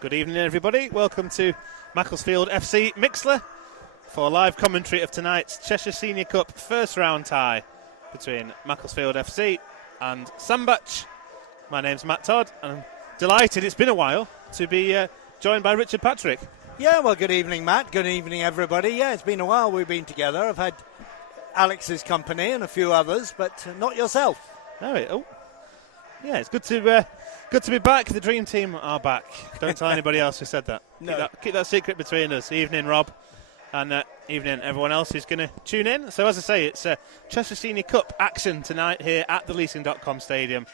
Good evening, everybody. Welcome to Macclesfield FC Mixler for live commentary of tonight's Cheshire Senior Cup first round tie between Macclesfield FC and Sandbach. My name's Matt Todd, and I'm delighted, it's been a while, to be joined by Richard Patrick. Yeah, well, good evening, Matt. Good evening, everybody. Yeah, it's been a while we've been together. I've had Alex's company and a few others, but not yourself. Yeah, it's good to be back. The Dream Team are back. Don't tell anybody else who said that. No. Keep that secret between us. Evening, Rob, and evening, everyone else who's going to tune in. So, as I say, it's Cheshire Senior Cup action tonight here at the Leasing.com Stadium.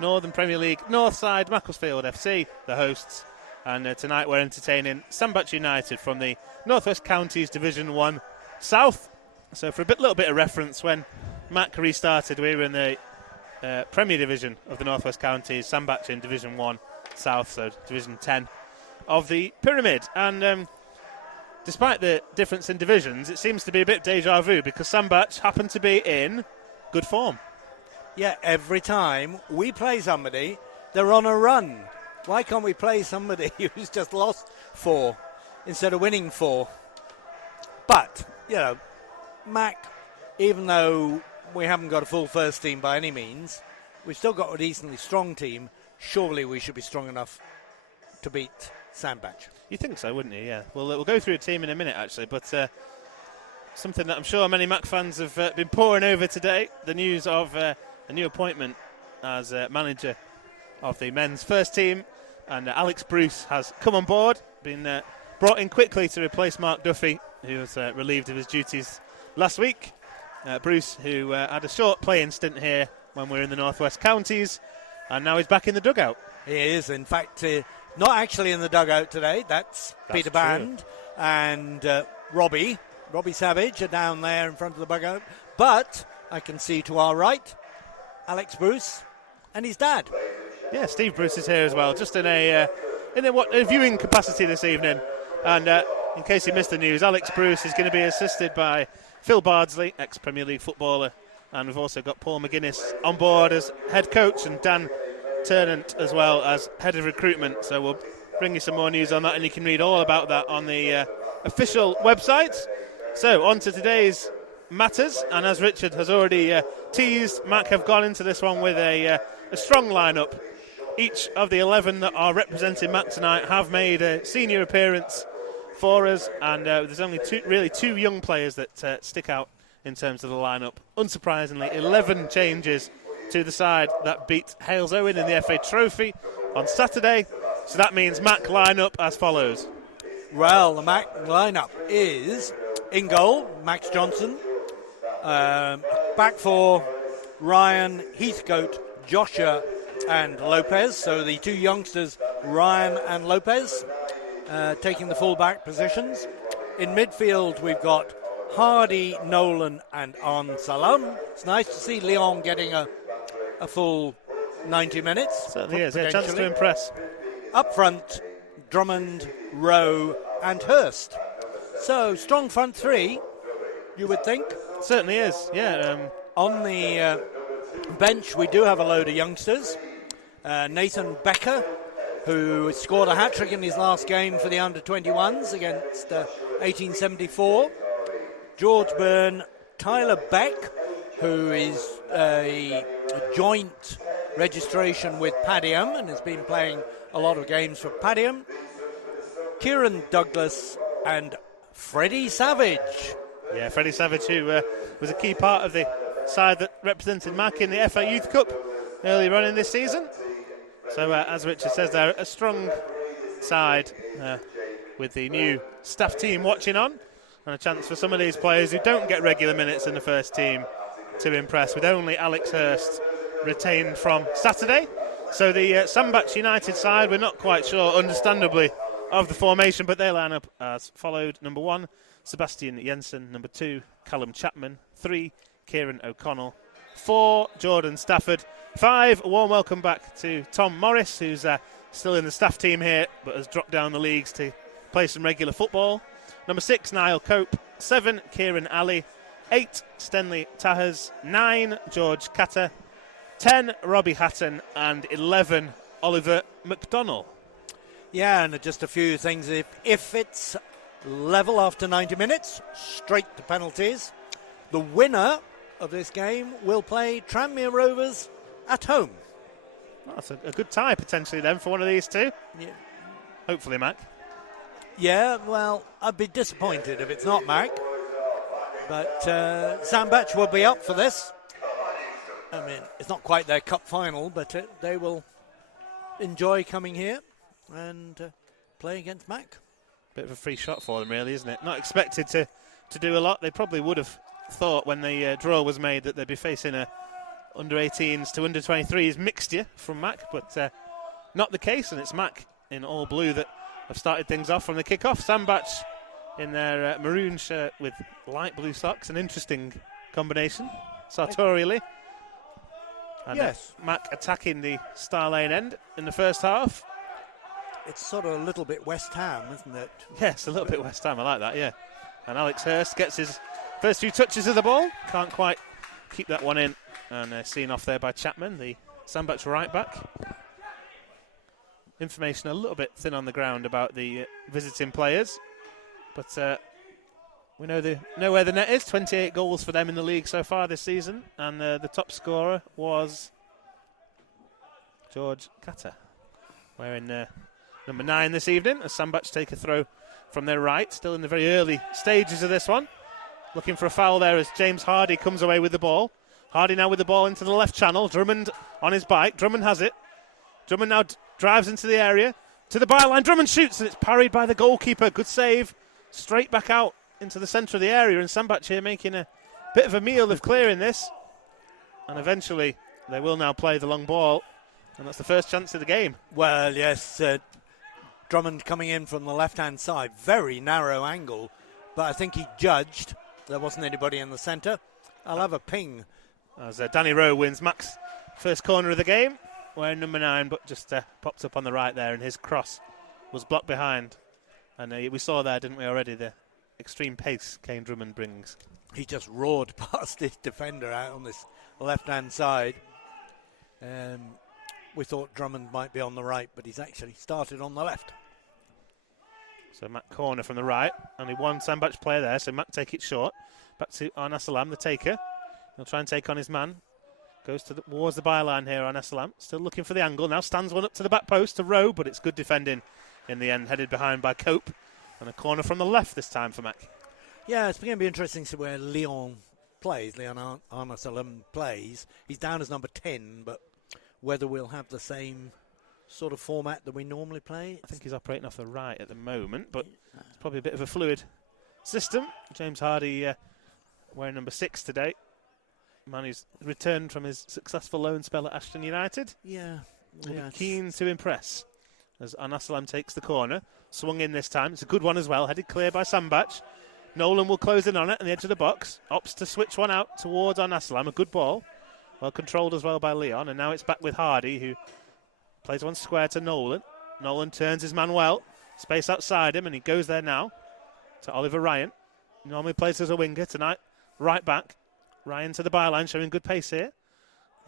Northern Premier League, Northside, Macclesfield FC, the hosts. And tonight we're entertaining Sandbach United from the Northwest Counties Division 1 South. So, for a little bit of reference, when Mac restarted, we were in the Premier Division of the Northwest Counties, Sandbach in Division 1 South, so Division 10 of the Pyramid. And despite the difference in divisions, it seems to be a bit deja vu because Sandbach happen to be in good form. Yeah, every time we play somebody, they're on a run. Why can't we play somebody who's just lost 4 instead of winning 4? But, you know, Mac, even though we haven't got a full first team by any means, we've still got a decently strong team. Surely we should be strong enough to beat Sandbach. You think so, wouldn't you? Yeah. Well, we'll go through a team in a minute, actually, but something that I'm sure many Mac fans have been poring over today, the news of a new appointment as manager of the men's first team, and Alex Bruce has come on board, been brought in quickly to replace Mark Duffy, who was relieved of his duties last week. Bruce, who had a short playing stint here when we were in the Northwest Counties, and now he's back in the dugout. He is, in fact, not actually in the dugout today. That's Peter true. Band and Robbie Savage are down there in front of the dugout. But I can see to our right, Alex Bruce and his dad. Yeah, Steve Bruce is here as well, just in a viewing capacity this evening. And in case you missed the news, Alex Bruce is going to be assisted by Phil Bardsley, ex-Premier League footballer, and we've also got Paul McGuinness on board as head coach and Dan Turnant as well as head of recruitment. So we'll bring you some more news on that, and you can read all about that on the official website. So on to today's matters, and as Richard has already teased, Mac have gone into this one with a strong lineup. Each of the 11 that are representing Mac tonight have made a senior appearance for us, and there's only two young players that stick out in terms of the lineup. Unsurprisingly, 11 changes to the side that beat Hales Owen in the FA Trophy on Saturday. So that means Mac lineup as follows. Well, the Mac lineup is in goal, Max Johnson. Back for Ryan, Heathcote, Joshua and Lopez. So the two youngsters, Ryan and Lopez, taking the full-back positions. In midfield, we've got Hardy, Nolan and Arn Salam. It's nice to see Leon getting a full 90 minutes. Certainly is, a chance to impress. Up front, Drummond, Rowe and Hurst. So, strong front three, you would think. Certainly is, yeah. On the bench, we do have a load of youngsters. Nathan Becker, who scored a hat-trick in his last game for the under-21s against 1874. George Byrne, Tyler Beck, who is a joint registration with Padiham and has been playing a lot of games for Padiham. Kieran Douglas and Freddie Savage. Yeah, Freddie Savage, who was a key part of the side that represented Mac in the FA Youth Cup earlier on in this season. So, as Richard says, they're a strong side with the new staff team watching on, and a chance for some of these players who don't get regular minutes in the first team to impress, with only Alex Hurst retained from Saturday. So the Sandbach United side, we're not quite sure, understandably, of the formation, but they line up as followed. Number 1, Sebastian Jensen. Number 2, Callum Chapman. 3, Kieran O'Connell. 4, Jordan Stafford. 5, a warm welcome back to Tom Morris, who's still in the staff team here, but has dropped down the leagues to play some regular football. Number 6, Niall Cope. 7, Kieran Ali. 8, Stenley Tahers. 9, George Catter. 10, Robbie Hatton. And 11, Oliver McDonnell. Yeah, and just a few things. If it's level after 90 minutes, straight to penalties. The winner of this game will play Tranmere Rovers at home. Well, that's a good tie potentially then for one of these two. Yeah. Hopefully, Mac. Yeah, well, I'd be disappointed if it's not Mac. But Sandbach will be up for this. I mean, it's not quite their cup final, but they will enjoy coming here and play against Mac. Bit of a free shot for them, really, isn't it? Not expected to do a lot. They probably would have thought when the draw was made that they'd be facing a under-18s to under-23s mixture from Mac, but not the case, and it's Mac in all blue that have started things off from the kick-off. Sandbach in their maroon shirt with light blue socks, an interesting combination, sartorially. And yes. Mac attacking the Star Lane end in the first half. It's sort of a little bit West Ham, isn't it? Yes, a little bit West Ham, I like that, yeah. And Alex Hurst gets his first few touches of the ball, can't quite keep that one in, and seen off there by Chapman, the Sandbach right back. Information a little bit thin on the ground about the visiting players, but we know where the net is. 28 goals for them in the league so far this season, and the top scorer was George Catter, wearing number 9 this evening, as Sandbach take a throw from their right, still in the very early stages of this one. Looking for a foul there as James Hardy comes away with the ball. Hardy now with the ball into the left channel. Drummond on his bike. Drummond has it. Drummond now drives into the area. To the byline. Drummond shoots and it's parried by the goalkeeper. Good save. Straight back out into the centre of the area. And Sandbach here making a bit of a meal of clearing this. And eventually they will now play the long ball. And that's the first chance of the game. Well, yes. Drummond coming in from the left-hand side. Very narrow angle. But I think he judged there wasn't anybody in the centre. I'll have a ping. As Danny Rowe wins Mac's first corner of the game, wearing number 9, but just popped up on the right there, and his cross was blocked behind. And we saw there, didn't we, already, the extreme pace Kane Drummond brings. He just roared past his defender out on this left-hand side. We thought Drummond might be on the right, but he's actually started on the left. So Mac corner from the right. Only one Sandbach player there, so Mac take it short. Back to Arnasalam, the taker. He'll try and take on his man. Goes towards the byline here, Arnasalam. Still looking for the angle. Now stands one up to the back post to Rowe, but it's good defending in the end, headed behind by Cope. And a corner from the left this time for Mac. Yeah, it's going to be interesting to see where Leon Arnasalam plays. He's down as number 10, but whether we'll have the same sort of format that we normally play. I think he's operating off the right at the moment, but it's probably a bit of a fluid system. James Hardy wearing number 6 today. Man who's returned from his successful loan spell at Ashton United. Yeah. Keen to impress as Arnasalam takes the corner. Swung in this time. It's a good one as well. Headed clear by Sandbach. Nolan will close in on it on the edge of the box. Opts to switch one out towards Arnasalam. A good ball. Well controlled as well by Leon. And now it's back with Hardy, who plays one square to Nolan. Nolan turns his man well. Space outside him, and he goes there now to Oliver Ryan. Normally plays as a winger tonight. Right back. Ryan to the byline, showing good pace here.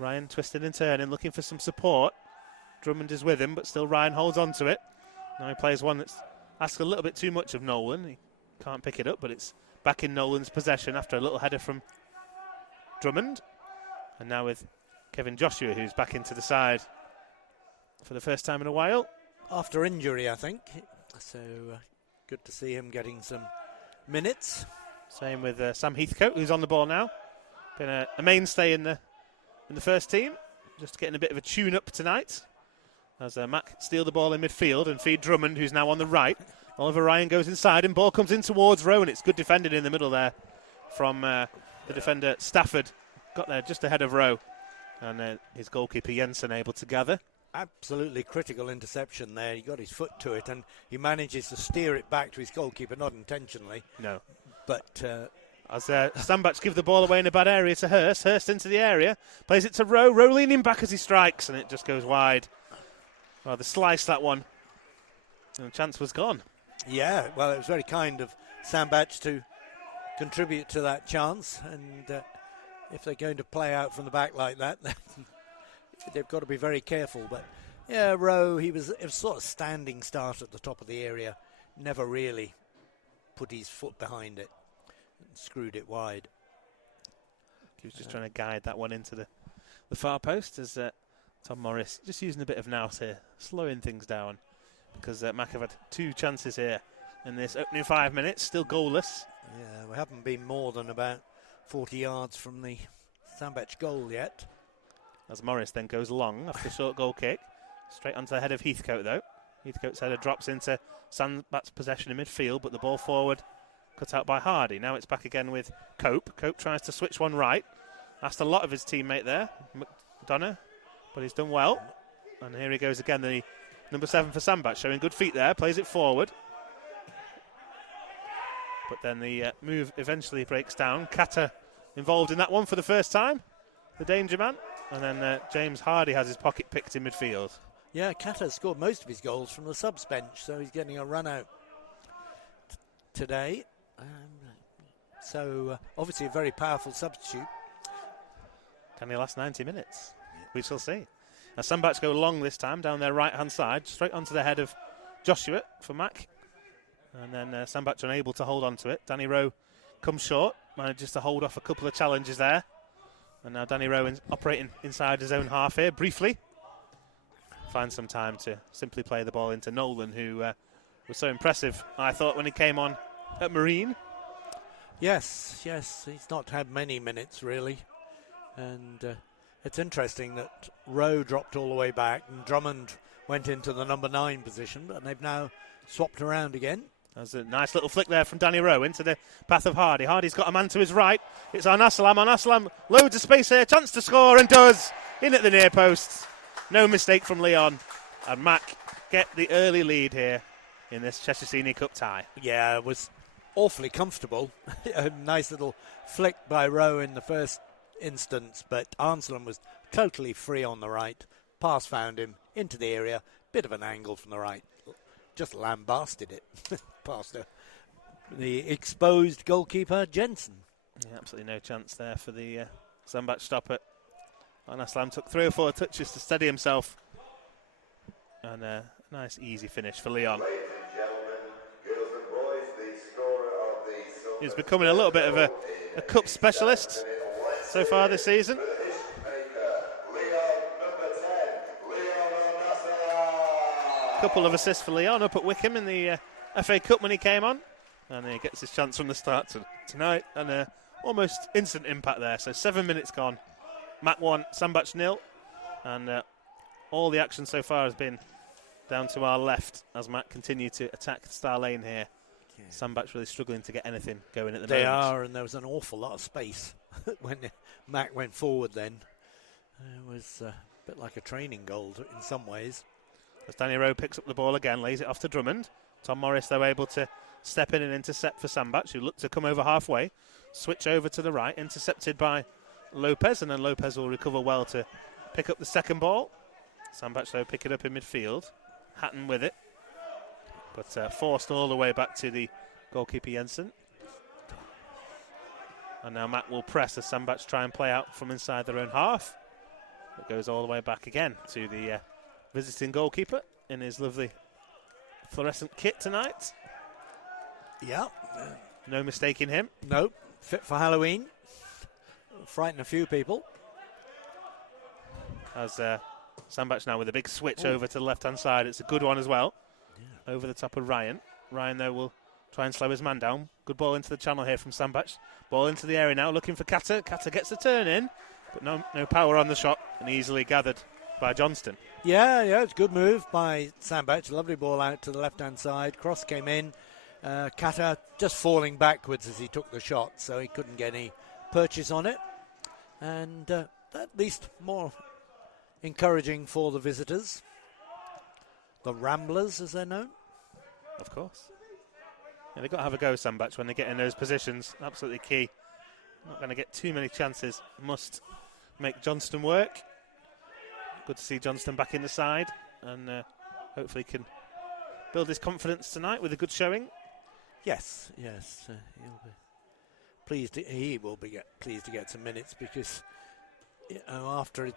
Ryan twisting and turning, looking for some support. Drummond is with him, but still Ryan holds on to it. Now he plays one that's asked a little bit too much of Nolan. He can't pick it up, but it's back in Nolan's possession after a little header from Drummond. And now with Kevin Joshua, who's back into the side for the first time in a while. After injury, I think. So good to see him getting some minutes. Same with Sam Heathcote, who's on the ball now. Been a mainstay in the first team. Just getting a bit of a tune-up tonight. As Mac steal the ball in midfield and feed Drummond, who's now on the right. Oliver Ryan goes inside and ball comes in towards Rowe, and it's good defending in the middle there from the defender Stafford. Got there just ahead of Rowe. And his goalkeeper Jensen able to gather. Absolutely critical interception there. He got his foot to it and he manages to steer it back to his goalkeeper, not intentionally. No. But as Sandbach give the ball away in a bad area to Hurst. Hurst into the area. Plays it to Rowe. Rowe leaning back as he strikes, and it just goes wide. Well, they sliced that one. And the chance was gone. Yeah, well, it was very kind of Sandbach to contribute to that chance. And if they're going to play out from the back like that, they've got to be very careful. But Yeah, Rowe, it was sort of standing start at the top of the area. Never really put his foot behind it and screwed it wide. He was just trying to guide that one into the far post as Tom Morris just using a bit of nous here, slowing things down, because Mac have had 2 chances here in this opening 5 minutes, still goalless. Yeah, we haven't been more than about 40 yards from the Sandbach goal yet. As Morris then goes long after a short goal kick, straight onto the head of Heathcote though. Heathcote's header drops into Sandbach's possession in midfield, but the ball forward cut out by Hardy. Now it's back again with Cope. Cope tries to switch one right. Asked a lot of his teammate there, McDonough, but he's done well. And here he goes again, the number 7 for Sandbach, showing good feet there, plays it forward. But then the move eventually breaks down. Catter involved in that one for the first time, the danger man. And then James Hardy has his pocket picked in midfield. Yeah, Catter scored most of his goals from the subs bench, so he's getting a run out today. So obviously a very powerful substitute. Can he last 90 minutes? We shall see. Now Sandbach go long this time down their right-hand side, straight onto the head of Joshua for Mac. And then Sandbach unable to hold on to it. Danny Rowe comes short, manages to hold off a couple of challenges there. And now Danny Rowe operating inside his own half here, briefly. Finds some time to simply play the ball into Nolan, who was so impressive, I thought, when he came on at Marine. Yes, he's not had many minutes, really. And it's interesting that Rowe dropped all the way back and Drummond went into the number 9 position, but they've now swapped around again. There's a nice little flick there from Danny Rowe into the path of Hardy. Hardy's got a man to his right. It's Arnasalam. Loads of space here. Chance to score and does. In at the near post. No mistake from Leon. And Mac get the early lead here in this Cheshire Senior Cup tie. Yeah, it was awfully comfortable. A nice little flick by Rowe in the first instance, but Arnasalam was totally free on the right. Pass found him into the area. Bit of an angle from the right. Just lambasted it past the exposed goalkeeper, Jensen. Yeah, absolutely no chance there for the Sandbach stopper. Arnasalam took 3 or 4 touches to steady himself. And a nice, easy finish for Leon. He's becoming a little bit of a cup specialist so far this season. Couple of assists for Leon up at Wickham in the FA Cup when he came on, and he gets his chance from the start tonight, and almost instant impact there. So 7 minutes gone, Mac 1, Sandbach 0, and all the action so far has been down to our left as Mac continue to attack Star Lane here. Yeah. Sandbach really struggling to get anything going at the moment. They are, and there was an awful lot of space when Mac went forward then. It was a bit like a training goal in some ways. As Danny Rowe picks up the ball again, lays it off to Drummond. Tom Morris, though, able to step in and intercept for Sandbach, who looked to come over halfway. Switch over to the right, intercepted by Lopez, and then Lopez will recover well to pick up the second ball. Sandbach, though, pick it up in midfield. Hatton with it, but forced all the way back to the goalkeeper Jensen. And now Matt will press as Sandbach try and play out from inside their own half. It goes all the way back again to the visiting goalkeeper in his lovely fluorescent kit tonight. Yeah. No mistaking him. No, fit for Halloween. Frighten a few people. As Sandbach now with a big switch over to the left-hand side. It's a good one as well. Yeah. Over the top of Ryan. Ryan, though, will try and slow his man down. Good ball into the channel here from Sandbach. Ball into the area now, looking for Catter. Catter gets the turn in, but no power on the shot, and easily gathered by Johnston. Yeah, it's a good move by Sandbach. Lovely ball out to the left-hand side. Cross came in. Catter just falling backwards as he took the shot, so he couldn't get any purchase on it. And at least more encouraging for the visitors. The Ramblers, as they're known. Of course. Yeah, they've got to have a go, Sandbach, when they get in those positions. Absolutely key. Not going to get too many chances. Must make Johnston work. Good to see Johnston back in the side, and hopefully can build his confidence tonight with a good showing. Yes. He'll be pleased. He will be pleased to get some minutes because after a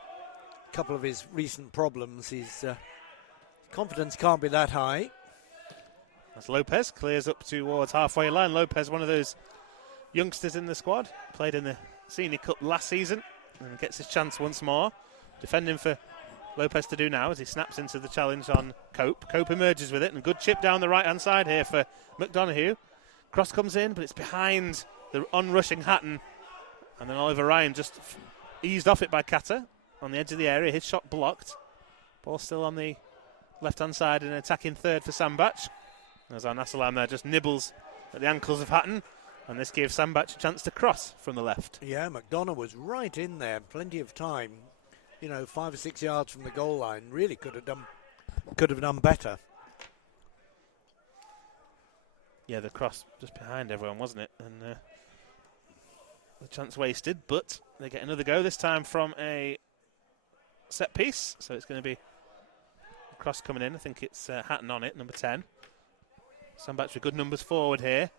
couple of his recent problems, he's Confidence can't be that high. As Lopez clears up towards halfway line. Lopez, one of those youngsters in the squad, played in the Senior Cup last season and gets his chance once more. Defending for Lopez to do now as he snaps into the challenge on Cope. Cope emerges with it, and a good chip down the right-hand side here for McDonough. Cross comes in, but it's behind the onrushing Hatton. And then Oliver Ryan just eased off it by Catter on the edge of the area. His shot blocked. Ball still on the left-hand side and attacking third for Sandbach. As Al-Nassalam there just nibbles at the ankles of Hatton. And this gives Sandbach a chance to cross from the left. Yeah, McDonough was right in there. Plenty of time. 5 or 6 yards from the goal line. Really could have done better. Yeah, the cross just behind everyone, wasn't it? And the chance wasted, but they get another go, this time from a set piece. So it's going to be a cross coming in. I think it's Hatton on it, number 10. Sandbach with good numbers forward here.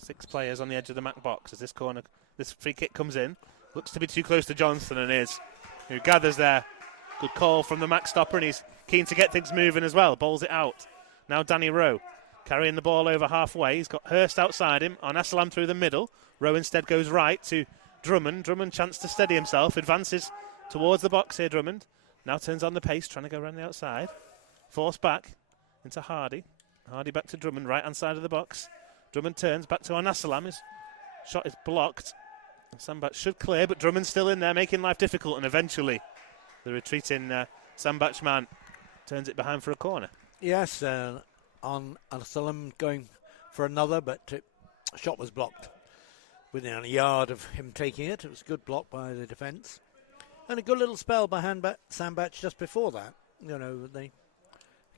6 players on the edge of the Mac box as this free kick comes in. Looks to be too close to Johnston and is, who gathers there. Good call from the Mac stopper, and he's keen to get things moving as well. Bowls it out. Now Danny Rowe carrying the ball over halfway. He's got Hurst outside him. Al-Nassalam through the middle. Rowe instead goes right to Drummond. Drummond chance to steady himself. Advances towards the box here, Drummond. Now turns on the pace, trying to go around the outside. Forced back into Hardy. Hardy back to Drummond, right-hand side of the box. Drummond turns back to Al-Nassalam. His shot is blocked. Sandbach should clear, but Drummond's still in there, making life difficult, and eventually the retreating Sandbach man turns it behind for a corner. Yes, on Al-Salam going for another, but shot was blocked within a yard of him taking it. It was a good block by the defence. And a good little spell by Sandbach just before that. A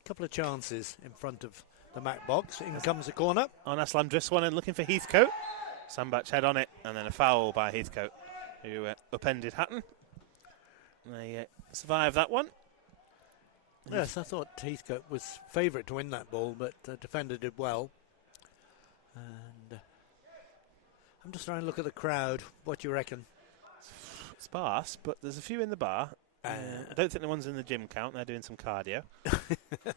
couple of chances in front of the Mac box. In comes the corner. Al-Nassalam drifts one in, looking for Heathcote. Sandbach head on it, and then a foul by Heathcote, who upended Hatton. They survived that one. Yes, I thought Heathcote was favourite to win that ball, but the defender did well. And I'm just trying to look at the crowd. What do you reckon? It's sparse, but there's a few in the bar. I don't think the ones in the gym count. They're doing some cardio.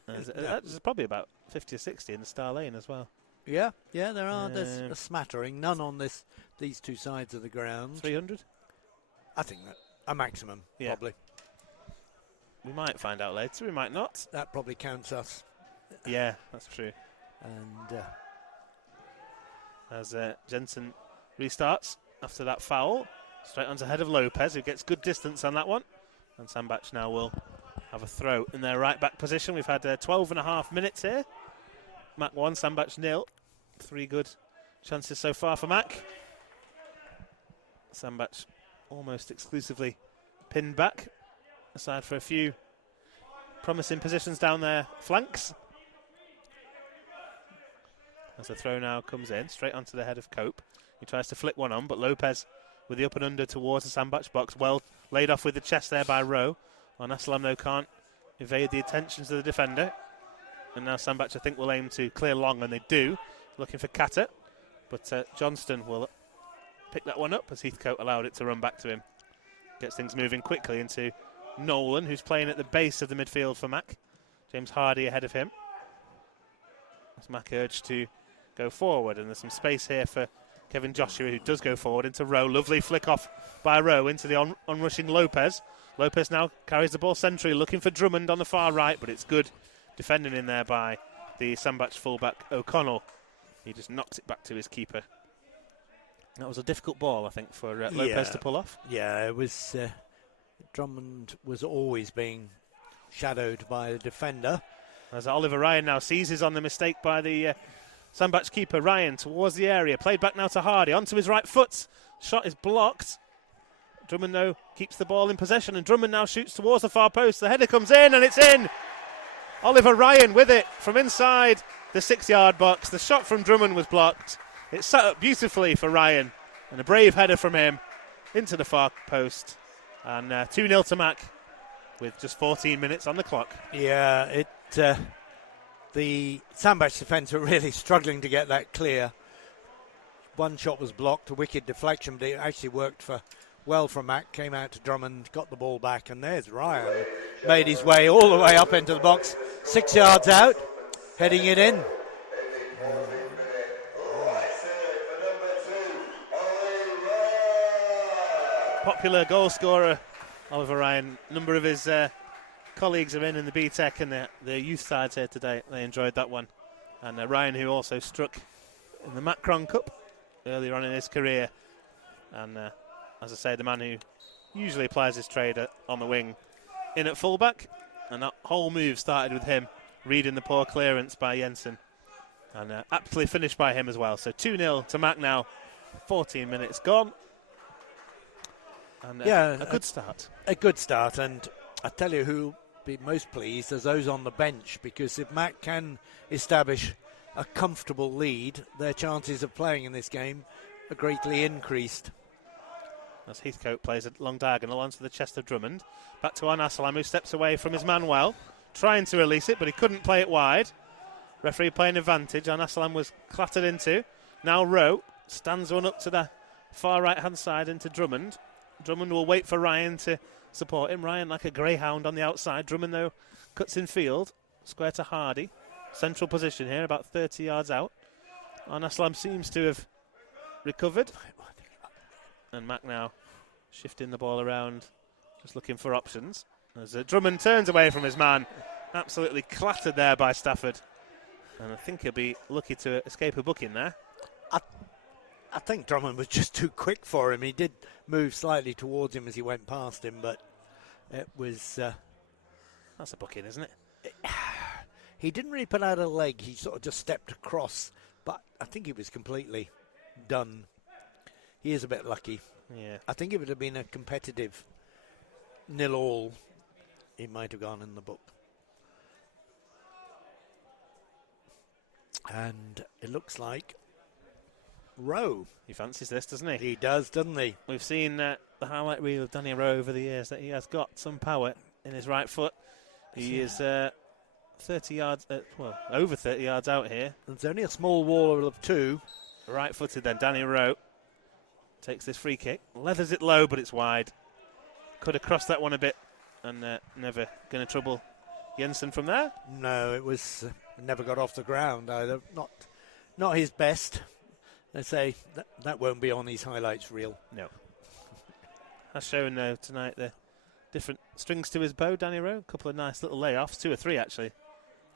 There's probably about 50 or 60 in the Star Lane as well. Yeah, there are. There's a smattering. None on these two sides of the ground. 300? I think that a maximum, probably. We might find out later. We might not. That probably counts us. Yeah, that's true. And as Jensen restarts after that foul, straight onto the head of Lopez, who gets good distance on that one. And Sandbach now will have a throw in their right back position. We've had 12 and a half minutes here. Mac 1, Sandbach 0. 3 good chances so far for Mac. Sandbach almost exclusively pinned back, aside for a few promising positions down their flanks. As the throw now comes in, straight onto the head of Cope. He tries to flick one on, but Lopez with the up and under towards the Sandbach box. Well laid off with the chest there by Rowe. Al-Nassalam, though, can't evade the attentions of the defender. And now Sandbach, I think, will aim to clear long, and they do. Looking for Catter. But Johnston will pick that one up as Heathcote allowed it to run back to him. Gets things moving quickly into Nolan, who's playing at the base of the midfield for Mac. James Hardy ahead of him. As Mac urged to go forward, and there's some space here for Kevin Joshua, who does go forward into Rowe. Lovely flick off by Rowe into the onrushing Lopez. Lopez now carries the ball centrally, looking for Drummond on the far right, but it's good defending in there by the Sandbach fullback O'Connell. He just knocks it back to his keeper. That was a difficult ball, I think, for Lopez to pull off. Yeah, it was. Drummond was always being shadowed by the defender. As Oliver Ryan now seizes on the mistake by the Sandbach keeper. Ryan towards the area, played back now to Hardy, onto his right foot. Shot is blocked. Drummond, though, keeps the ball in possession, and Drummond now shoots towards the far post. The header comes in, and it's in. Oliver Ryan with it from inside the 6-yard box. The shot from Drummond was blocked. It's set up beautifully for Ryan, and a brave header from him into the far post. And 2-0 to Mac with just 14 minutes on the clock. Yeah, the Sandbach defence were really struggling to get that clear. One shot was blocked, a wicked deflection, but it actually worked for well from Mac, came out to Drummond, got the ball back, and there's Ryan. Made his way all the way up into the box, 6 yards out, heading it in. Popular goal scorer, Oliver Ryan. A number of his colleagues are in the B-Tech and the youth sides here today. They enjoyed that one. And Ryan, who also struck in the Macron Cup earlier on in his career. And as I say, the man who usually applies his trade on the wing in at fullback. And that whole move started with him reading the poor clearance by Jensen. And aptly finished by him as well. So 2-0 to Mac now. 14 minutes gone. And a good start. A good start. And I tell you who will be most pleased is those on the bench, because if Mac can establish a comfortable lead, their chances of playing in this game are greatly increased. As Heathcote plays a long diagonal onto the chest of Drummond. Back to Arnasalam, who steps away from his man well, trying to release it, but he couldn't play it wide. Referee playing advantage. Arnasalam was clattered into. Now Rowe stands one up to the far right-hand side into Drummond. Drummond will wait for Ryan to support him. Ryan like a greyhound on the outside. Drummond, though, cuts in field. Square to Hardy. Central position here, about 30 yards out. Arnasalam seems to have recovered. And Mac now shifting the ball around, just looking for options. As Drummond turns away from his man. Absolutely clattered there by Stafford. And I think he'll be lucky to escape a booking there. I think Drummond was just too quick for him. He did move slightly towards him as he went past him, but it was... That's a booking, isn't it? He didn't really put out a leg. He sort of just stepped across, but I think he was completely done. He is a bit lucky. Yeah. I think if it would have been a competitive 0-0, he might have gone in the book. And it looks like Rowe. He fancies this, doesn't he? He does, doesn't he? We've seen the highlight reel of Danny Rowe over the years that he has got some power in his right foot. He is 30 yards, over 30 yards out here. There's only a small wall of 2. Right-footed then, Danny Rowe takes this free kick. Leathers it low, but it's wide. Could have crossed that one a bit and never going to trouble Jensen from there. No, it was never got off the ground either. Not his best. They say that won't be on these highlights reel. No. Has shown tonight the different strings to his bow, Danny Rowe. A couple of nice little layoffs, 2 or 3 actually,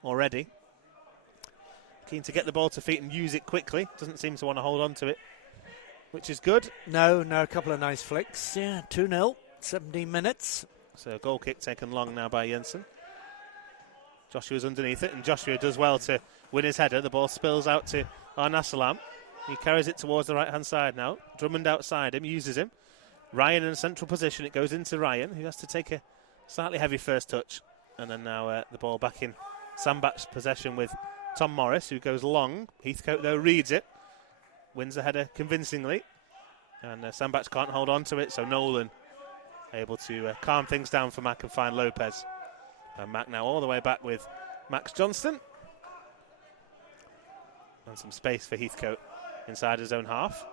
already. Keen to get the ball to feet and use it quickly. Doesn't seem to want to hold on to it, which is good. No, a couple of nice flicks. Yeah, 2-0, 17 minutes. So a goal kick taken long now by Jensen. Joshua's underneath it, and Joshua does well to win his header. The ball spills out to Arnasalam. He carries it towards the right-hand side now. Drummond outside him, uses him. Ryan in a central position. It goes into Ryan, who has to take a slightly heavy first touch. And then now the ball back in Sandbach's possession with Tom Morris, who goes long. Heathcote, though, reads it. Wins the header convincingly. And Sandbach can't hold on to it, so Nolan able to calm things down for Mac and find Lopez. And Mac now all the way back with Max Johnston. And some space for Heathcote inside his own half.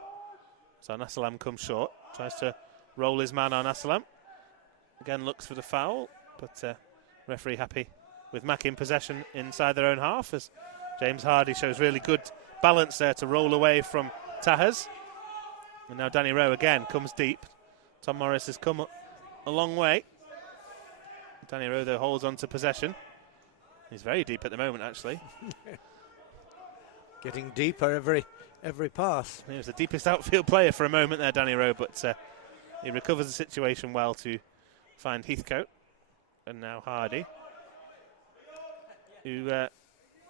So Arnasalam comes short. Tries to roll his man on Arnasalam. Again looks for the foul, but referee happy with Mac in possession inside their own half, as James Hardy shows really good balance there to roll away from Tahers. And now Danny Rowe again comes deep. Tom Morris has come a long way. Danny Rowe, though, holds on to possession. He's very deep at the moment, actually. Getting deeper every pass. He was the deepest outfield player for a moment there, Danny Rowe, but he recovers the situation well to find Heathcote. And now Hardy, who is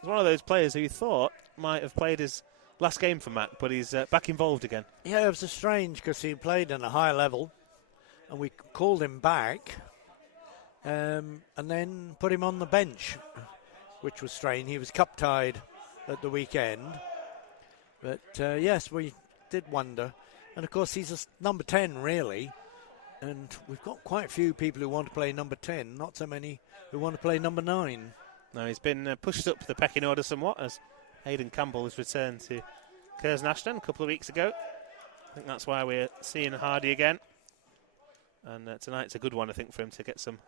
one of those players who you thought might have played his last game for Mac, but he's back involved again. Yeah, it was strange because he played in a high level, and we called him back, and then put him on the bench, which was strange. He was cup-tied at the weekend. But, yes, we did wonder. And, of course, he's a number 10, really. And we've got quite a few people who want to play number 10, not so many who want to play number 9. No, he's been pushed up the pecking order somewhat as Hayden Campbell has returned to Curzon Ashton a couple of weeks ago. I think that's why we're seeing Hardy again. And tonight's a good one, I think, for him to get some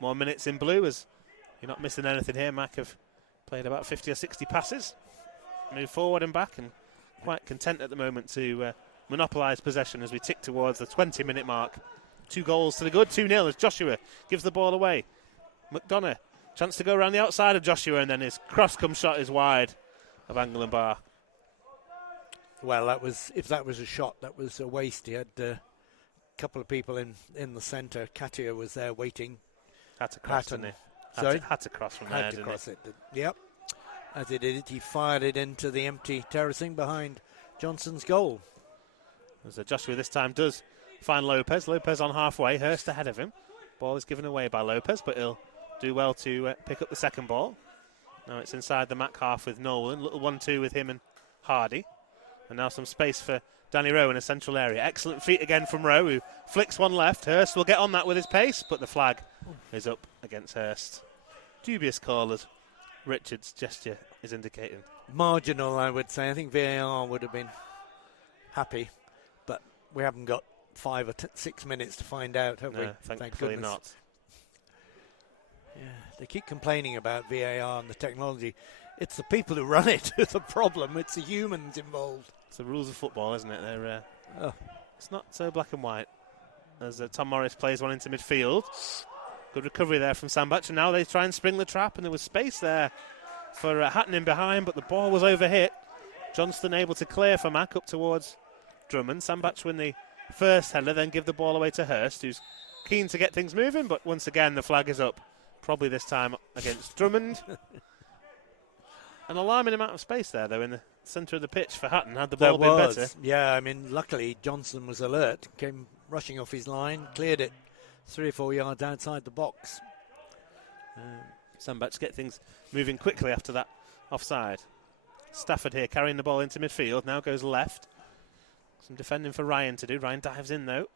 more minutes in blue, as you're not missing anything here. Mac have played about 50 or 60 passes, move forward and back, and quite content at the moment to monopolise possession as we tick towards the 20-minute mark. 2 goals to the good, 2-0 as Joshua gives the ball away. McDonough, chance to go around the outside of Joshua, and then his cross-come shot is wide of Angle and Bar. Well, if that was a shot, that was a waste. He had a couple of people in the centre. Katia was there waiting. Had to cross, didn't he? Had to cross from there, Had to cross it. Yep. As he did it, he fired it into the empty terracing behind Johnson's goal. As Joshua this time does find Lopez. Lopez on halfway, Hurst ahead of him. Ball is given away by Lopez, but he'll do well to pick up the second ball. Now it's inside the Mac half with Nolan. Little 1-2 with him and Hardy. And now some space for Danny Rowe in a central area. Excellent feet again from Rowe, who flicks one left. Hurst will get on that with his pace, but the flag is up against Hurst. Dubious call, as Richard's gesture is indicating. Marginal, I would say. I think VAR would have been happy, but we haven't got 5 or 6 minutes to find out, have we? Thankfully not. Yeah, they keep complaining about VAR and the technology. It's the people who run it who's the problem. It's the humans involved. It's the rules of football, isn't it? It's not so black and white. As Tom Morris plays one into midfield. Good recovery there from Sandbach, and now they try and spring the trap, and there was space there for Hatton in behind, but the ball was overhit. Johnston able to clear for Mac up towards Drummond. Sandbach win the first header, then give the ball away to Hurst, who's keen to get things moving, but once again the flag is up. Probably this time against Drummond. An alarming amount of space there, though, in the centre of the pitch for Hatton. Had the ball been better. Yeah, I mean, luckily Johnson was alert, came rushing off his line, cleared it 3 or 4 yards outside the box. Sandbach get things moving quickly after that offside. Stafford here carrying the ball into midfield, now goes left. Some defending for Ryan to do. Ryan dives in, though,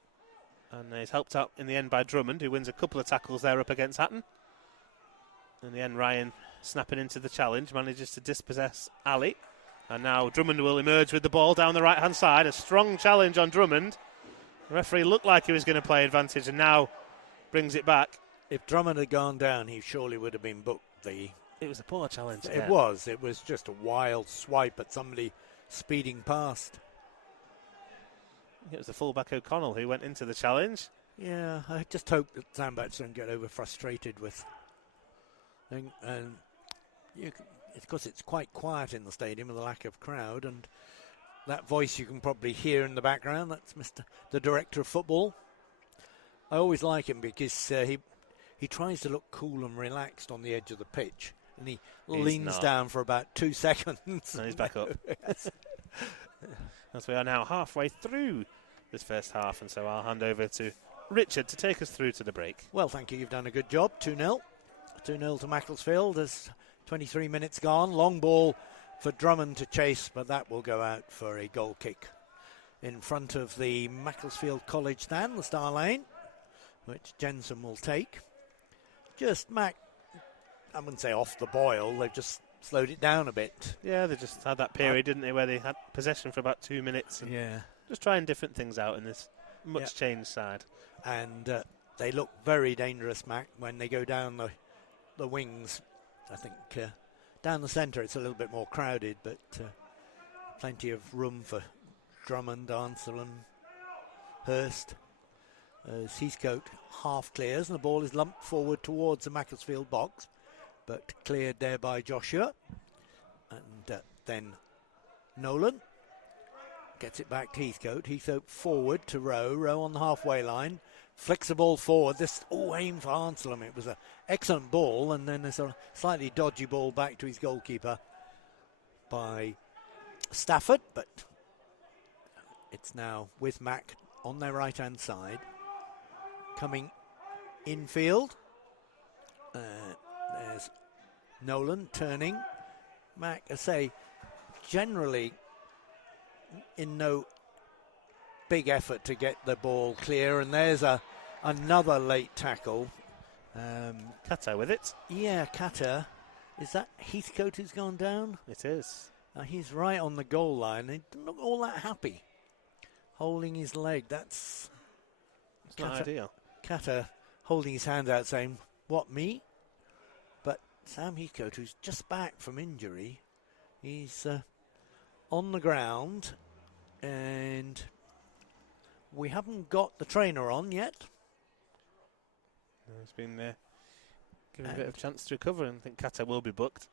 and he's helped out in the end by Drummond, who wins a couple of tackles there up against Hatton. In the end, Ryan, snapping into the challenge, manages to dispossess Ali. And now Drummond will emerge with the ball down the right-hand side. A strong challenge on Drummond. The referee looked like he was going to play advantage and now brings it back. If Drummond had gone down, he surely would have been booked. It was a poor challenge. It was. It was just a wild swipe at somebody speeding past. It was the fullback O'Connell who went into the challenge. Yeah, I just hope that Sandbach don't get over frustrated with. And because it's quite quiet in the stadium with a lack of crowd, and that voice you can probably hear in the background, that's the director of football. I always like him because he tries to look cool and relaxed on the edge of the pitch, and he leans down for about 2 seconds. And he's back up. As we are now halfway through this first half, and so I'll hand over to Richard to take us through to the break. Well, thank you. You've done a good job. 2-0. 2-0 to Macclesfield. There's 23 minutes gone. Long ball for Drummond to chase, but that will go out for a goal kick in front of the Macclesfield College stand, the Star Lane, which Jensen will take. Just Mac, I wouldn't say off the boil, they've just slowed it down a bit. Yeah, they just had that period, didn't they, where they had possession for about 2 minutes. And just trying different things out in this much changed side. And they look very dangerous, Mac, when they go down the wings. I think down the centre it's a little bit more crowded, but plenty of room for Drummond, Ansel and Hurst. As Heathcote half clears and the ball is lumped forward towards the Macclesfield box, but cleared there by Joshua. And then Nolan gets it back to Heathcote. Heathcote forward to Rowe. Rowe on the halfway line. Flicks the ball forward. This aim for Anselm. It was an excellent ball, and then there's a slightly dodgy ball back to his goalkeeper by Stafford, but it's now with Mac on their right-hand side. Coming infield. There's Nolan turning. Mac, I say, generally in no big effort to get the ball clear, and there's another late tackle. Kata with it. Yeah, Kata. Is that Heathcote who's gone down? It is. He's right on the goal line. He doesn't look all that happy. Holding his leg. That's It's not ideal. Catter holding his hand out saying, "What, me?" But Sam Heathcote, who's just back from injury, he's on the ground, and we haven't got the trainer on yet. He's been given a bit of chance to recover, and I think Catter will be booked.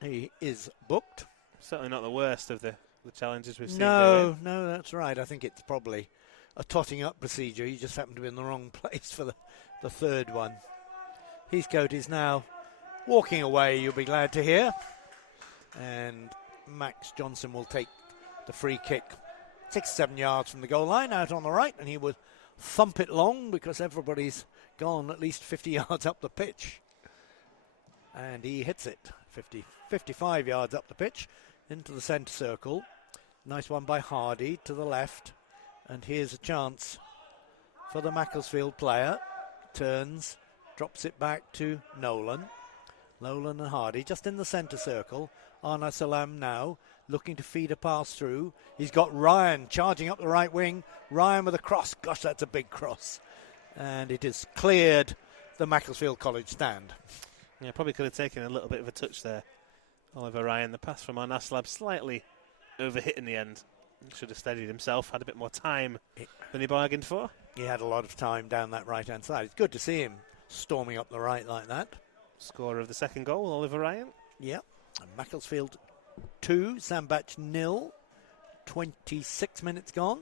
He is booked. Certainly not the worst of the challenges we've seen. No, that's right. I think it's probably a totting up procedure. He just happened to be in the wrong place for the third one. Heathcote is now walking away, you'll be glad to hear. And Max Johnson will take the free kick 6-7 yards from the goal line out on the right, and he will thump it long because everybody's gone at least 50 yards up the pitch. And he hits it 55 yards up the pitch into the centre circle. Nice one by Hardy to the left. And here's a chance for the Macclesfield player. Turns, drops it back to Nolan. Nolan and Hardy just in the centre circle. Arna Salam now looking to feed a pass through. He's got Ryan charging up the right wing. Ryan with a cross. Gosh, that's a big cross. And it has cleared the Macclesfield College stand. Yeah, probably could have taken a little bit of a touch there. Oliver Ryan, the pass from Arna Salam slightly overhit in the end. He should have steadied himself, had a bit more time than he bargained for. He had a lot of time down that right-hand side. It's good to see him storming up the right like that. Scorer of the second goal, Oliver Ryan. Yep. And Macclesfield 2, Sandbach 0. 26 minutes gone.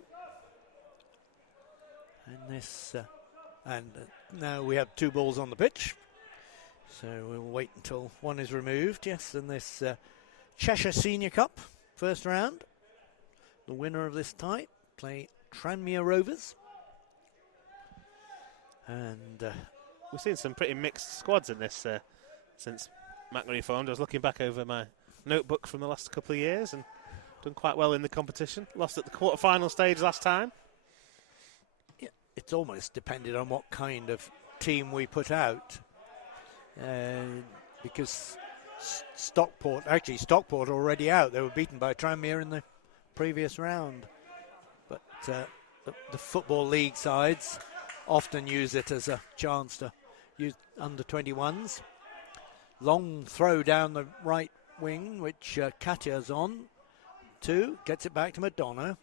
And now we have 2 balls on the pitch. So we'll wait until one is removed. Yes, and this Cheshire Senior Cup, first round. The winner of this tie play Tranmere Rovers. And we've seen some pretty mixed squads in this since Mac reformed. I was looking back over my notebook from the last couple of years and done quite well in the competition. Lost at the quarter-final stage last time. Yeah, it's almost depended on what kind of team we put out. Because Stockport already out. They were beaten by Tranmere in the previous round. But the Football League sides often use it as a chance to use under-21s. Long throw down the right wing, which Katya's on to. Gets it back to McDonough.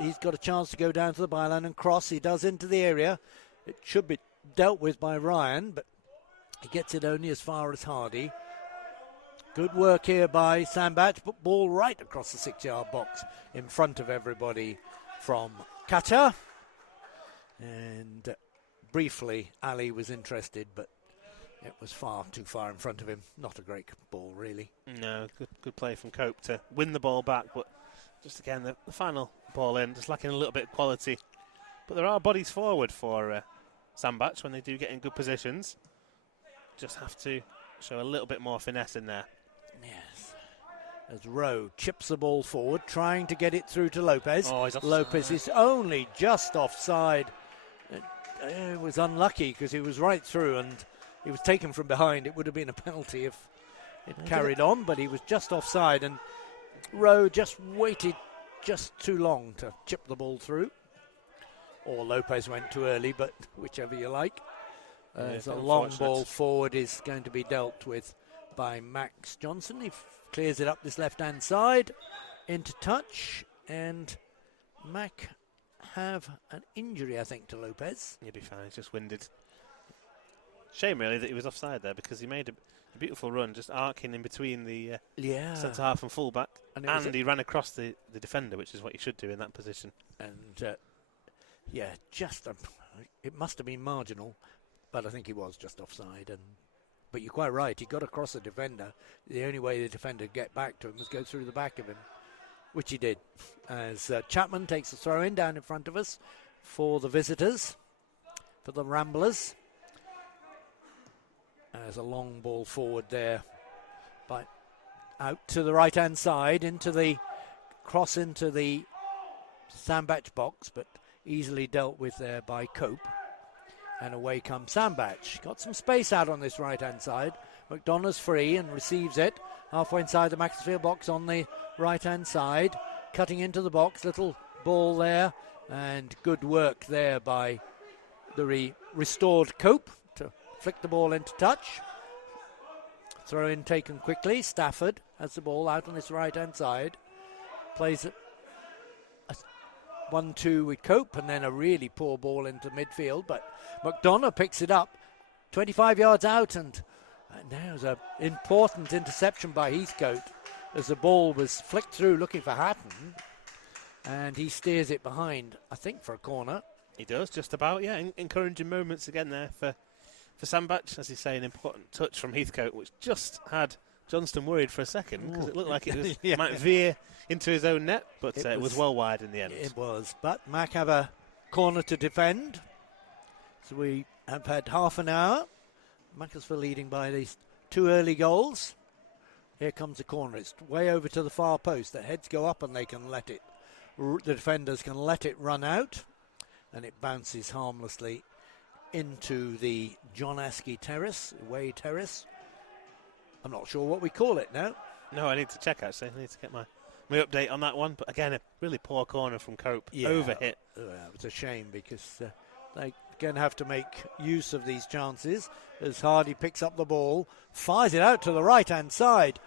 He's got a chance to go down to the byline and cross. He does into the area. It should be dealt with by Ryan, but he gets it only as far as Hardy. Good work here by Sandbach, but ball right across the 6-yard box in front of everybody from Katya. And briefly, Ali was interested, but it was far too far in front of him. Not a great ball, really. No, good play from Cope to win the ball back, but just again, the final ball in, just lacking a little bit of quality. But there are bodies forward for Sandbach when they do get in good positions. Just have to show a little bit more finesse in there. Yes. As Rowe chips the ball forward, trying to get it through to Lopez. Oh, he's offside. Lopez is only just offside. It was unlucky because he was right through and he was taken from behind. It would have been a penalty if it carried on, but he was just offside, and Rowe just waited just too long to chip the ball through. Or Lopez went too early, but whichever you like. As a long ball forward is going to be dealt with by Max Johnson. He clears it up this left-hand side into touch, and Mac have an injury, I think, to Lopez. He'll be fine. He's just winded. Shame, really, that he was offside there because he made a beautiful run, just arcing in between the centre half and full back, and he ran across the defender, which is what you should do in that position. And it must have been marginal. But I think he was just offside. But you're quite right. He got across the defender. The only way the defender could get back to him was go through the back of him, which he did. As Chapman takes the throw in down in front of us for the visitors, for the Ramblers. As a long ball forward there, but out to the right-hand side, into the Sandbach box, but easily dealt with there by Cope. And away comes Sandbach. Got some space out on this right-hand side. McDonough's free and receives it. Halfway inside the Macclesfield box on the right-hand side. Cutting into the box. Little ball there. And good work there by the restored Cope to flick the ball into touch. Throw in taken quickly. Stafford has the ball out on his right-hand side. Plays a 1-2 with Cope, and then a really poor ball into midfield. But McDonough picks it up 25 yards out, and there's an important interception by Heathcote as the ball was flicked through looking for Hatton, and he steers it behind, I think, for a corner. He does, just about, yeah. Encouraging moments again there for Sandbach, as you say, an important touch from Heathcote, which just had Johnston worried for a second because it looked like it was, might veer into his own net, but it was well wide in the end. It was, but Mac have a corner to defend. So we have had half an hour. Macclesfield leading by these 2 early goals. Here comes the corner. It's way over to the far post. The heads go up and they can let it. The defenders can let it run out, and it bounces harmlessly into the John Askey terrace, away terrace. I'm not sure what we call it now. No, I need to check actually. I need to get my update on that one. But again, a really poor corner from Cope. Yeah. Overhit. It's a shame because they're going to have to make use of these chances as Hardy picks up the ball, fires it out to the right-hand side.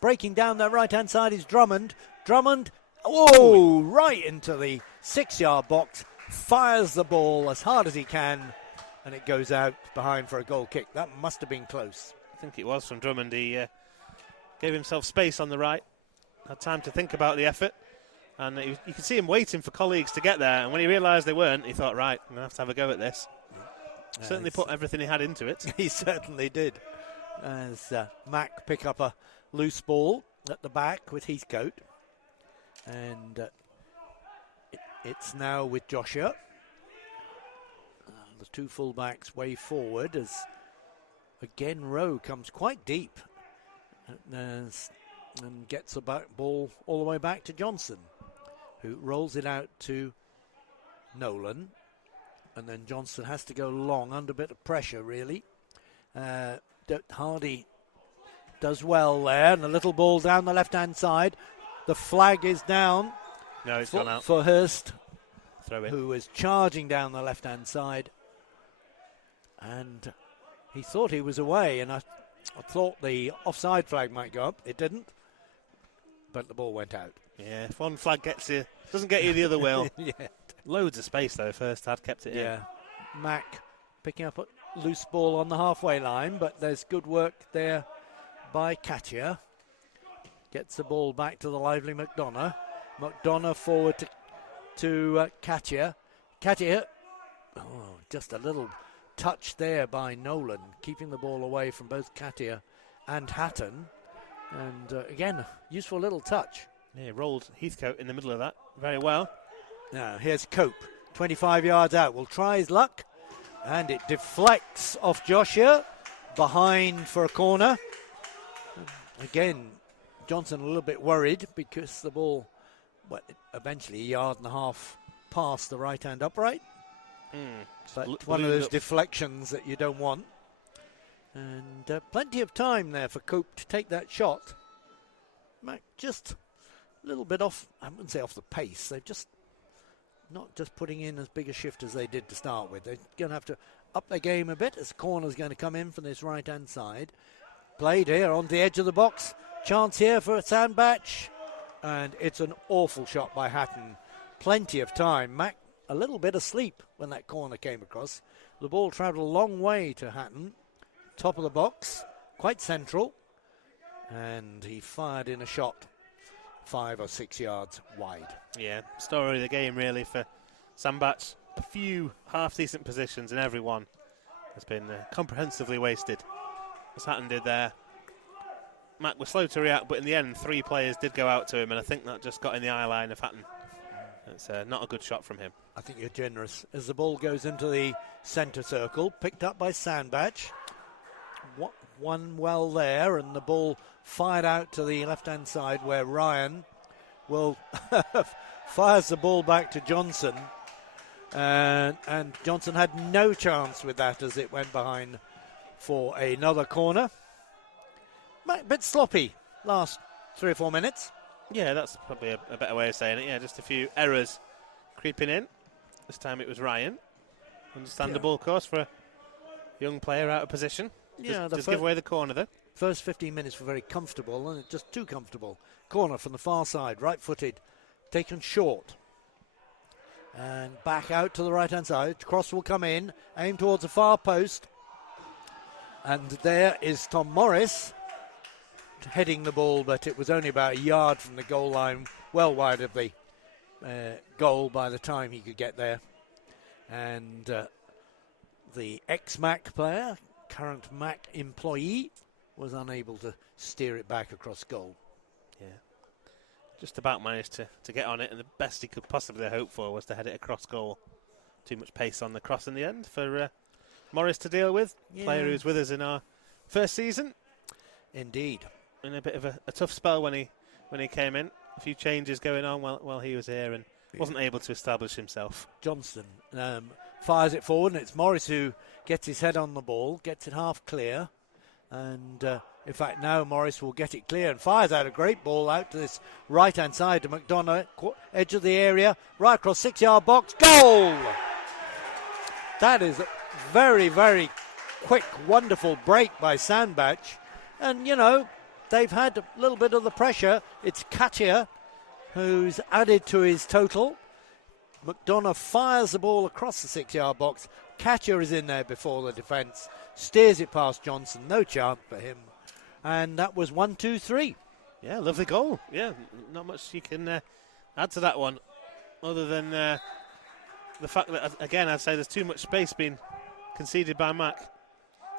Breaking down that right-hand side is Drummond. Right into the 6-yard box. Fires the ball as hard as he can, and it goes out behind for a goal kick. That must have been close. I think it was from Drummond. He gave himself space on the right, had time to think about the effort, and you could see him waiting for colleagues to get there, and when he realised they weren't, he thought, right, I'm going to have a go at this. Certainly put everything he had into it. He certainly did. As Mac pick up a loose ball at the back with Heathcote, and it's now with Joshua. The 2 fullbacks way forward as again Rowe comes quite deep and gets the ball all the way back to Johnson, who rolls it out to Nolan, and then Johnson has to go long under a bit of pressure really. Hardy does well there, and a little ball down the left-hand side. The flag is down. No, it's gone out. For Hurst, throw in, who was charging down the left-hand side. And he thought he was away, and I thought the offside flag might go up. It didn't, but the ball went out. Yeah, if one flag gets you, doesn't get you, the other will. Yeah. Loads of space, though, first had kept it in. Yeah, Mac picking up a loose ball on the halfway line, but there's good work there by Katia. Gets the ball back to the lively McDonough. McDonough forward to Katia. Katia, just a little touch there by Nolan, keeping the ball away from both Katia and Hatton. And again, useful little touch. Yeah, rolled Heathcote in the middle of that very well. Now here's Cope, 25 yards out. Will try his luck, and it deflects off Joshua, behind for a corner. Again, Johnson a little bit worried because the ball, eventually a yard and a half past the right-hand upright. But one of those deflections that you don't want. And plenty of time there for Cope to take that shot. Mac just a little bit off, I wouldn't say off the pace. They're just not just putting in as big a shift as they did to start with. They're going to have to up their game a bit as the corner's going to come in from this right-hand side. Played here on the edge of the box. Chance here for Sandbach. And it's an awful shot by Hatton. Plenty of time. Mac a little bit asleep when that corner came across. The ball travelled a long way to Hatton. Top of the box. Quite central. And he fired in a shot 5 or 6 yards wide. Yeah, story of the game really for Sandbach. A few half-decent positions and every one has been comprehensively wasted. As Hatton did there. Mac was slow to react, but in the end 3 players did go out to him, and I think that just got in the eye line of Hatton. It's not a good shot from him. I think you're generous. As the ball goes into the centre circle, picked up by Sandbach. One well there, and the ball fired out to the left-hand side where Ryan will fires the ball back to Johnson. And Johnson had no chance with that as it went behind for another corner. A bit sloppy last 3 or 4 minutes. Yeah, that's probably a better way of saying it. Yeah, just a few errors creeping in. This time it was Ryan. Understandable, of course, for a young player out of position. Just give away the corner, though. First 15 minutes were very comfortable, and just too comfortable. Corner from the far side, right-footed, taken short. And back out to the right-hand side. Cross will come in, aim towards the far post. And there is Tom Morris heading the ball, but it was only about a yard from the goal line, well wide of the goal by the time he could get there. And the ex-Mac player, current Mac employee, was unable to steer it back across goal. Yeah. Just about managed to get on it, and the best he could possibly hope for was to head it across goal. Too much pace on the cross in the end for Morris to deal with. Yeah. Player who was with us in our first season. Indeed. In a bit of a tough spell when he came in. A few changes going on while he was here, and wasn't able to establish himself. Johnston fires it forward, and it's Morris who gets his head on the ball, gets it half clear. And in fact, now Morris will get it clear and fires out a great ball out to this right-hand side to McDonough, edge of the area, right across 6-yard box, goal! That is a very, very quick, wonderful break by Sandbach. And, they've had a little bit of the pressure. It's Cheshire who's added to his total. McDonough fires the ball across the 6-yard box. Cheshire is in there before the defence. Steers it past Johnson. No chance for him. And that was 1-2-3. Yeah, lovely goal. Yeah, not much you can add to that one other than the fact that, again, I'd say there's too much space being conceded by Mac.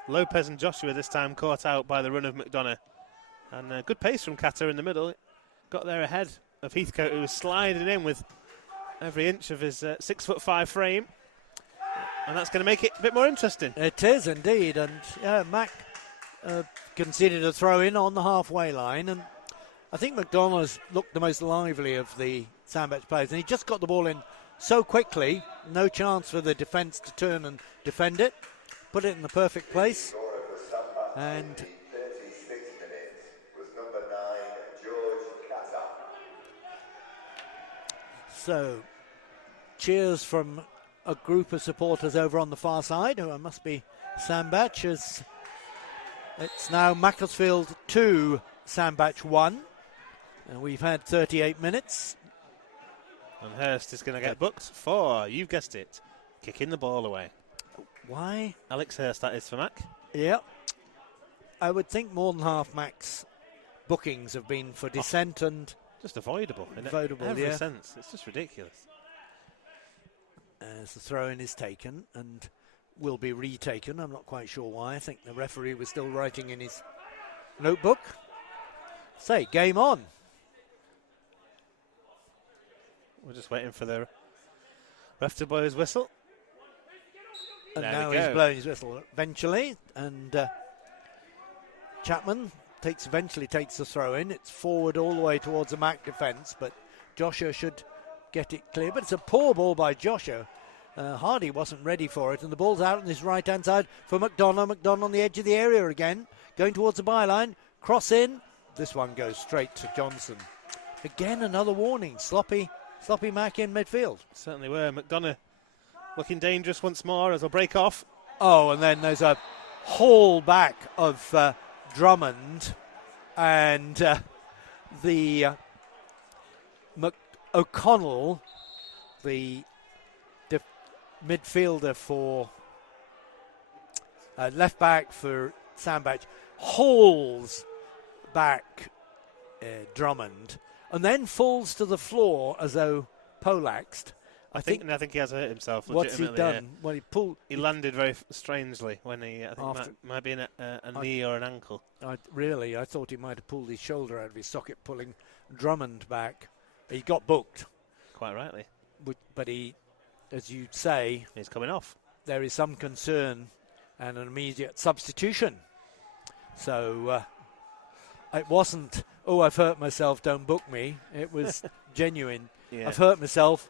Lopez and Joshua this time caught out by the run of McDonough. And good pace from Catter in the middle. Got there ahead of Heathcote, who was sliding in with every inch of his 6'5" frame. And that's going to make it a bit more interesting. It is indeed. And Mac conceded a throw in on the halfway line. And I think McDonough's looked the most lively of the Sandbach players. And he just got the ball in so quickly, no chance for the defence to turn and defend it. Put it in the perfect place. And so, cheers from a group of supporters over on the far side, who must be Sandbach, as it's now Macclesfield 2, Sandbach 1. And we've had 38 minutes. And Hurst is going to get booked for, you've guessed it, kicking the ball away. Why? Alex Hurst, that is for Mac. Yeah. I would think more than half Mac's bookings have been for dissent and... Just avoidable in every sense. It's just ridiculous. As the throw-in is taken and will be retaken. I'm not quite sure why. I think the referee was still writing in his notebook. Say, game on. We're just waiting for the ref to blow his whistle. And now he's blowing his whistle eventually. And Chapman eventually takes the throw in. It's forward all the way towards the Mac defence, but Joshua should get it clear. But it's a poor ball by Joshua. Hardy wasn't ready for it, and the ball's out on his right-hand side for McDonough. McDonough on the edge of the area again, going towards the byline. Cross in. This one goes straight to Johnson. Again, another warning. Sloppy Mac in midfield. Certainly were. McDonough looking dangerous once more as they'll break off. Oh, and then there's a haul back of Drummond, and the O'Connell, the midfielder for left back for Sandbach, hauls back Drummond and then falls to the floor as though poleaxed. I think he has hurt himself. What's he done? Well, he landed very strangely when he. I think might be in a knee or an ankle. I thought he might have pulled his shoulder out of his socket, pulling Drummond back. He got booked. Quite rightly. But he, as you say, he's coming off. There is some concern and an immediate substitution. So it wasn't, I've hurt myself, don't book me. It was genuine. Yeah. I've hurt myself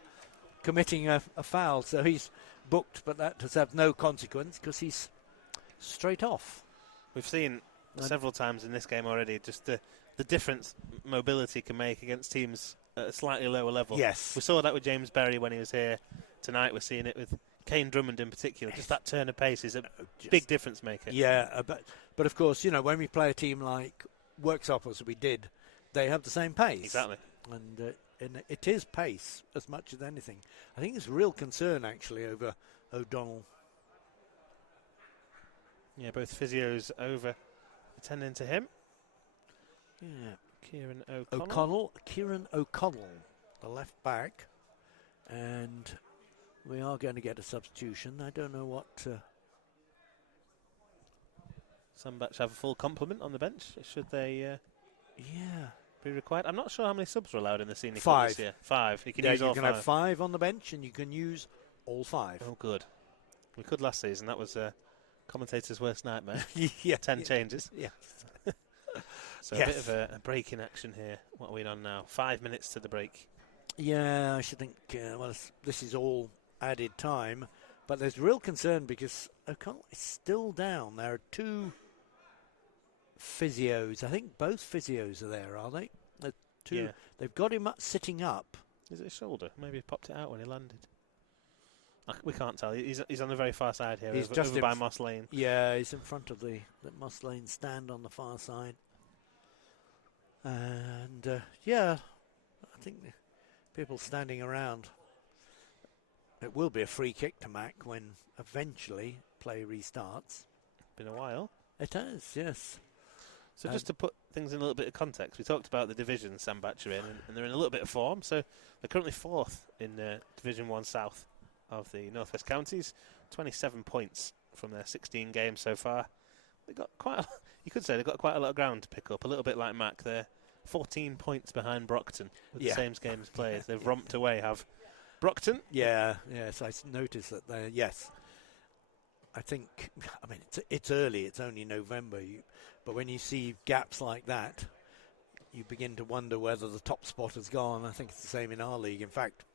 committing a foul. So he's booked, but that does have no consequence because he's straight off. We've seen several times in this game already just the difference mobility can make against teams at a slightly lower level. Yes. We saw that with James Berry when he was here. Tonight we're seeing it with Kane Drummond in particular, just that turn of pace is a big difference maker. Yeah, but of course, when we play a team like Worksop as we did, they have the same pace. Exactly. And it is pace as much as anything. I think there's real concern actually over O'Donnell. Yeah, both physios over attending to him. Yeah. Kieran Kieran O'Connell, the left back. And we are going to get a substitution. I don't know what... Sandbach have a full complement on the bench. Should they be required? I'm not sure how many subs are allowed in the senior club this year. 5. You can use all 5. You can have 5 on the bench and you can use all 5. Oh, good. We could last season. That was commentator's worst nightmare. 10 changes. Yeah. So a bit of a break in action here. What are we on now? 5 minutes to the break. Yeah, I should think, this is all added time. But there's real concern because O'Connell is still down. There are 2 physios. I think both physios are there, are they? 2. Yeah. They've got him sitting up. Is it his shoulder? Maybe he popped it out when he landed. We can't tell. He's on the very far side here. He's just over by Moss Lane. Yeah, he's in front of the Moss Lane stand on the far side. And, I think people standing around. It will be a free kick to Mac when eventually play restarts. Been a while. It has, yes. So just to put things in a little bit of context, we talked about the division Sandbach are in, and they're in a little bit of form. So they're currently 4th in Division 1 South of the North West Counties, 27 points from their 16 games so far. They got you could say they've got quite a lot of ground to pick up, a little bit like Mac. They're 14 points behind Brockton with the same games played. They've romped away, have Brockton. Yes, I noticed that there. Yes, I think. I mean, it's early. It's only November. But when you see gaps like that, you begin to wonder whether the top spot has gone. I think it's the same in our league. In fact,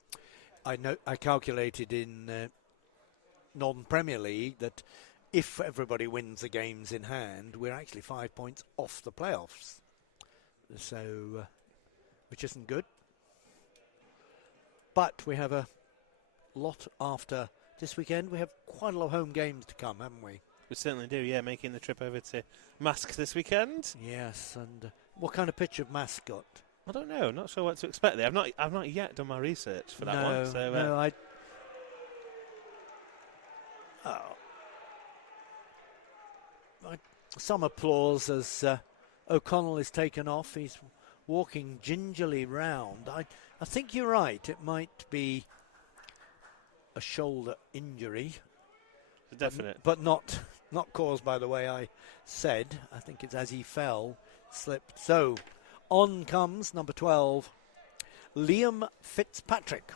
I calculated in non-Premier League that if everybody wins the games in hand, we're actually 5 points off the playoffs. So, which isn't good. But we have a lot after this weekend. We have quite a lot of home games to come, haven't we? We certainly do, yeah, making the trip over to Mask this weekend. Yes, and what kind of pitch have Mask got? I don't know, not sure what to expect there. I've not yet done my research for that one. So, some applause as O'Connell is taken off. He's walking gingerly round. I think you're right. It might be a shoulder injury. Definite. But not caused by the way I said. I think it's as he fell, slipped. So on comes number 12, Liam Fitzpatrick.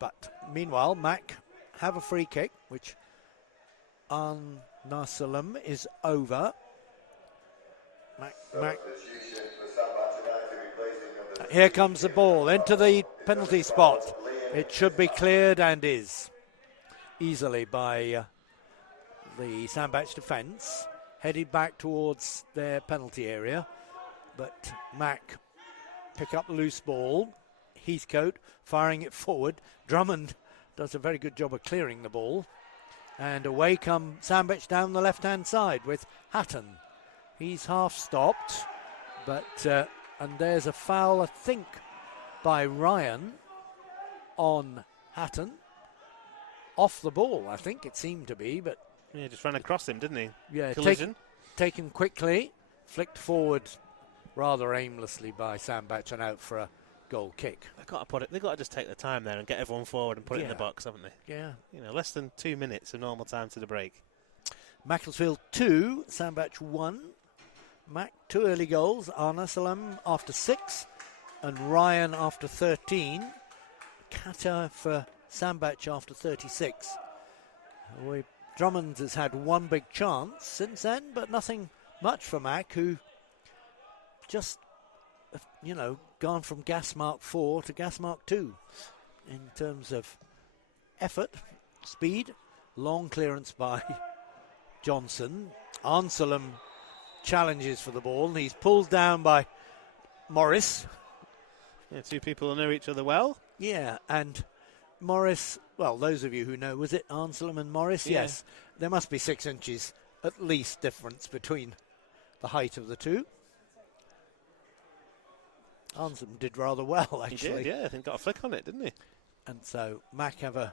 But meanwhile, Mac have a free kick, which Nasalam is over. Mac. Here comes the ball into the penalty spot. It should be cleared and is easily by the Sandbach defence, headed back towards their penalty area. But Mac pick up the loose ball. Heathcote firing it forward. Drummond does a very good job of clearing the ball. And away come Sandbach down the left-hand side with Hatton. He's half stopped, but and there's a foul, I think, by Ryan on Hatton. Off the ball, I think it seemed to be, but... Yeah, just ran across him, didn't he? Yeah, collision. Taken quickly, flicked forward rather aimlessly by Sandbach and out for a goal kick. They've got to just take the time there and get everyone forward and put it in the box, haven't they? Yeah. Less than 2 minutes of normal time to the break. Macclesfield 2, Sandbach 1. Mac 2 early goals. Arna Salam after 6 and Ryan after 13. Kata for Sandbach after 36. Drummond has had one big chance since then, but nothing much for Mac, who just, gone from gas mark 4 to gas mark 2 in terms of effort, speed, long clearance by Johnson. Anselm challenges for the ball, and he's pulled down by Morris. Yeah, 2 people who know each other well. Yeah, and Morris, well, those of you who know, was it Anselm and Morris? Yeah. Yes. There must be 6 inches at least difference between the height of the two. Anselm did rather well, actually. He did, yeah. I think got a flick on it, didn't he? And so Mac have a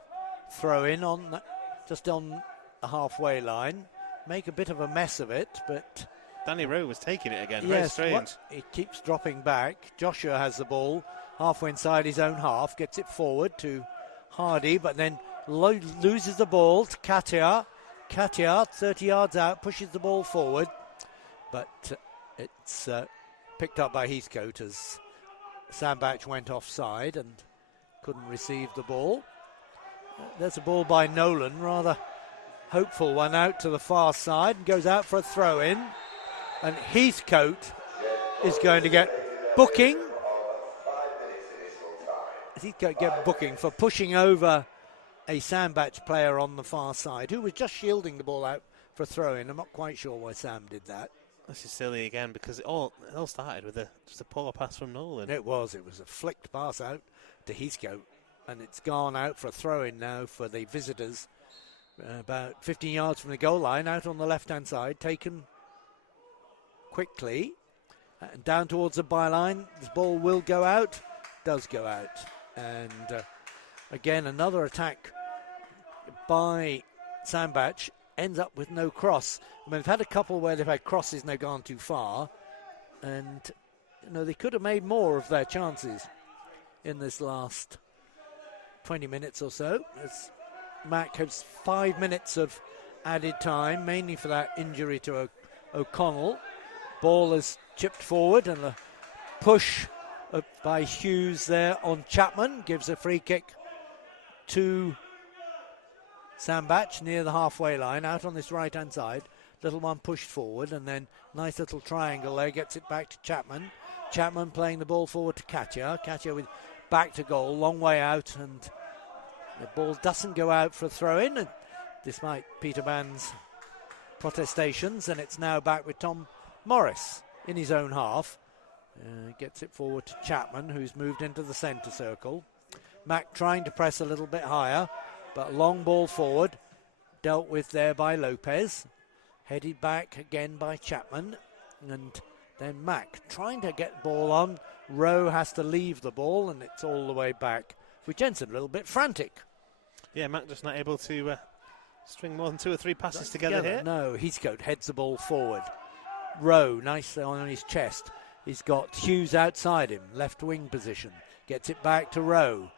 throw in on just on the halfway line. Make a bit of a mess of it, but Danny Rowe was taking it again. yes, Very strange. he keeps dropping back. Joshua has the ball halfway inside his own half, gets it forward to Hardy, but then loses the ball to Katia. Katia, 30 yards out, pushes the ball forward, but it's picked up by Heathcote as Sandbach went offside and couldn't receive the ball. There's a ball by Nolan, rather hopeful one out to the far side, and goes out for a throw-in. And Heathcote is going to get booking. Heathcote get booking for pushing over a Sandbach player on the far side who was just shielding the ball out for a throw-in. I'm not quite sure why Sam did that. This is silly again because it all started with just a poor pass from Nolan. It was a flicked pass out to Heathcote, and it's gone out for a throw-in now for the visitors. About 15 yards from the goal line, out on the left-hand side, taken quickly, and down towards the byline. This ball will go out, does go out. And again, another attack by Sandbach ends up with no cross. I mean, they've had a couple where they've had crosses and they've gone too far, and they could have made more of their chances in this last 20 minutes or so. As Mac has 5 minutes of added time, mainly for that injury to O'Connell. Ball is chipped forward, and a push by Hughes there on Chapman gives a free kick to Sandbach near the halfway line, out on this right-hand side. Little one pushed forward, and then nice little triangle there, gets it back to Chapman. Chapman playing the ball forward to Katia. Katia with back to goal, long way out, and the ball doesn't go out for a throw-in, and despite Peter Band's protestations, and it's now back with Tom Morris in his own half. Gets it forward to Chapman, who's moved into the centre circle. Mac trying to press a little bit higher, but long ball forward, dealt with there by Lopez. Headed back again by Chapman, and then Mac trying to get the ball on. Rowe has to leave the ball, and it's all the way back with Jensen a little bit frantic. Yeah, Mac just not able to string more than 2 or 3 passes together here. No, Heathcote heads the ball forward. Rowe, nice on his chest. He's got Hughes outside him, left wing position. Gets it back to Rowe.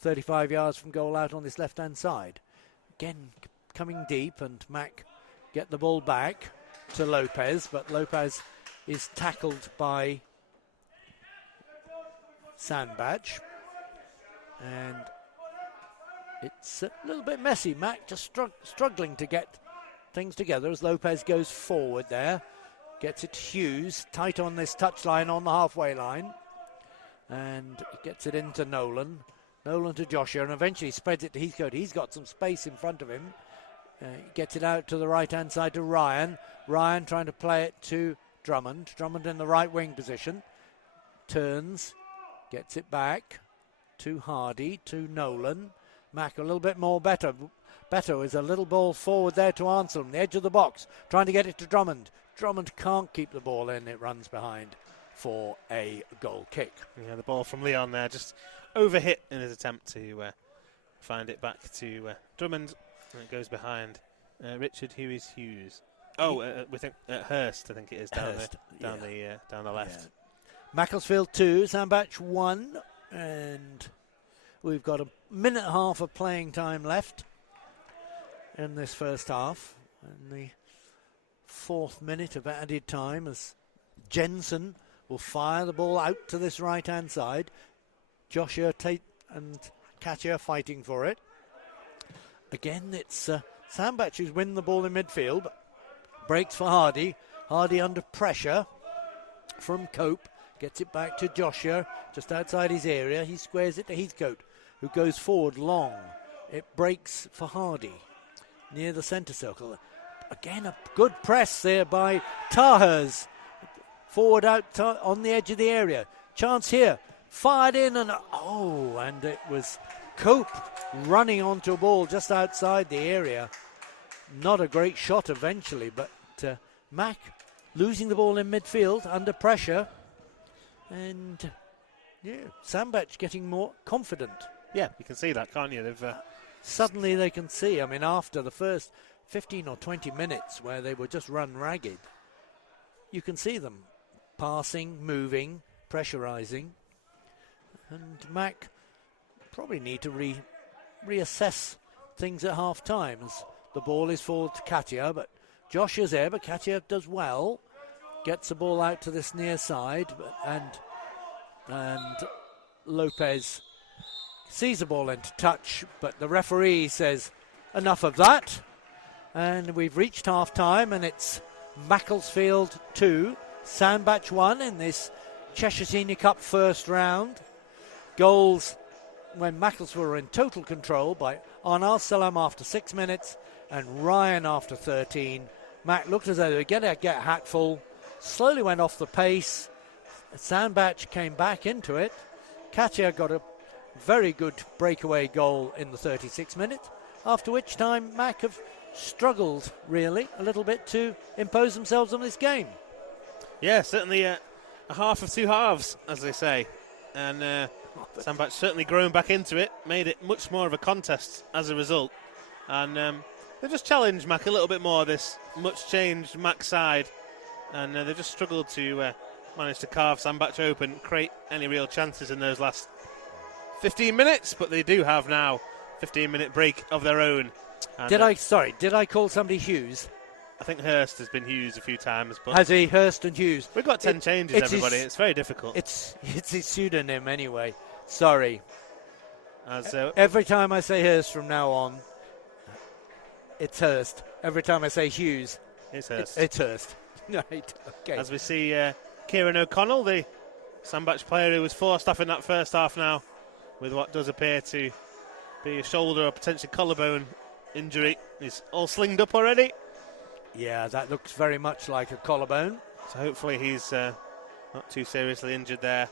35 yards from goal out on this left-hand side. Again, coming deep, and Mac get the ball back to Lopez, but Lopez is tackled by Sandbach. And it's a little bit messy. Mac just struggling to get things together as Lopez goes forward there. Gets it to Hughes, tight on this touchline on the halfway line. And gets it into Nolan. Nolan to Joshua, and eventually spreads it to Heathcote. He's got some space in front of him. Gets it out to the right-hand side to Ryan. Ryan trying to play it to Drummond. Drummond in the right wing position. Turns, gets it back to Hardy, to Nolan. Mac a little bit more better. Better is a little ball forward there to Anselm, the edge of the box, trying to get it to Drummond. Drummond can't keep the ball in. It runs behind for a goal kick. Yeah, the ball from Leon there just overhit in his attempt to find it back to Drummond, and it goes behind Richard Hughes. We think Hurst, I think it is down the left. Yeah. Macclesfield 2, Sandbach 1, and we've got a minute and a half of playing time left in this first half, and the 4th minute of added time as Jensen will fire the ball out to this right-hand side. Joshua Tate and Katia fighting for it. Again, it's Sandbach who's winning the ball in midfield. Breaks for Hardy. Hardy under pressure from Cope. Gets it back to Joshua, just outside his area. He squares it to Heathcote, who goes forward long. It breaks for Hardy near the centre circle. Again, a good press there by Tahers. Forward out on the edge of the area. Chance here. Fired in, and it was Cope running onto a ball just outside the area. Not a great shot eventually, but Mac losing the ball in midfield under pressure. And Sandbach getting more confident. Yeah, you can see that, can't you? Suddenly they can see, I mean, after the first 15 or 20 minutes where they were just run ragged, you can see them passing, moving, pressurising. And Mac probably need to reassess things at half-time as the ball is forward to Katia, but Josh is there, but Katia does well. Gets the ball out to this near side, and Lopez sees the ball into touch, but the referee says enough of that. And we've reached half-time, and it's Macclesfield 2, Sandbach 1 in this Cheshire Senior Cup first round. Goals when Macclesfield were in total control by Arnal Salam after 6 minutes and Ryan after 13. Mac looked as though they were going to get a hatful, slowly went off the pace. Sandbach came back into it. Katia got a very good breakaway goal in the 36th minute, after which time Mac have struggled really a little bit to impose themselves on this game. Yeah, certainly a half of two halves, as they say. And Sandbach certainly grown back into it, made it much more of a contest as a result. And they just challenged Mac a little bit more, this much changed Mac side. And they just struggled to manage to carve Sandbach open, create any real chances in those last 15 minutes. But they do have now 15-minute break of their own. And, did I call somebody Hughes? I think Hurst has been Hughes a few times. But has he? Hurst and Hughes. We've got 10 changes, everybody. It's very difficult. It's his pseudonym anyway. Sorry. As, every time I say Hurst from now on, it's Hurst. Every time I say Hughes, it's Hurst. It's Hurst. Right, okay. As we see Kieran O'Connell, the Sandbach player who was forced off in that first half now, with what does appear to be a shoulder or potentially collarbone injury. He's all slinged up already. Yeah, that looks very much like a collarbone. So hopefully he's not too seriously injured there.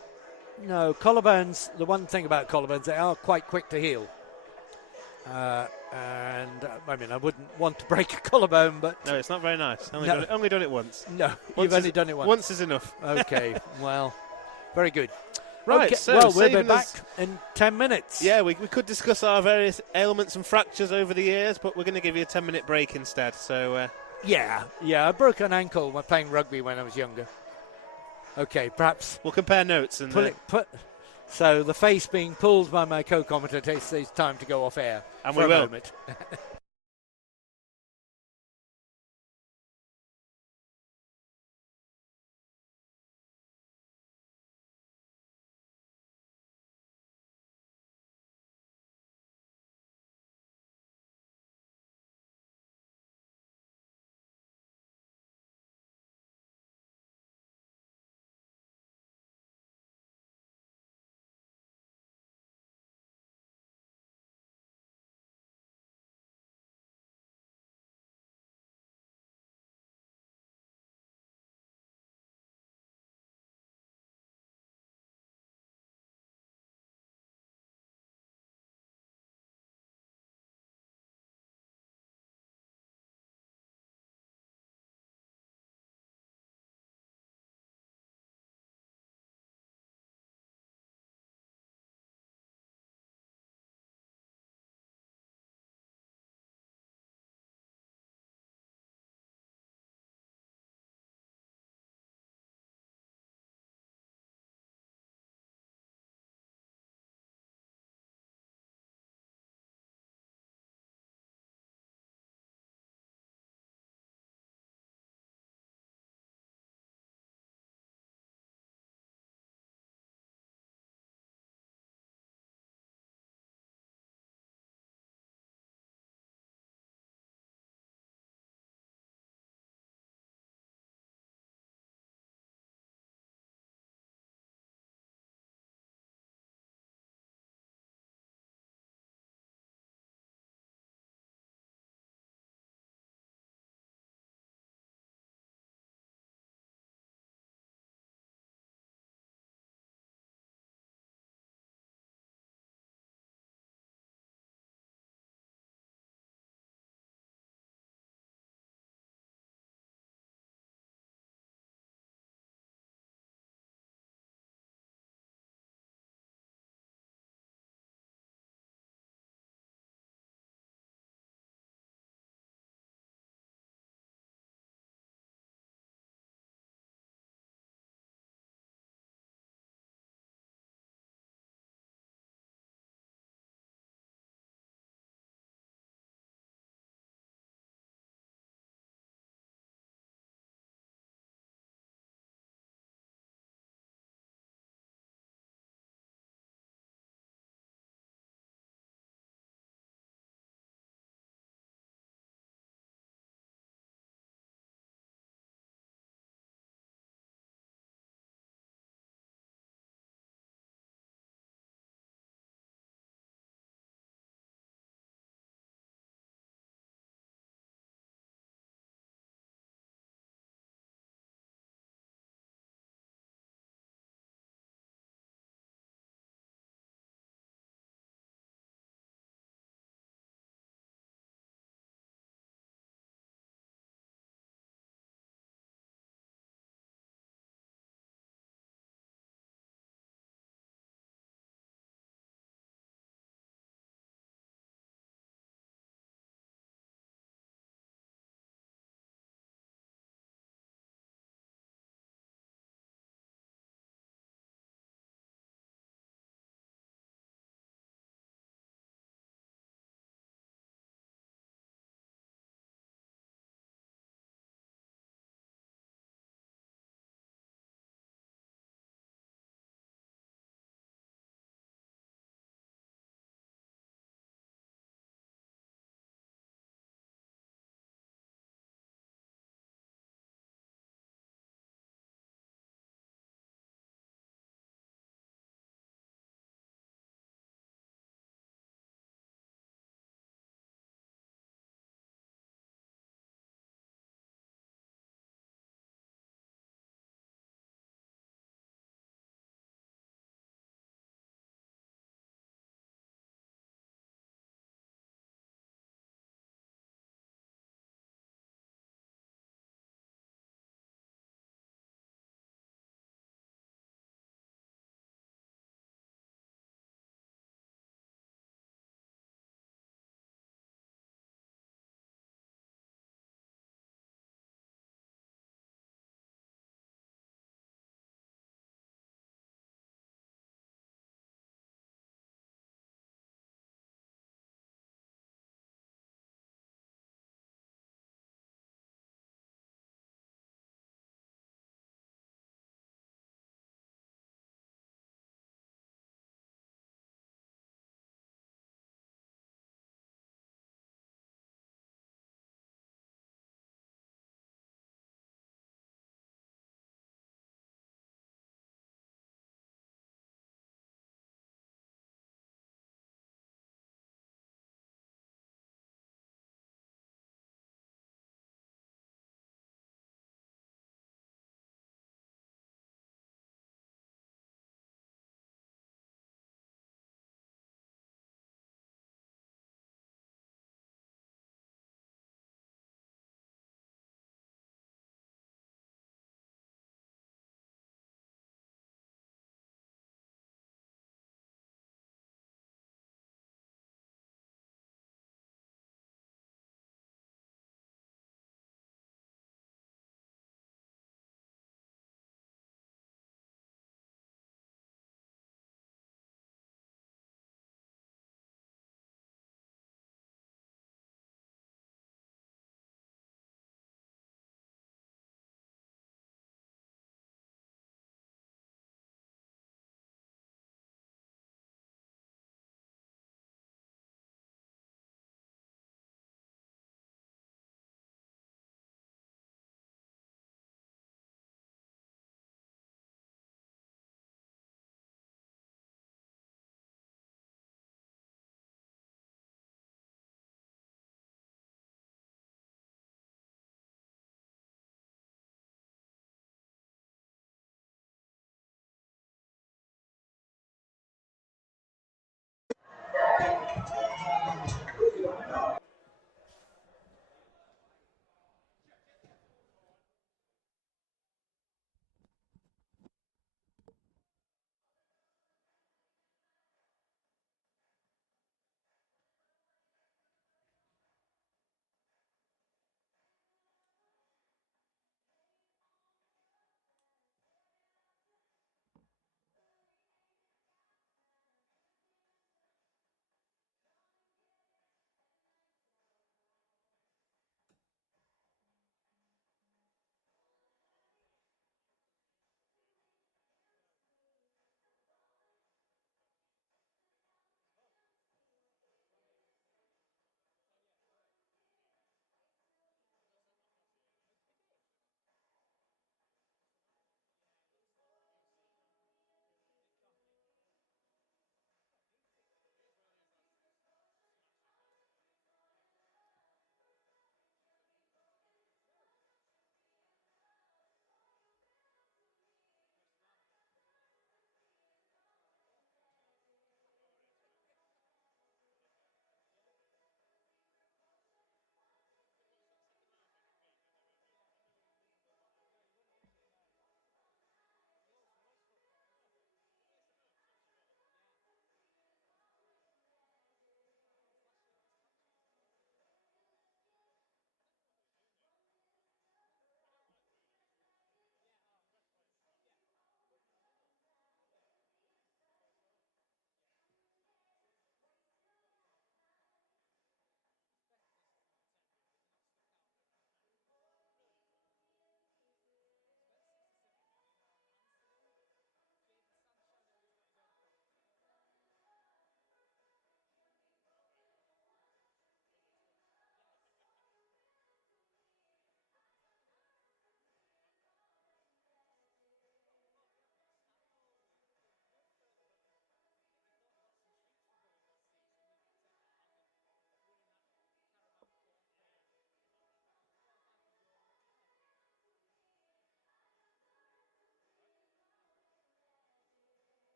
No, collarbones, the one thing about collarbones, they are quite quick to heal. And I mean, I wouldn't want to break a collarbone, but... No, it's not very nice. Only done it once. No, you've only done it once. Once is enough. Okay, well, very good. Right, okay, so well, we'll be back in 10 minutes. Yeah, we could discuss our various ailments and fractures over the years, but we're going to give you a 10-minute break instead. So, Yeah, I broke an ankle when playing rugby when I was younger. Okay, perhaps... We'll compare notes. And so the face being pulled by my co-commentator says time to go off air. And for we a will. Moment.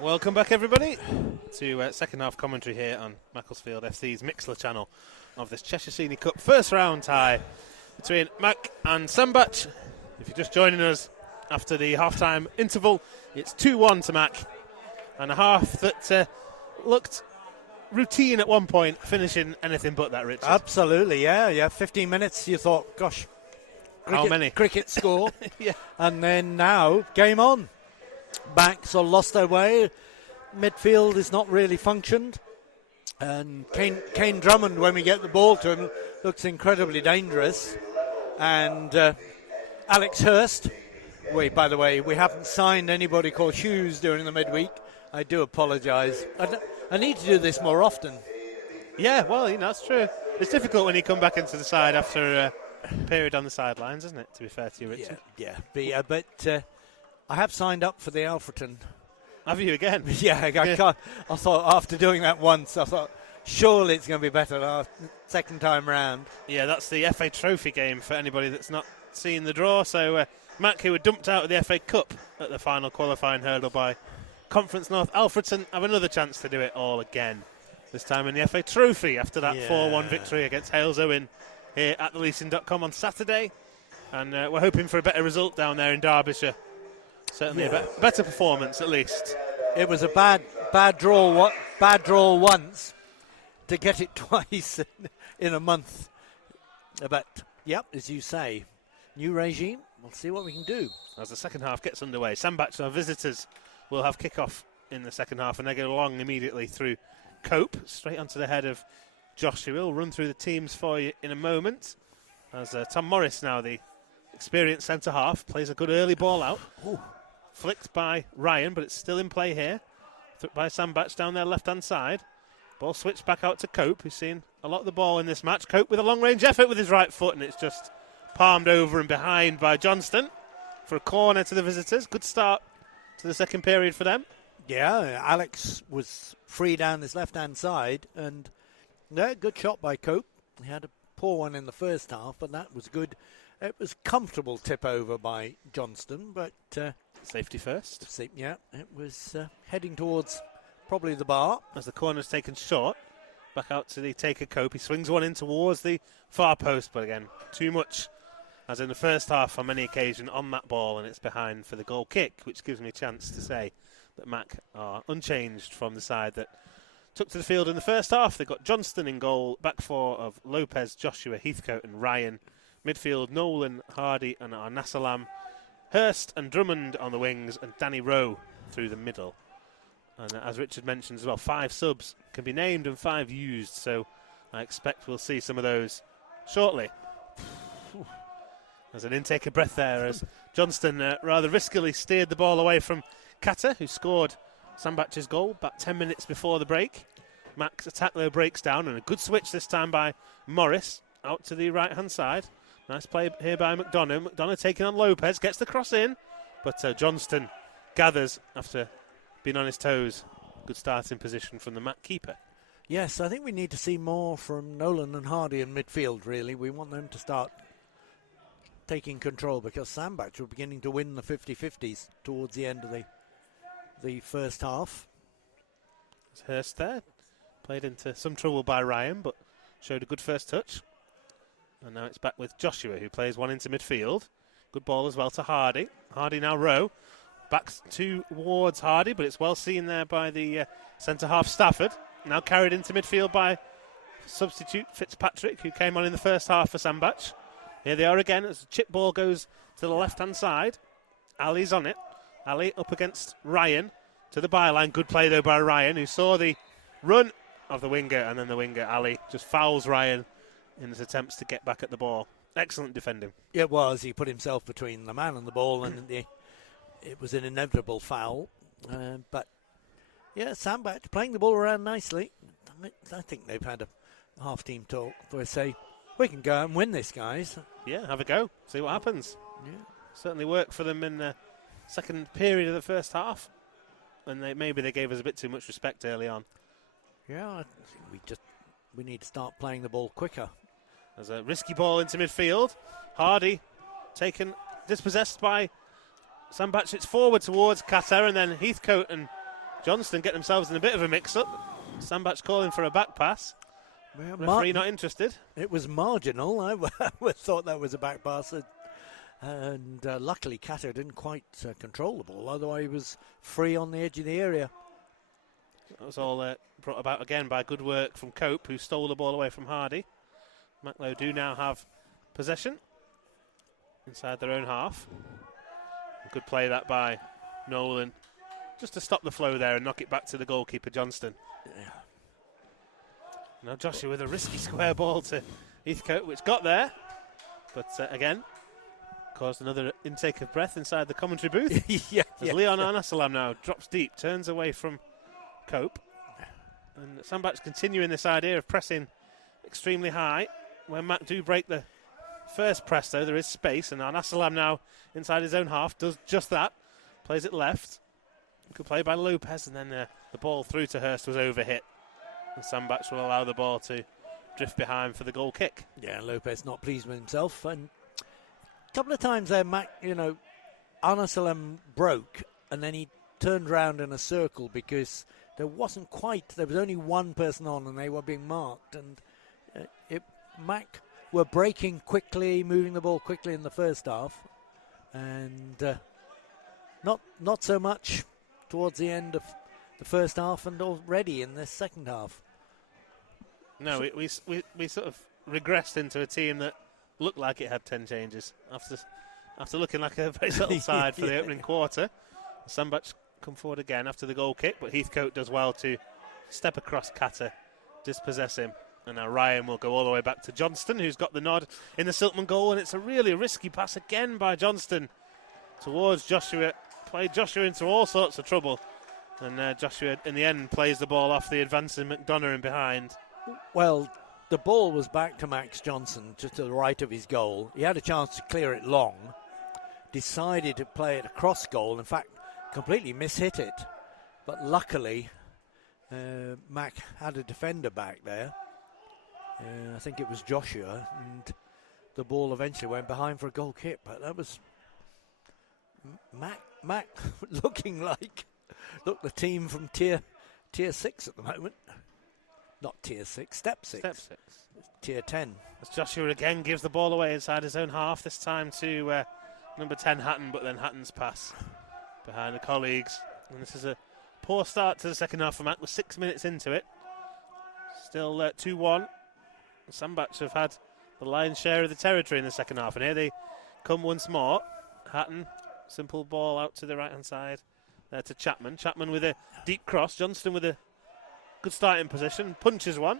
Welcome back, everybody, to second half commentary here on Macclesfield FC's Mixler channel of this Cheshire Senior Cup first round tie between Mac and Sandbach. If you're just joining us after the half-time interval, it's 2-1 to Mac, and a half that looked routine at one point, finishing anything but that, Richard. Absolutely, yeah. 15 minutes, you thought, gosh, how many? Cricket score. Yeah. And then now, game on. Backs are lost their way. Midfield is not really functioned. And Kane Drummond, when we get the ball to him, looks incredibly dangerous. And Alex Hurst, by the way, we haven't signed anybody called Hughes during the midweek. I do apologise. I need to do this more often. Yeah, well, that's true. It's difficult when you come back into the side after a period on the sidelines, isn't it, to be fair to you, Richard? Yeah. But I have signed up for the Alfreton. Have you again? Yeah, I can't. I thought after doing that once, I thought surely it's going to be better second time round. Yeah, that's the FA Trophy game for anybody that's not seen the draw. So Mac, who were dumped out of the FA Cup at the final qualifying hurdle by Conference North Alfreton, have another chance to do it all again. This time in the FA Trophy after that 4-1 victory against Hales Owen here at theleasing.com on Saturday. And we're hoping for a better result down there in Derbyshire. Certainly a better performance, at least. It was a bad draw once. To get it twice in a month. But, as you say, new regime. We'll see what we can do. As the second half gets underway, Sandbach, our visitors, will have kick-off in the second half, and they go along immediately through Cope, straight onto the head of Joshua. We'll run through the teams for you in a moment. As Tom Morris, now the experienced centre-half, plays a good early ball out. Ooh. Flicked by Ryan, but it's still in play here. By Sandbach down their left-hand side. Ball switched back out to Cope, who's seen a lot of the ball in this match. Cope with a long-range effort with his right foot, and it's just palmed over and behind by Johnston for a corner to the visitors. Good start to the second period for them. Yeah, Alex was free down his left-hand side, and good shot by Cope. He had a poor one in the first half, but that was good. It was comfortable tip over by Johnston, but safety first. It was heading towards probably the bar. As the corner's taken short, back out to the taker Cope. He swings one in towards the far post, but again, too much, as in the first half on many occasions, on that ball, and it's behind for the goal kick, which gives me a chance to say that Mac are unchanged from the side that took to the field in the first half. They've got Johnston in goal, back four of Lopez, Joshua, Heathcote and Ryan. Midfield, Nolan, Hardy and Arnasalam. Hurst and Drummond on the wings, and Danny Rowe through the middle. And as Richard mentioned as well, 5 subs can be named and 5 used, so I expect we'll see some of those shortly. There's an intake of breath there as Johnston rather riskily steered the ball away from Catter, who scored Sandbach's goal about 10 minutes before the break. Mac's attack though breaks down, and a good switch this time by Morris out to the right-hand side. Nice play here by McDonough. McDonough taking on Lopez, gets the cross in, but Johnston gathers after being on his toes. Good starting position from the Mac keeper. Yes, I think we need to see more from Nolan and Hardy in midfield, really. We want them to start taking control, because Sandbach were beginning to win the 50-50s towards the end of the first half. There's Hurst there. Played into some trouble by Ryan, but showed a good first touch. And now it's back with Joshua, who plays one into midfield. Good ball as well to Hardy. Hardy now Rowe. Back towards Hardy, but it's well seen there by the centre-half Stafford. Now carried into midfield by substitute Fitzpatrick, who came on in the first half for Sandbach. Here they are again as the chip ball goes to the left-hand side. Ali's on it. Ali up against Ryan to the byline. Good play, though, by Ryan, who saw the run of the winger, and then the winger, Ali, just fouls Ryan in his attempts to get back at the ball. Excellent defending. It was. He put himself between the man and the ball, and it was an inevitable foul. But, Sandbach playing the ball around nicely. I think they've had a half-team talk where they say, we can go and win this, guys. Yeah, have a go. See what happens. Yeah. Certainly worked for them in the second period of the first half. And maybe they gave us a bit too much respect early on. Yeah, I think we need to start playing the ball quicker. There's a risky ball into midfield. Hardy dispossessed by Sandbach. It's forward towards Cater, and then Heathcote and Johnston get themselves in a bit of a mix-up. Sandbach calling for a back pass. Referee not interested. It was marginal. I thought that was a back pass. And luckily Cato didn't quite control the ball, otherwise he was free on the edge of the area. That was all brought about again by good work from Cope, who stole the ball away from Hardy. Macclesfield do now have possession inside their own half. Good play that by Nolan, just to stop the flow there and knock it back to the goalkeeper Johnston. Yeah. Now Joshua with a risky square ball to Heathcote, which got there, but again caused another intake of breath inside the commentary booth. As Leon Arnasalam now drops deep, turns away from Cope. And Sandbach's continuing this idea of pressing extremely high. When Mac do break the first press, though, there is space, and Arnasalam now inside his own half does just that. Plays it left. Good play by Lopez, and then the ball through to Hurst was overhit. And Sandbach will allow the ball to drift behind for the goal kick. Yeah, Lopez not pleased with himself. And a couple of times there, Arnasalam broke, and then he turned round in a circle because there was only one person on and they were being marked. And Mac were breaking quickly, moving the ball quickly in the first half. And not so much towards the end of the first half and already in the second half. No, we sort of regressed into a team that looked like it had 10 changes after looking like a very settled side for the opening quarter. Sandbach come forward again after the goal kick, but Heathcote does well to step across Catter, dispossess him, and now Ryan will go all the way back to Johnston, who's got the nod in the Siltman goal, and it's a really risky pass again by Johnston towards Joshua. Played Joshua into all sorts of trouble, and Joshua in the end plays the ball off the advancing McDonough in behind. Well, the ball was back to Max Johnson, just to the right of his goal. He had a chance to clear it long, decided to play it across goal, in fact, completely mishit it. But luckily, Mac had a defender back there. I think it was Joshua, and the ball eventually went behind for a goal kick. But that was Mac looking like the team from tier 6 at the moment. Not tier 6, step 6. Step 6. Tier 10. As Joshua again gives the ball away inside his own half, this time to number 10 Hatton, but then Hatton's pass behind the colleagues. And this is a poor start to the second half for Mac. We're 6 minutes into it. Still 2-1. Sandbach have had the lion's share of the territory in the second half, and here they come once more. Hatton, simple ball out to the right-hand side there to Chapman. Chapman with a deep cross. Johnston with a good starting position. Punches one.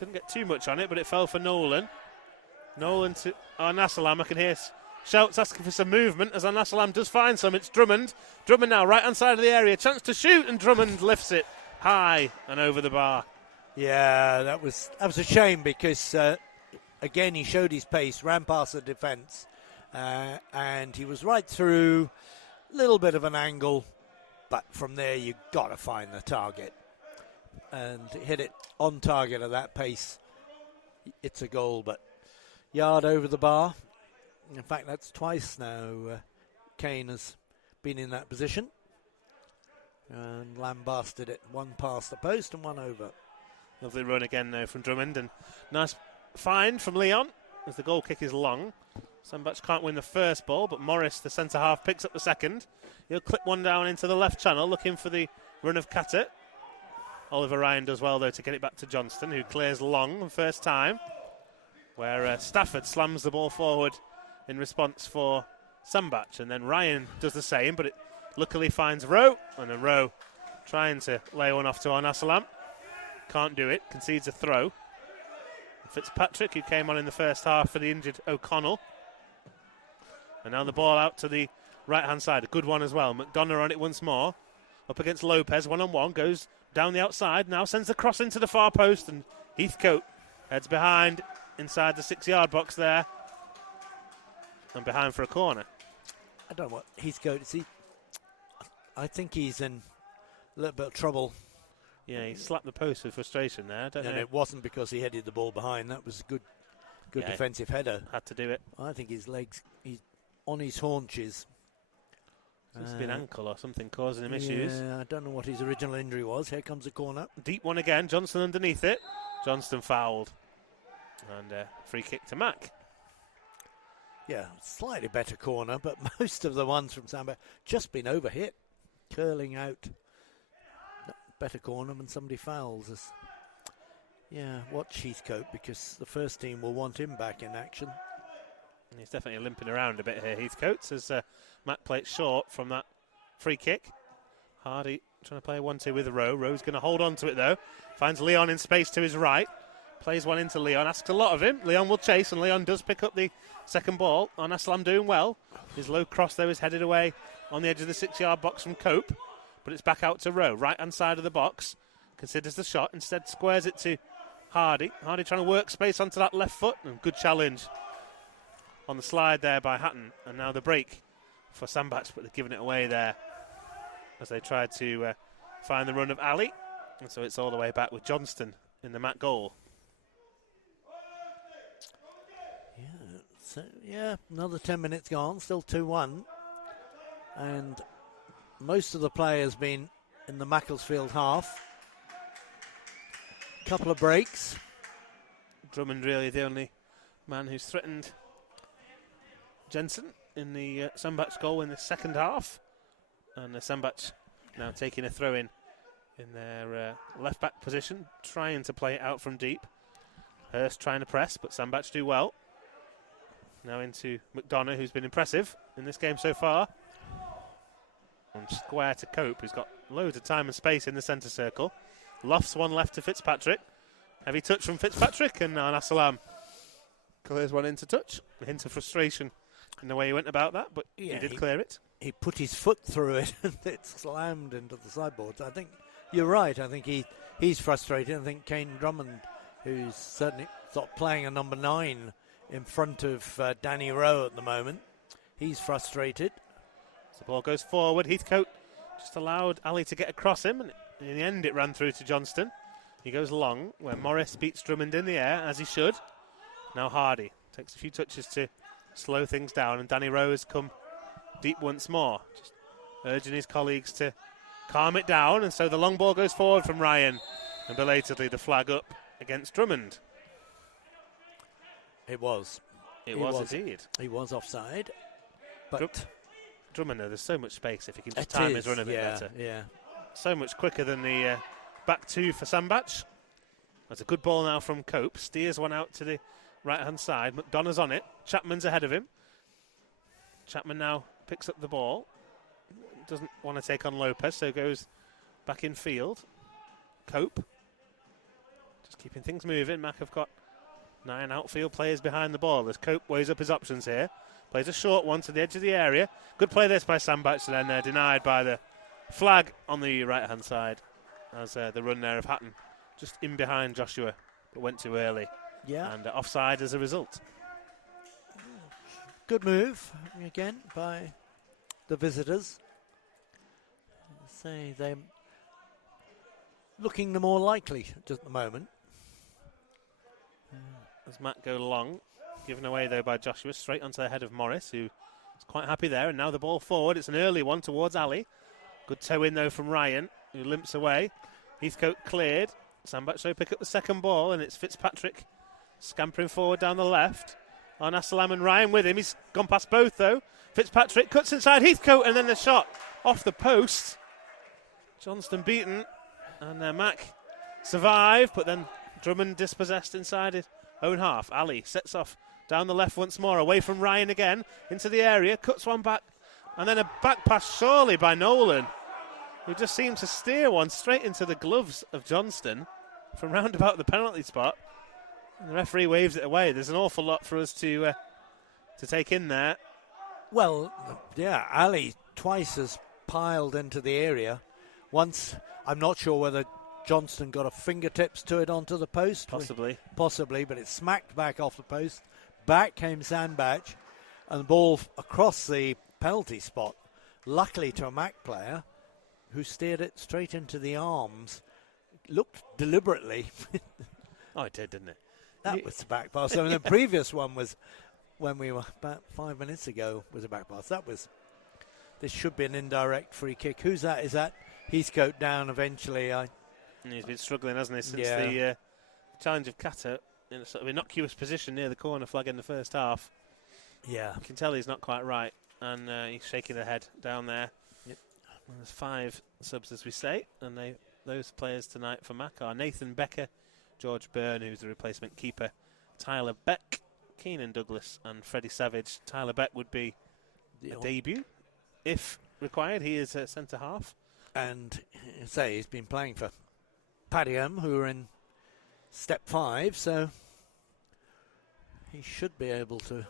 Didn't get too much on it, but it fell for Nolan. Nolan to Arnasalam. I can hear shouts asking for some movement as Arnasalam does find some. It's Drummond. Drummond now right-hand side of the area. Chance to shoot, and Drummond lifts it high and over the bar. Yeah, that was a shame because, again, he showed his pace, ran past the defence, and he was right through, a little bit of an angle, but from there you've got to find the target. And hit it on target at that pace. It's a goal, but yard over the bar. In fact, that's twice now Kane has been in that position. And lambasted it, one past the post and one over. Lovely run again now from Drummond, and nice find from Leon as the goal kick is long. Sandbach can't win the first ball, but Morris, the centre-half, picks up the second. He'll clip one down into the left channel, looking for the run of Catter. Oliver Ryan does well, though, to get it back to Johnston, who clears long the first time, where Stafford slams the ball forward in response for Sandbach, and then Ryan does the same, but it luckily finds Rowe, and then Rowe trying to lay one off to Arnasalam. Can't do it, concedes a throw. Fitzpatrick, who came on in the first half for the injured O'Connell. And now the ball out to the right-hand side, a good one as well. McDonough on it once more, up against Lopez, one-on-one, goes down the outside, now sends the cross into the far post, and Heathcote heads behind inside the 6-yard box there, and behind for a corner. I don't know what Heathcote is. I think he's in a little bit of trouble. Yeah, he slapped the post with frustration there. And it wasn't because he headed the ball behind. That was a good defensive header. Had to do it. I think his legs, he's on his haunches. Seems to be an ankle or something causing him issues. Yeah, I don't know what his original injury was. Here comes the corner. Deep one again. Johnston underneath it. Johnston fouled. And free kick to Mac. Yeah, slightly better corner, but most of the ones from Sandbach just been overhit. Curling out. Better corner when somebody fouls us. Yeah, watch Heathcote, because the first team will want him back in action. He's definitely limping around a bit here, Heathcote, as Matt plays short from that free kick. Hardy trying to play a 1-2 with Rowe. Rowe's going to hold on to it, though. Finds Leon in space to his right. Plays one into Leon. Asks a lot of him. Leon will chase, and Leon does pick up the second ball. Aslam doing well. His low cross, though, is headed away on the edge of the 6-yard box from Cope. But it's back out to Rowe. Right-hand side of the box. Considers the shot. Instead squares it to Hardy. Hardy trying to work space onto that left foot. And good challenge on the slide there by Hatton. And now the break for Sandbach, but they're giving it away there as they tried to find the run of Ali. And so it's all the way back with Johnston in the Mac goal. Another 10 minutes gone, still 2-1. And most of the players been in the Macclesfield half. Couple of breaks. Drummond really the only man who's threatened Jensen in the Sandbach goal in the second half. And Sandbach now taking a throw in their left back position, trying to play it out from deep. Hurst trying to press, but Sandbach do well. Now into McDonough, who's been impressive in this game so far. And square to Cope, who's got loads of time and space in the centre circle. Lofts one left to Fitzpatrick. Heavy touch from Fitzpatrick, and Assalam clears one into touch. A hint of frustration in the way he went about that, but he did clear it. He put his foot through it, and it slammed into the sideboards. I think you're right. I think he's frustrated. I think Kane Drummond, who's certainly playing a number 9 in front of Danny Rowe at the moment, he's frustrated. As the ball goes forward, Heathcote just allowed Ali to get across him, and in the end it ran through to Johnston. He goes long, where Morris beats Drummond in the air, as he should. Now Hardy takes a few touches to slow things down, and Danny Rowe has come deep once more, just urging his colleagues to calm it down, and so the long ball goes forward from Ryan, and belatedly the flag up against Drummond. It was indeed. He was offside, but Drummond, there's so much space if he can just time his run a bit better. Yeah, so much quicker than the back two for Sandbach. That's a good ball now from Cope. Steers one out to the right-hand side. McDonough's on it. Chapman's ahead of him. Chapman now picks up the ball. Doesn't want to take on Lopez, so goes back in field. Cope just keeping things moving. Mac have got 9 outfield players behind the ball as Cope weighs up his options here. Plays a short one to the edge of the area. Good play this by Sandbach, and then denied by the flag on the right-hand side as the run there of Hatton just in behind Joshua, but went too early. Yeah. And offside as a result. Good move again by the visitors. Say they're looking the more likely at the moment. As Matt go long, given away though by Joshua, straight onto the head of Morris, who is quite happy there. And now the ball forward. It's an early one towards Ali. Good toe in though from Ryan, who limps away. Heathcote cleared. Sandbach so pick up the second ball, and it's Fitzpatrick scampering forward down the left. On Assalam and Ryan with him. He's gone past both though. Fitzpatrick cuts inside Heathcote, and then the shot off the post. Johnston beaten, and Mac survived, but then Drummond dispossessed inside his own half. Ali sets off down the left once more, away from Ryan again, into the area, cuts one back, and then a back pass surely by Nolan, who just seemed to steer one straight into the gloves of Johnston from round about the penalty spot. And the referee waves it away. There's an awful lot for us to take in there. Well, yeah, Ali twice has piled into the area. Once, I'm not sure whether Johnston got a fingertips to it onto the post. Possibly, but it smacked back off the post. Back came Sandbach, and the ball across the penalty spot, luckily to a Mac player, who steered it straight into the arms. Looked deliberately. Oh, it did, didn't it? That was the back pass. I mean, the previous one was when we were about 5 minutes ago was a back pass. That was this should be an indirect free kick. Who's that? Is that Heathcote down eventually? And he's been struggling, hasn't he, since the challenge of Catter in a sort of innocuous position near the corner flag in the first half. Yeah. You can tell he's not quite right, and he's shaking the head down there. Yep. And there's 5 subs, as we say, and those players tonight for Mac are Nathan Becker, George Byrne, who's the replacement keeper, Tyler Beck, Keenan Douglas, and Freddie Savage. Tyler Beck would be a debut, if required. He is a centre half. And he's been playing for Padiham, who are in step 5, so he should be able to,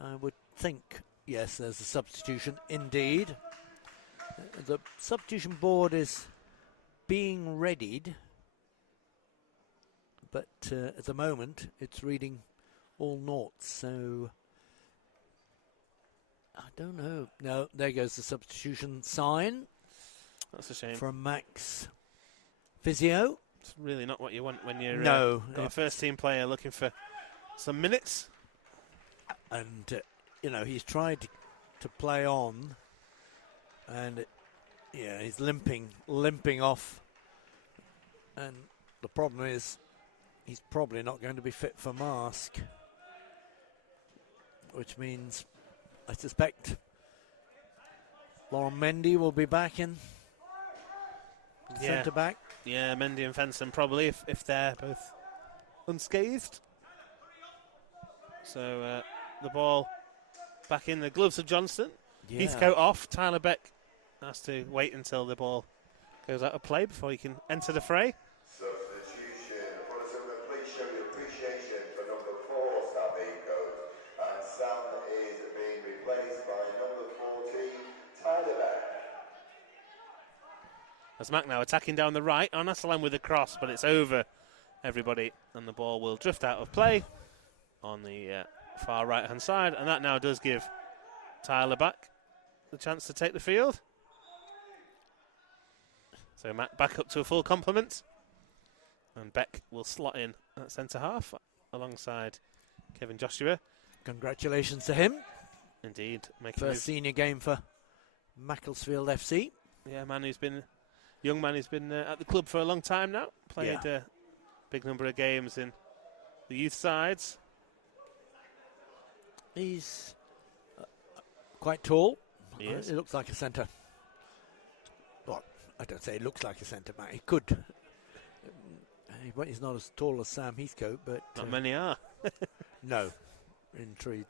I would think. Yes, there's a substitution indeed. The substitution board is being readied, but at the moment it's reading all noughts, so I don't know. No, there goes the substitution sign. That's a shame. From Max Physio. It's really not what you want when you're got a first-team player looking for some minutes. And, he's tried to play on, and, he's limping off. And the problem is he's probably not going to be fit for Mask, which means I suspect Lauren Mendy will be back in centre back. Yeah, Mendy and Fenson probably, if they're both unscathed. So the ball back in the gloves of Johnston. Yeah. Heathcote off. Tyler Beck has to wait until the ball goes out of play before he can enter the fray. Substitution. Please show your appreciation for number 4, Sandbach. And Sam is being replaced by number 14, Tyler Beck. As Mac now attacking down the right. Anasalam with a cross, but it's over everybody, and the ball will drift out of play on the far right-hand side, and that now does give Tyler back the chance to take the field. So Mac back up to a full complement, and Beck will slot in at centre-half alongside Kevin Joshua. Congratulations to him. Indeed. Making First senior game for Macclesfield FC. Yeah, young man who's been at the club for a long time now. Played a big number of games in the youth sides. He's quite tall. He is. He looks like a centre. Well, I don't say he looks like a centre back. He could. He's not as tall as Sam Heathcote, but Not many are. no, in truth,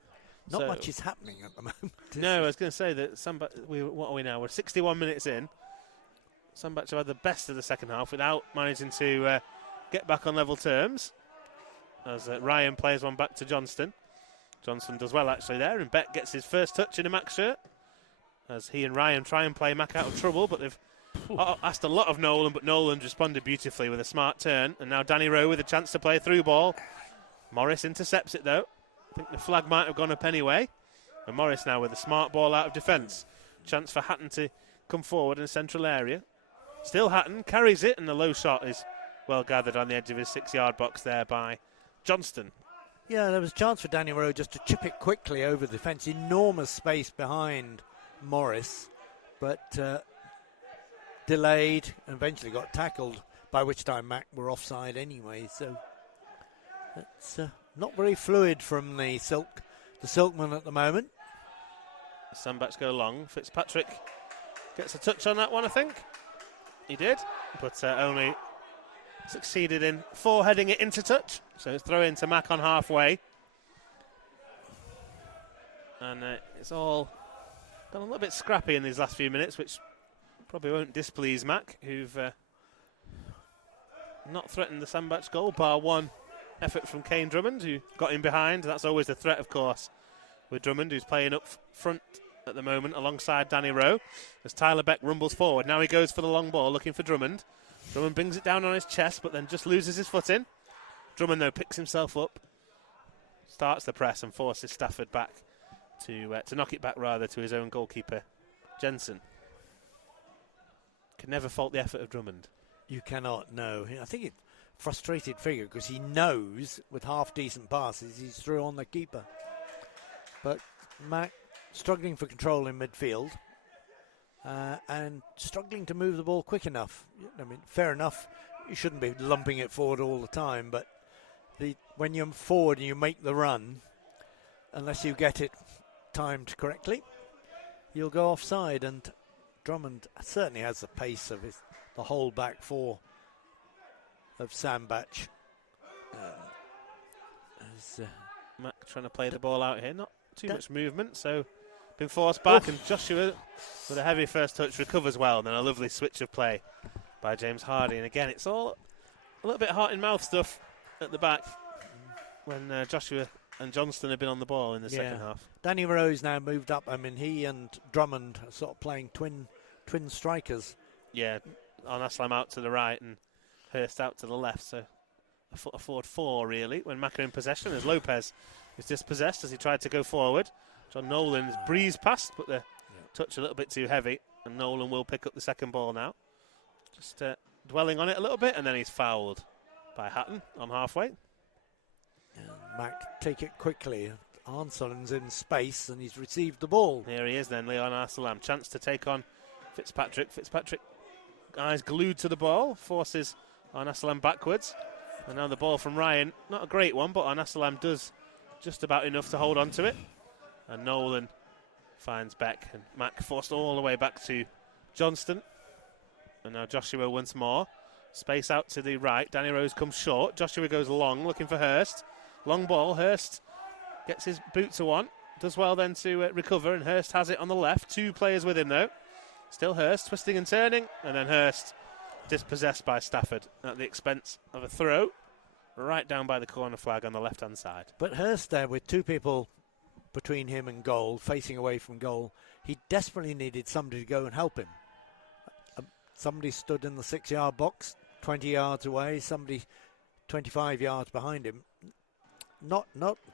not much is happening at the moment. No, I was going to say that Sandbach, what are we now? We're 61 minutes in. Sandbach have had the best of the second half without managing to get back on level terms. As Ryan plays one back to Johnston. Johnston does well actually there, and Beck gets his first touch in a Mac shirt. As he and Ryan try and play Mac out of trouble, but they've asked a lot of Nolan, but Nolan's responded beautifully with a smart turn. And now Danny Rowe with a chance to play through ball. Morris intercepts it though. I think the flag might have gone up anyway. And Morris now with a smart ball out of defence. Chance for Hatton to come forward in the central area. Still Hatton carries it, and the low shot is well gathered on the edge of his 6-yard box there by Johnston. Yeah, there was a chance for Danny Rowe just to chip it quickly over the fence. Enormous space behind Morris, but delayed and eventually got tackled, by which time Mac were offside anyway. So it's not very fluid from the Silkman at the moment. Sandbachs go long. Fitzpatrick gets a touch on that one, I think. He did, but only succeeded in foreheading it into touch. So it's throw into Mac on halfway. And it's all gone a little bit scrappy in these last few minutes, which probably won't displease Mac, who've not threatened the Sandbach goal, bar one effort from Kane Drummond, who got in behind. That's always the threat, of course, with Drummond, who's playing up front at the moment alongside Danny Rowe. As Tyler Beck rumbles forward, now he goes for the long ball looking for Drummond. Drummond brings it down on his chest, but then just loses his footing. Drummond, though, picks himself up, starts the press and forces Stafford back to knock it back, rather, to his own goalkeeper, Jensen. Can never fault the effort of Drummond. You cannot, no. I think it's a frustrated figure because he knows with half-decent passes he's through on the keeper. But Mac struggling for control in midfield. and struggling to move the ball quick enough. I mean, fair enough, you shouldn't be lumping it forward all the time, but when you're forward and you make the run, unless you get it timed correctly, you'll go offside. And Drummond certainly has the pace of the whole back four of Sandbach. Mac trying to play the ball out here, not too much movement, so been forced back. And Joshua, with a heavy first touch, recovers well, and then a lovely switch of play by James Hardy. And again, it's all a little bit heart in mouth stuff at the back when Joshua and Johnston have been on the ball in the second half. Danny Rowe's now moved up. I mean, he and Drummond are sort of playing twin strikers. Yeah, Al-Naslam out to the right and Hurst out to the left, so a forward four, really, when Mac are in possession, as Lopez is dispossessed as he tried to go forward. John Nolan has breezed past, but the touch a little bit too heavy, and Nolan will pick up the second ball now. Just dwelling on it a little bit, and then he's fouled by Hatton on halfway. Mac take it quickly. Armstrong's in space, and he's received the ball. Here he is then, Leon Arsalam. Chance to take on Fitzpatrick. Fitzpatrick, eyes glued to the ball, forces Arsalam backwards. And now the ball from Ryan, not a great one, but Arsalam does just about enough to hold on to it. And Nolan finds Beck, and Mac forced all the way back to Johnston. And now Joshua once more. Space out to the right. Danny Rose comes short. Joshua goes long, looking for Hurst. Long ball. Hurst gets his boot to one. Does well then to recover, and Hurst has it on the left. Two players with him, though. Still Hurst, twisting and turning. And then Hurst dispossessed by Stafford at the expense of a throw. Right down by the corner flag on the left-hand side. But Hurst there with two people between him and goal, facing away from goal. He desperately needed somebody to go and help him. Somebody stood in the 6-yard box, 20 yards away. Somebody 25 yards behind him. Not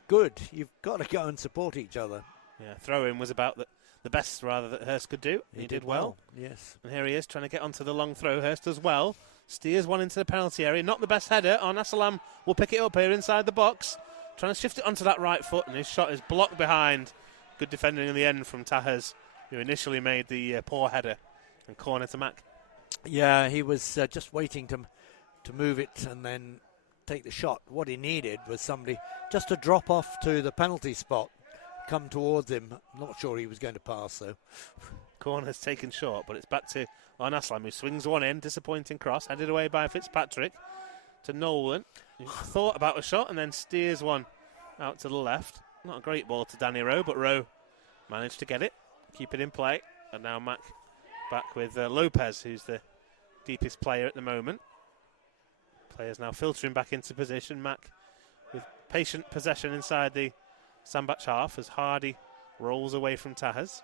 good. You've got to go and support each other. Yeah, throw-in was about the best, rather, that Hurst could do. He did well. Yes. And here he is trying to get onto the long throw. Hurst as well. Steers one into the penalty area. Not the best header. Arsalam will pick it up here inside the box. Trying to shift it onto that right foot, and his shot is blocked behind. Good defending in the end from Tahers, who initially made the poor header and corner to Mac. Yeah, he was just waiting to move it and then take the shot. What he needed was somebody just to drop off to the penalty spot, come towards him. I'm not sure he was going to pass, though. Corner's taken short, but it's back to Arsalam, who swings one in. Disappointing cross, headed away by Fitzpatrick to Nolan, who thought about a shot and then steers one out to the left. Not a great ball to Danny Rowe, but Rowe managed to get it, keep it in play. And now Mac back with Lopez, who's the deepest player at the moment. Players now filtering back into position. Mac with patient possession inside the Sandbach half as Hardy rolls away from Tahers.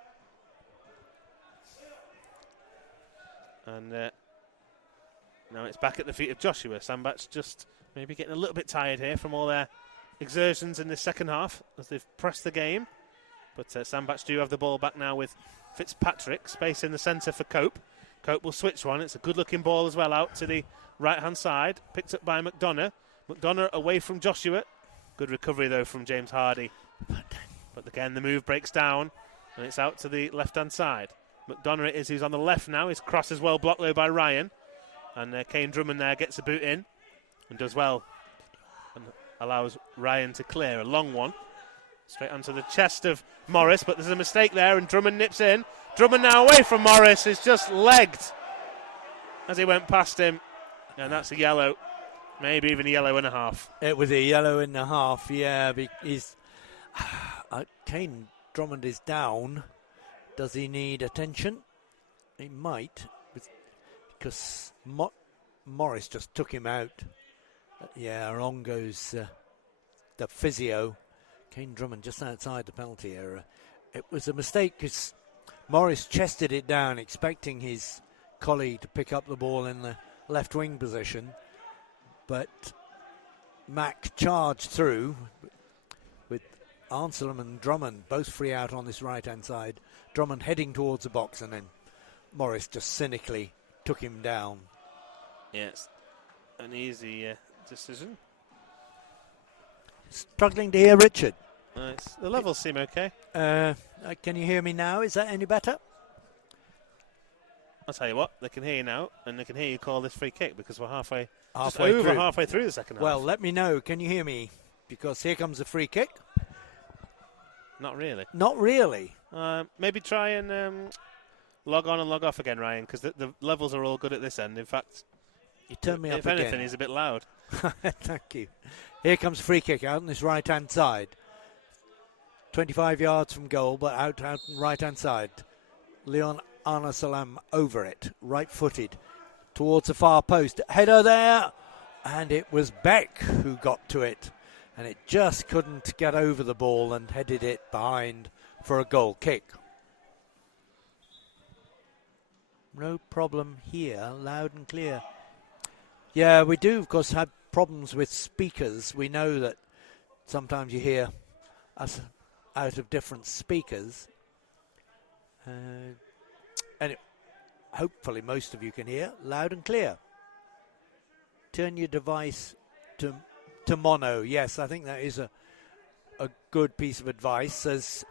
And now it's back at the feet of Joshua. Sandbach's just maybe getting a little bit tired here from all their exertions in this second half as they've pressed the game. But Sandbach do have the ball back now with Fitzpatrick. Space in the centre for Cope. Cope will switch one. It's a good-looking ball as well out to the right-hand side. Picked up by McDonough. McDonough away from Joshua. Good recovery, though, from James Hardy. But again, the move breaks down, and it's out to the left-hand side. McDonough it is who's on the left now. His cross is well blocked, though, by Ryan. And Kane Drummond there gets a boot in and does well. And allows Ryan to clear a long one. Straight onto the chest of Morris, but there's a mistake there, and Drummond nips in. Drummond now away from Morris, is just legged as he went past him. And that's a yellow, maybe even a yellow and a half. It was a yellow and a half, yeah. Kane Drummond is down. Does he need attention? He might, because Morris just took him out. Yeah, along goes the physio. Kane Drummond just outside the penalty area. It was a mistake because Morris chested it down, expecting his colleague to pick up the ball in the left wing position. But Mac charged through with Arsalam and Drummond both free out on this right-hand side. Drummond heading towards the box, and then Morris just cynically took him down. Yes, an easy decision. Struggling to hear Richard. The levels seem okay. Can you hear me now? Is that any better? I'll tell you what, they can hear you now, and they can hear you call this free kick because we're halfway through the second half. Well, let me know. Can you hear me? Because here comes the free kick. Not really. Not really. Maybe try and log on and log off again, Ryan, because the levels are all good at this end. In fact, you turn me up if again. anything, he's a bit loud. Thank you. Here comes free kick out on this right-hand side. 25 yards from goal, but out on right-hand side. Leon Arnasalam over it, right-footed, towards the far post. Header there, and it was Beck who got to it. And it just couldn't get over the ball and headed it behind for a goal kick. No problem here, loud and clear. Yeah, we do, of course, have problems with speakers. We know that sometimes you hear us out of different speakers. And hopefully most of you can hear loud and clear. Turn your device to mono. Yes, I think that is a good piece of advice, as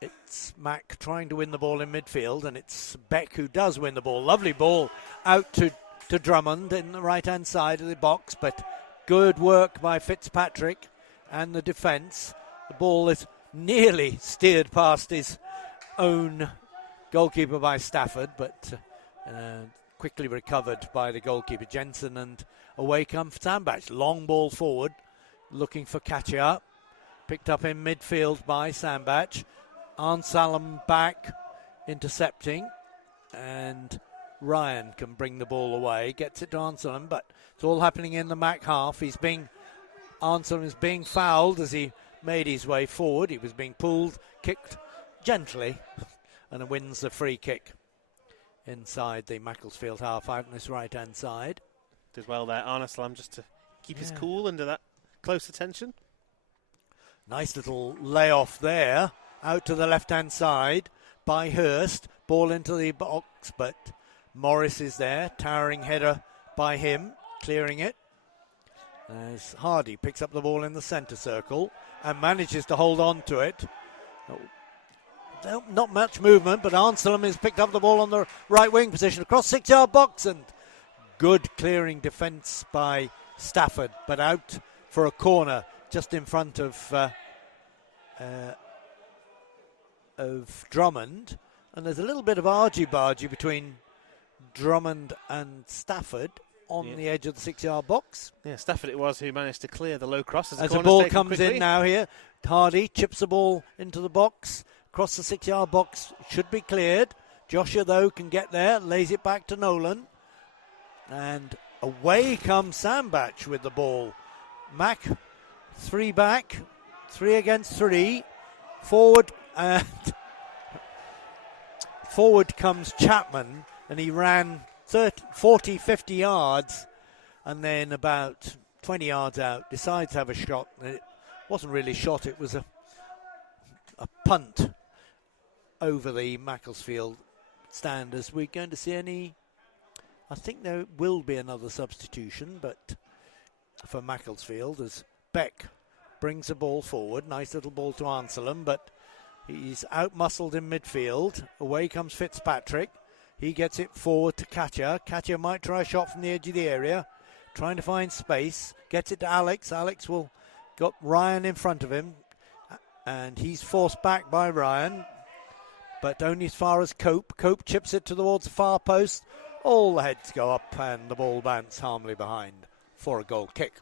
it's Mac trying to win the ball in midfield, and it's Beck who does win the ball. Lovely ball out to Drummond in the right-hand side of the box, but good work by Fitzpatrick and the defence. The ball is nearly steered past his own goalkeeper by Stafford, but quickly recovered by the goalkeeper Jensen, and away comes Sandbach. Long ball forward, looking for Katia. Picked up in midfield by Sandbach. Arnsalem back, intercepting, and Ryan can bring the ball away. Gets it to Arnsalem, but it's all happening in the Mac half. Arnsalem is being fouled as he made his way forward. He was being pulled, kicked gently, and wins the free kick inside the Macclesfield half out on this right-hand side. Did well there, Arnasalam, just to keep his cool under that close attention. Nice little layoff there, out to the left-hand side by Hurst. Ball into the box, but Morris is there. Towering header by him, clearing it. As Hardy picks up the ball in the centre circle and manages to hold on to it. Not much movement, but Arnsalem has picked up the ball on the right wing position across 6-yard box, and good clearing defence by Stafford, but out for a corner just in front of Drummond. And there's a little bit of argy-bargy between Drummond and Stafford on the edge of the 6-yard box. Yeah, Stafford it was who managed to clear the low cross. As the ball comes in now here, Hardy chips the ball into the box. Across the 6-yard box, should be cleared. Joshua, though, can get there, lays it back to Nolan. And away comes Sandbach with the ball. Mac, 3 back, 3 against 3. Forward, and forward comes Chapman, and he ran 40, 50 yards, and then about 20 yards out, decides to have a shot. It wasn't really a shot, it was a punt over the Macclesfield standers. We're going to see I think there will be another substitution, but for Macclesfield, as Beck brings the ball forward. Nice little ball to Arnsalem, but he's out-muscled in midfield. Away comes Fitzpatrick. He gets it forward to Katia. Katia might try a shot from the edge of the area, trying to find space. Gets it to Alex. Alex will got Ryan in front of him, and he's forced back by Ryan, but only as far as Cope. Cope chips it towards the far post. All the heads go up, and the ball bounces harmlessly behind for a goal kick.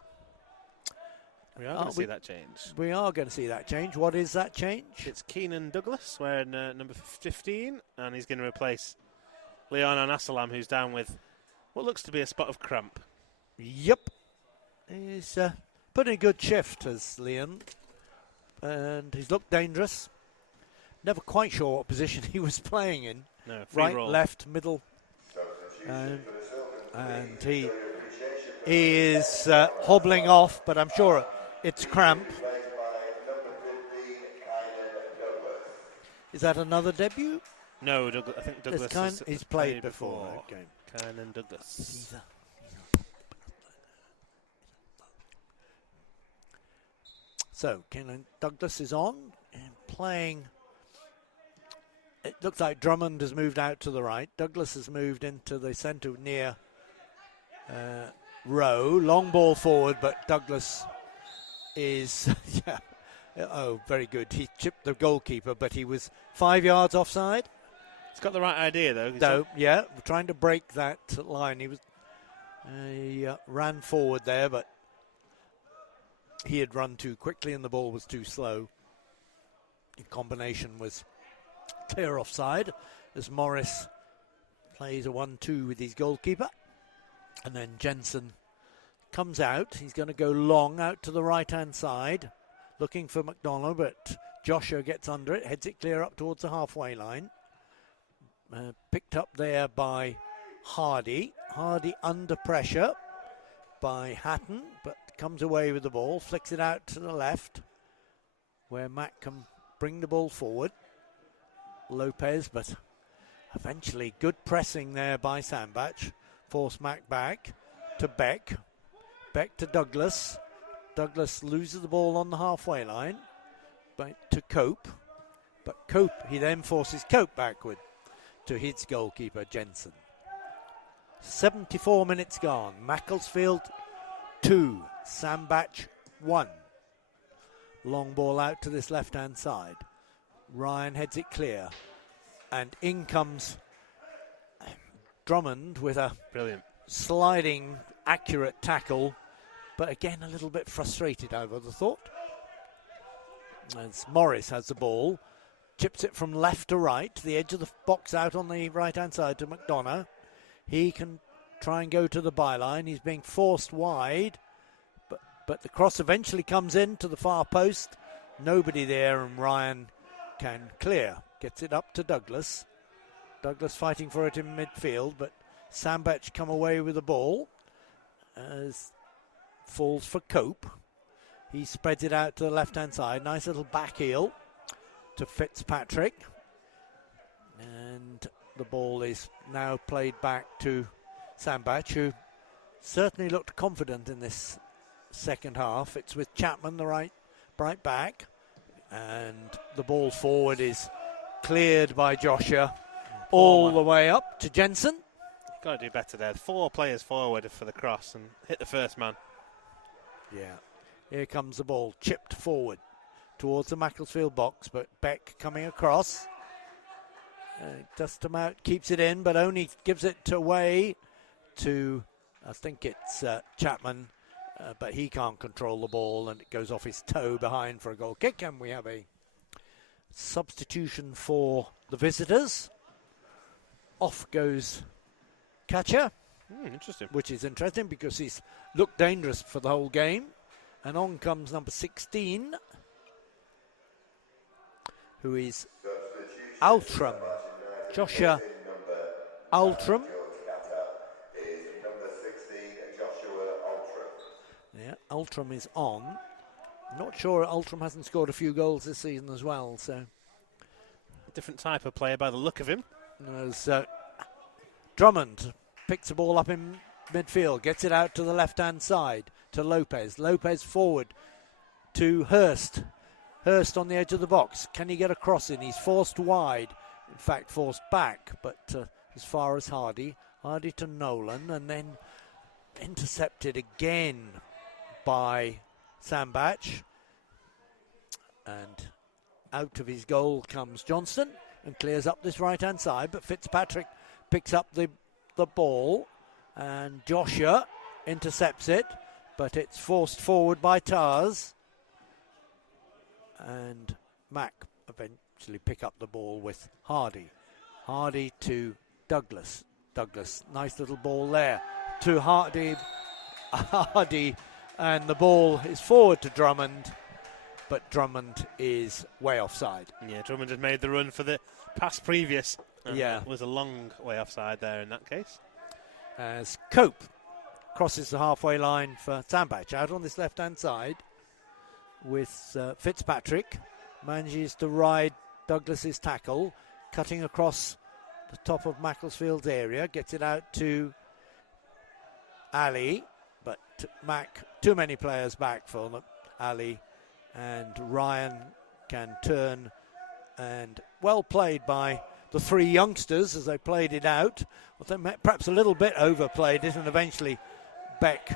We are going to see that change. We are going to see that change. What is that change? It's Keenan Douglas wearing number 15, and he's going to replace Leon Arnasalam, who's down with what looks to be a spot of cramp. Yep. He's put in a good shift as Leon, and he's looked dangerous. Never quite sure what position he was playing in. No, free right, roll. left, middle. And he is hobbling off, but I'm sure it's cramp. Is that another debut? No, I think Douglas he's played before. Okay. Keenan Douglas. So, Keenan Douglas is on and playing it looks like Drummond has moved out to the right. Douglas has moved into the centre near Rowe. Long ball forward, but Douglas is, yeah, oh, very good. He chipped the goalkeeper, but he was 5 yards offside. He's got the right idea, though. No, yeah, trying to break that line. He ran forward there, but he had run too quickly and the ball was too slow. In combination was clear offside as Morris plays a 1-2 with his goalkeeper. And then Jensen comes out. He's going to go long out to the right-hand side, looking for McDonough, but Joshua gets under it, heads it clear up towards the halfway line. Picked up there by Hardy. Hardy under pressure by Hatton, but comes away with the ball, flicks it out to the left, where Mac can bring the ball forward. Lopez, but eventually good pressing there by Sandbach. Force Mac back to Beck. Beck to Douglas. Douglas loses the ball on the halfway line, but to Cope. But Cope, he then forces Cope backward to his goalkeeper, Jensen. 74 minutes gone. Macclesfield 2, Sandbach 1. Long ball out to this left-hand side. Ryan heads it clear. And in comes Drummond with a brilliant sliding, accurate tackle. But again, a little bit frustrated, I would have thought. As Morris has the ball. Chips it from left to right, to the edge of the box out on the right-hand side to McDonough. He can try and go to the byline. He's being forced wide, but the cross eventually comes in to the far post. Nobody there, and Ryan can clear. Gets it up to Douglas. Douglas fighting for it in midfield, but Sandbach come away with the ball. As falls for Cope. He spreads it out to the left-hand side. Nice little back heel to Fitzpatrick, and the ball is now played back to Sandbach, who certainly looked confident in this second half. It's with Chapman, the right back, and the ball forward is cleared by Joshua all the way up to Jensen. Got to do better there. 4 players forward for the cross and hit the first man. Yeah, here comes the ball, chipped forward towards the Macclesfield box, but Beck coming across. Dusts him out, keeps it in, but only gives it away to, I think it's Chapman, but he can't control the ball, and it goes off his toe behind for a goal kick, and we have a substitution for the visitors. Off goes Catcher, interesting. which is interesting because he's looked dangerous for the whole game, and on comes number 16, who is Altram, Joshua Altram. Yeah, Altram is on. Not sure Altram hasn't scored a few goals this season as well, so. Different type of player by the look of him. As Drummond picks the ball up in midfield, gets it out to the left-hand side to Lopez. Lopez forward to Hurst. Hurst on the edge of the box. Can he get a cross in? He's forced wide. In fact, forced back, but as far as Hardy. Hardy to Nolan, and then intercepted again by Sandbach. And out of his goal comes Johnston and clears up this right-hand side, but Fitzpatrick picks up the ball, and Joshua intercepts it, but it's forced forward by Tars. And Mac eventually pick up the ball with Hardy. Hardy to Douglas. Douglas, nice little ball there to Hardy, and the ball is forward to Drummond, but Drummond is way offside. Yeah, Drummond had made the run for the pass previous. Yeah. It was a long way offside there in that case. As Cope crosses the halfway line for Sandbach, out on this left-hand side with Fitzpatrick, manages to ride Douglas's tackle, cutting across the top of Macclesfield's area, gets it out to Ali, but Mac, too many players back for them. Ali and Ryan can turn, and well played by the three youngsters as they played it out. Well, they perhaps a little bit overplayed it, and eventually Beck,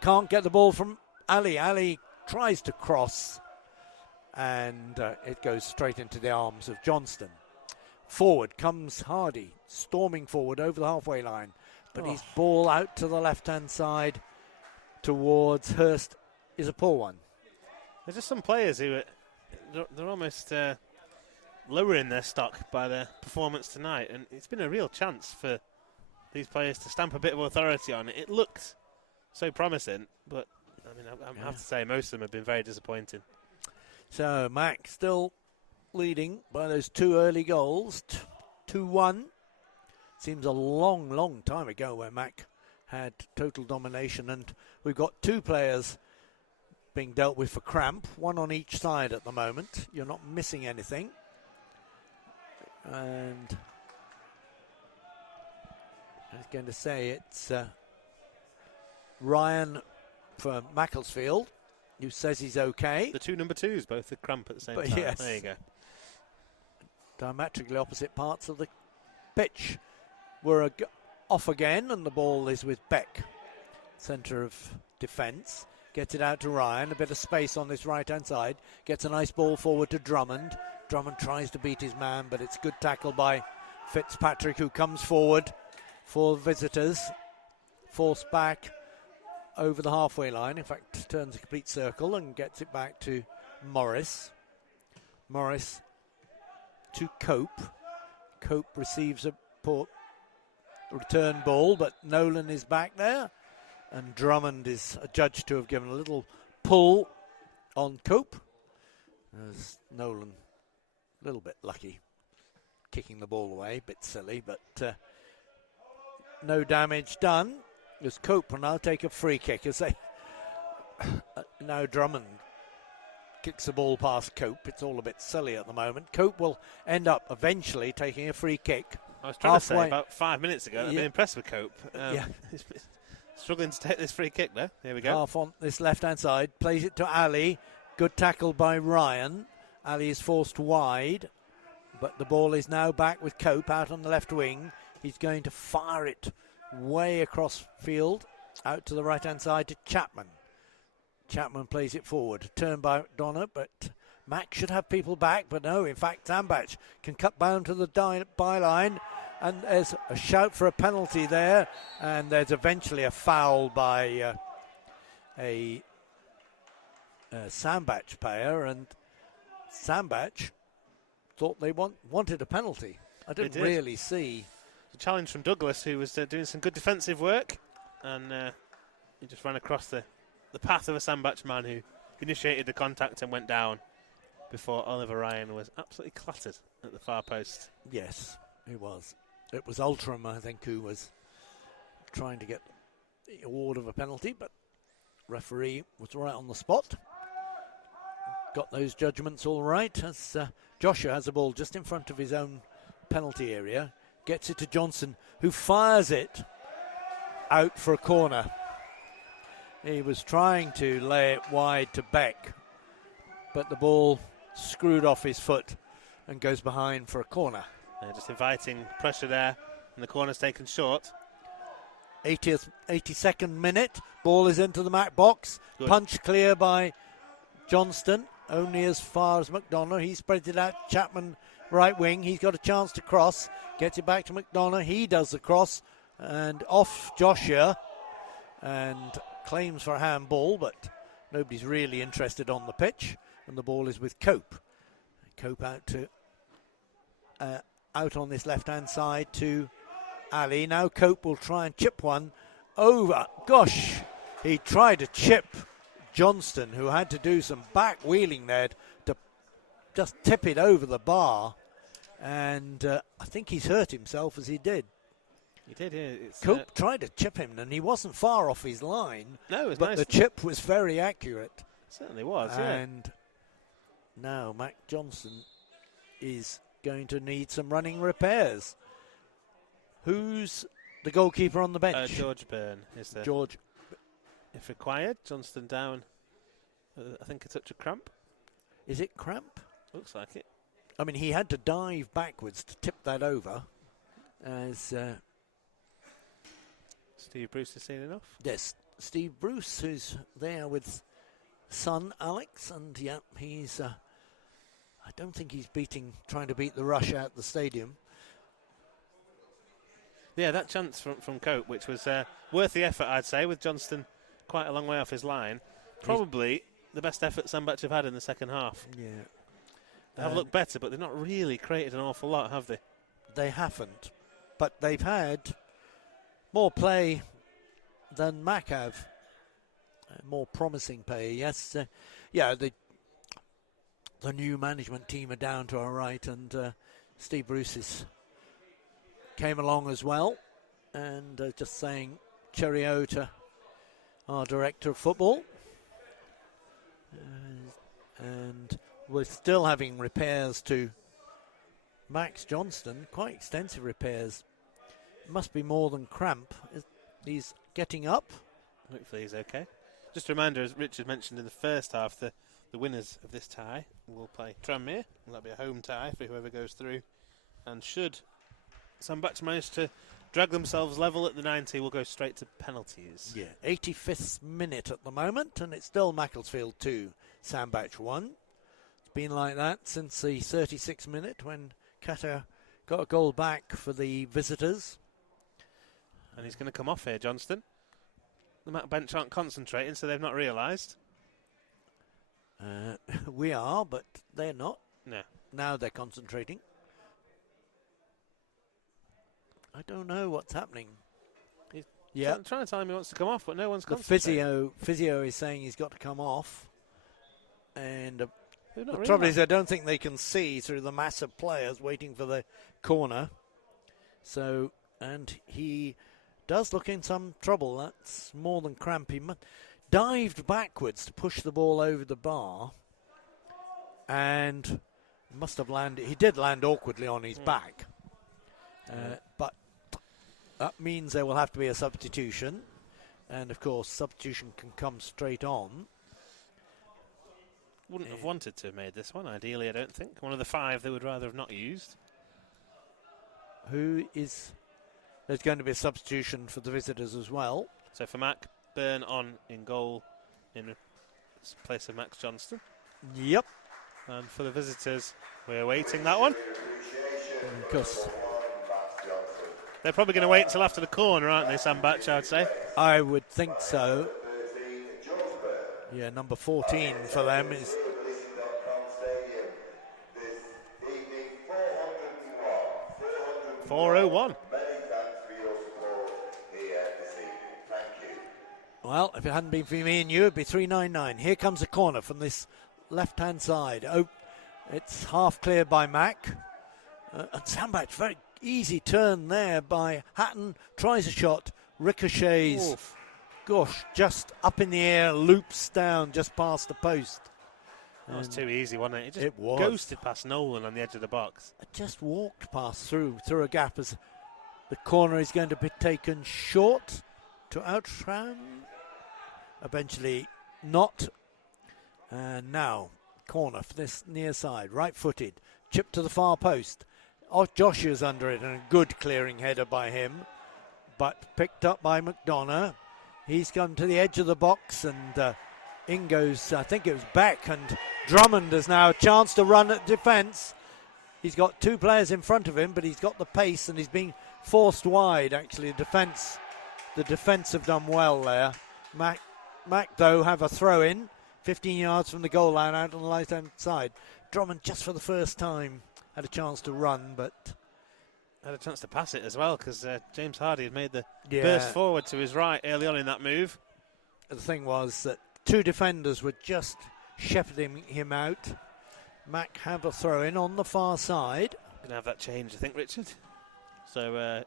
can't get the ball from Ali. Ali tries to cross, and it goes straight into the arms of Johnston. Forward comes Hardy, storming forward over the halfway line, but his ball out to the left-hand side towards Hurst is a poor one. There's just some players who they're almost lowering their stock by their performance tonight, and it's been a real chance for these players to stamp a bit of authority on it. It looked so promising, but I mean, I have to say most of them have been very disappointing. So Mac still leading by those two early goals, 2-1. Seems a long time ago where Mac had total domination, and we've got two players being dealt with for cramp, one on each side at the moment. You're not missing anything. And I was going to say it's Ryan for Macclesfield, who says he's okay. The two number twos both the cramp at the same time. Yes. There you go. Diametrically opposite parts of the pitch. We're off again, and the ball is with Beck, centre of defence. Gets it out to Ryan, a bit of space on this right-hand side. Gets a nice ball forward to Drummond. Drummond tries to beat his man, but it's good tackle by Fitzpatrick, who comes forward for visitors. Forced back over the halfway line. In fact, turns a complete circle and gets it back to Morris. Morris to Cope. Cope receives a poor return ball, but Nolan is back there. And Drummond is adjudged to have given a little pull on Cope. As Nolan, a little bit lucky, kicking the ball away, a bit silly, but no damage done. As Cope will now take a free kick as they now Drummond kicks the ball past Cope. It's all a bit silly at the moment. Cope will end up eventually taking a free kick. I was trying to say about 5 minutes ago, I've been impressed with Cope. He's struggling to take this free kick there. Here we go. Half on this left-hand side. Plays it to Ali. Good tackle by Ryan. Ali is forced wide, but the ball is now back with Cope out on the left wing. He's going to fire it way across field, out to the right-hand side to Chapman. Chapman plays it forward. Turn by Donna, but Mac should have people back, but no, in fact, Sandbach can cut down to the byline, and there's a shout for a penalty there, and there's eventually a foul by a Sandbach player, and Sandbach thought they wanted a penalty. I didn't really see. A challenge from Douglas, who was doing some good defensive work, and he just ran across the path of a Sandbach man who initiated the contact and went down before Oliver Ryan was absolutely clattered at the far post. Yes, he was. It was Ultram, I think, who was trying to get the award of a penalty, but referee was right on the spot. Got those judgments all right as Joshua has the ball just in front of his own penalty area. Gets it to Johnson, who fires it out for a corner. He was trying to lay it wide to Beck, but the ball screwed off his foot and goes behind for a corner. Just inviting pressure there, and the corner's taken short. 82nd minute, ball is into the Mac box. Good. Punch clear by Johnston, only as far as McDonough. He spreads it out, Chapman right wing. He's got a chance to cross, gets it back to McDonough. He does the cross, and off Joshua, and claims for a handball, but nobody's really interested on the pitch, and the ball is with Cope. Cope out on this left-hand side to Ali. Now Cope will try and chip one over. Gosh, he tried to chip Johnston, who had to do some back wheeling there to just tip it over the bar, and I think he's hurt himself as he did. He did, yeah. Cope tried to chip him, and he wasn't far off his line. No, it was but nice. The chip was very accurate. It certainly was, and now Mac Johnson is going to need some running repairs. Who's the goalkeeper on the bench? George Byrne is there. George. If required, Johnston down, I think a touch of cramp. Is it cramp? Looks like it. I mean, he had to dive backwards to tip that over. As Steve Bruce has seen enough. yes, Steve Bruce, who's there with son Alex, and yeah, he's. I don't think he's trying to beat the rush out the stadium. Yeah, that chance from Cope, which was worth the effort, I'd say, with Johnston quite a long way off his line. Probably the best effort Sandbach have had in the second half. Yeah. They have looked better, but they've not really created an awful lot, have they? They haven't. But they've had more play than Mac have. More promising play, yes. The new management team are down to our right, and Steve Bruce came along as well. And just saying cheerio to our director of football. And we're still having repairs to Max Johnston, quite extensive repairs. It must be more than cramp. He's getting up. Hopefully he's okay. Just a reminder, as Richard mentioned in the first half, the winners of this tie will play Tranmere. That'll be a home tie for whoever goes through. And should Sandbach manage to drag themselves level at the 90, we'll go straight to penalties. Yeah, 85th minute at the moment, and it's still Macclesfield 2, Sandbach 1. It's been like that since the 36th minute when Cheshire got a goal back for the visitors. And he's going to come off here, Johnston. The Mac bench aren't concentrating, so they've not realised. We are, but they're not. No. Now they're concentrating. I don't know what's happening. He's yeah, trying to tell him he wants to come off, but no one's the concentrating. physio is saying he's got to come off. And They've the not trouble is realised. I don't think they can see through the mass of players waiting for the corner. So, and he does look in some trouble. That's more than cramp. He dived backwards to push the ball over the bar and must have landed. He did land awkwardly on his back. But that means there will have to be a substitution. And, of course, substitution can come straight on. Wouldn't have wanted to have made this one, ideally, I don't think. One of the 5 they would rather have not used. There's going to be a substitution for the visitors as well. So for Mac, Byrne on in goal in place of Max Johnston. Yep. And for the visitors, we're waiting that one. Because They're probably going to wait until after the corner, aren't they, Sandbach, I would say? I would think so. Yeah, number 14 for them is 4:01. Well, if it hadn't been for me and you, it'd be 3.99. Here comes a corner from this left-hand side. Oh, it's half cleared by Mac. And Sandbach, very easy turn there by Hatton. Tries a shot, ricochets. Oof. Gosh, just up in the air, loops down just past the post. That was too easy, wasn't it? It was. Ghosted past Nolan on the edge of the box. It just walked past through a gap as the corner is going to be taken short to Outram. Eventually not. And now, corner for this near side, right-footed, chip to the far post. Oh, Joshua's under it, and a good clearing header by him, but picked up by McDonough. He's come to the edge of the box, and in goes, I think it was Beck, and Drummond has now a chance to run at defence. He's got 2 players in front of him, but he's got the pace, and he's being forced wide, actually. The defence have done well there. Mac, though, have a throw-in, 15 yards from the goal line out on the right-hand side. Drummond, just for the first time, had a chance to run, but Had a chance to pass it as well, because James Hardy had made the Yeah. burst forward to his right early on in that move. the thing was that 2 defenders were just shepherding him out. Mac have a throw-in on the far side. Going to have that change, I think, Richard. So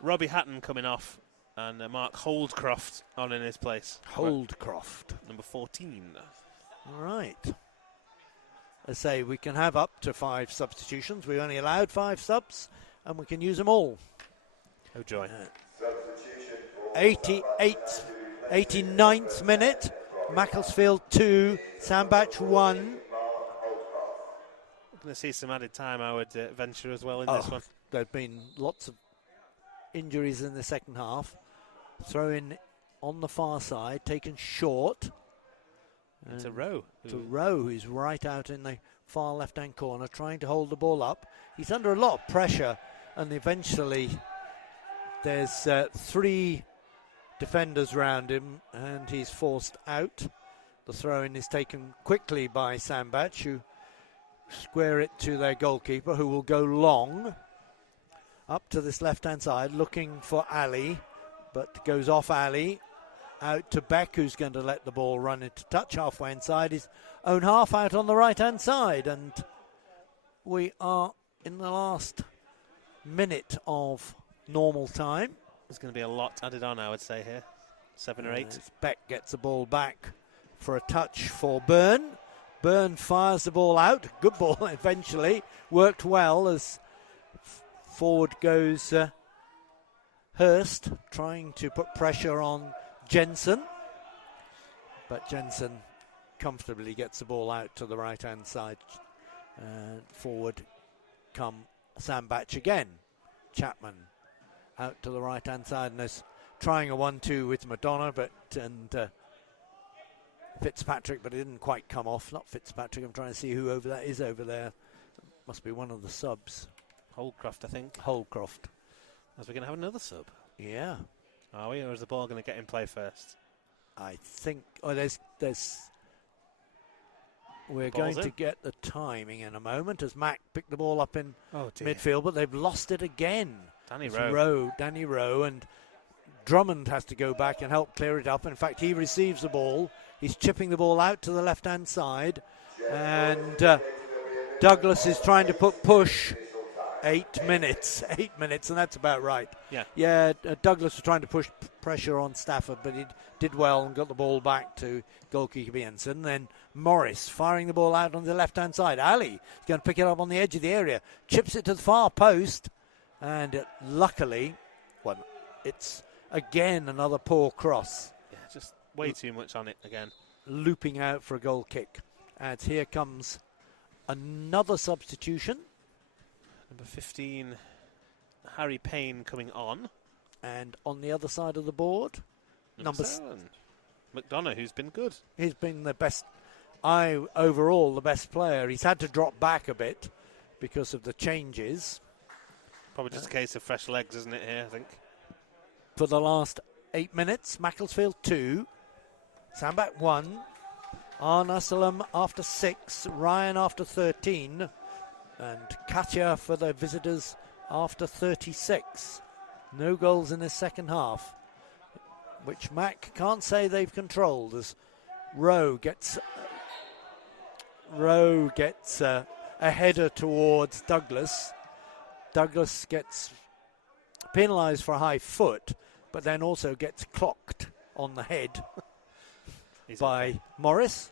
Robbie Hatton coming off, and Mark Holdcroft on in his place. Holdcroft. Number 14. All right. I say we can have up to 5 substitutions. We only allowed 5 subs, and we can use them all. Oh, joy. 89th minute. Macclesfield 2, Sandbach 1. going to see some added time, I would venture as well in this one. There have been lots of injuries in the second half. Throw in on the far side, taken short. It's a Rowe. To Rowe, who's right out in the far left-hand corner, trying to hold the ball up. He's under a lot of pressure, and eventually there's 3 defenders round him, and he's forced out. The throw-in is taken quickly by Sandbach, who square it to their goalkeeper, who will go long up to this left-hand side, looking for Ali, but goes off Ali. Out to Beck, who's going to let the ball run into touch halfway inside his own half, out on the right-hand side. And we are in the last minute of normal time. There's going to be a lot added on, I would say, here. 7 or 8. Beck gets the ball back for a touch for Byrne. Byrne fires the ball out. Good ball eventually. Worked well as forward goes Hurst, trying to put pressure on Jensen, but Jensen comfortably gets the ball out to the right-hand side. Forward come Sandbach again. Chapman out to the right-hand side, and is trying a 1-2 with Madonna, and Fitzpatrick, but it didn't quite come off. Not Fitzpatrick. I'm trying to see who over there. Must be one of the subs. Holcroft, I think. Holcroft. As we're going to have another sub. Yeah. Are we, or is the ball going to get in play first? I think. We're going to get the timing in a moment as Mac picked the ball up in midfield, but they've lost it again. Danny Rowe, and Drummond has to go back and help clear it up. In fact, he receives the ball. He's chipping the ball out to the left-hand side, and Douglas is trying to push. 8 minutes, and that's about right. Yeah. Douglas was trying to push pressure on Stafford, but he did well and got the ball back to goalkeeper Jensen. Then Morris firing the ball out on the left-hand side. Ali is going to pick it up on the edge of the area, chips it to the far post, and luckily, it's again another poor cross. Yeah, just way too much on it again. Looping out for a goal kick. And here comes another substitution. Number 15, Harry Payne coming on. And on the other side of the board, number 7, McDonough, who's been good. He's been the best, overall the best player. He's had to drop back a bit because of the changes. Probably just a case of fresh legs, isn't it, here, I think. For the last 8 minutes, Macclesfield 2, Sandbach 1, Arnasalam after 6, Ryan after 13, and Katia for the visitors after 36. No goals in the second half, which Mac can't say they've controlled, as Rowe gets a header towards Douglas. Douglas gets penalised for a high foot, but then also gets clocked on the head by Morris.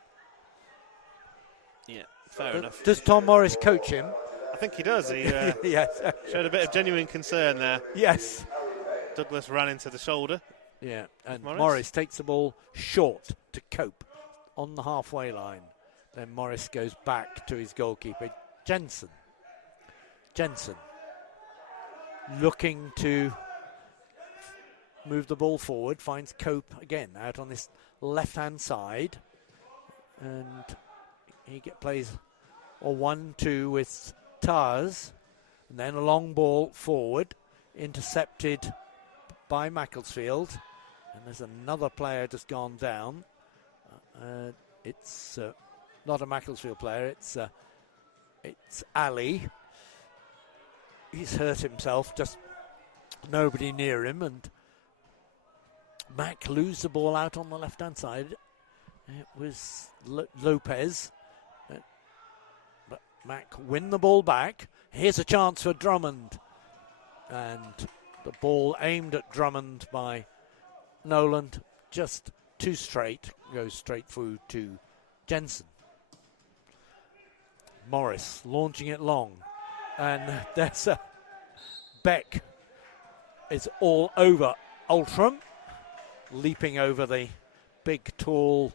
Yeah, fair enough. Does Tom Morris coach him? I think he does. He yes. Showed a bit of genuine concern there. Yes. Douglas ran into the shoulder. Yeah, and Morris takes the ball short to Cope on the halfway line. Then Morris goes back to his goalkeeper, Jensen. Looking to move the ball forward, finds Cope again out on this left-hand side. And he plays a 1-2 with Tars. And then a long ball forward, intercepted by Macclesfield. And there's another player just gone down. It's not a Macclesfield player, it's Ali. He's hurt himself, just nobody near him, and Mac lose the ball out on the left-hand side. It was Lopez, but Mac win the ball back. Here's a chance for Drummond, and the ball aimed at Drummond by Noland, just too straight, goes straight through to Jensen. Morris launching it long, and there's a Beck is all over Ultram, leaping over the big, tall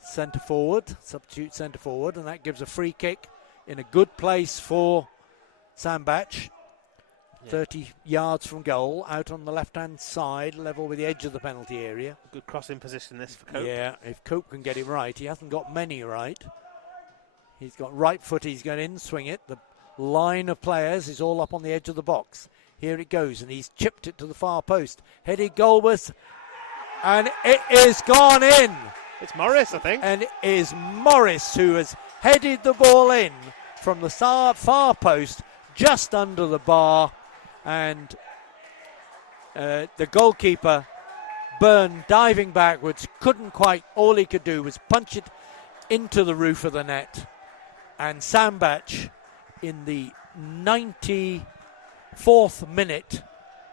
substitute centre forward, and that gives a free kick in a good place for Sandbach. 30 yards from goal, out on the left-hand side, level with the edge of the penalty area. Good crossing position this for Cope. Yeah, if Cope can get it right. He hasn't got many right. He's got right foot, he's going in, swing it. The line of players is all up on the edge of the box. Here it goes, and he's chipped it to the far post. Headed goalwards, and it is gone in. It's Morris, I think. And it is Morris who has headed the ball in from the far post, just under the bar. And the goalkeeper, Byrne, diving backwards, couldn't quite. All he could do was punch it into the roof of the net. And Sandbach, in the 94th minute,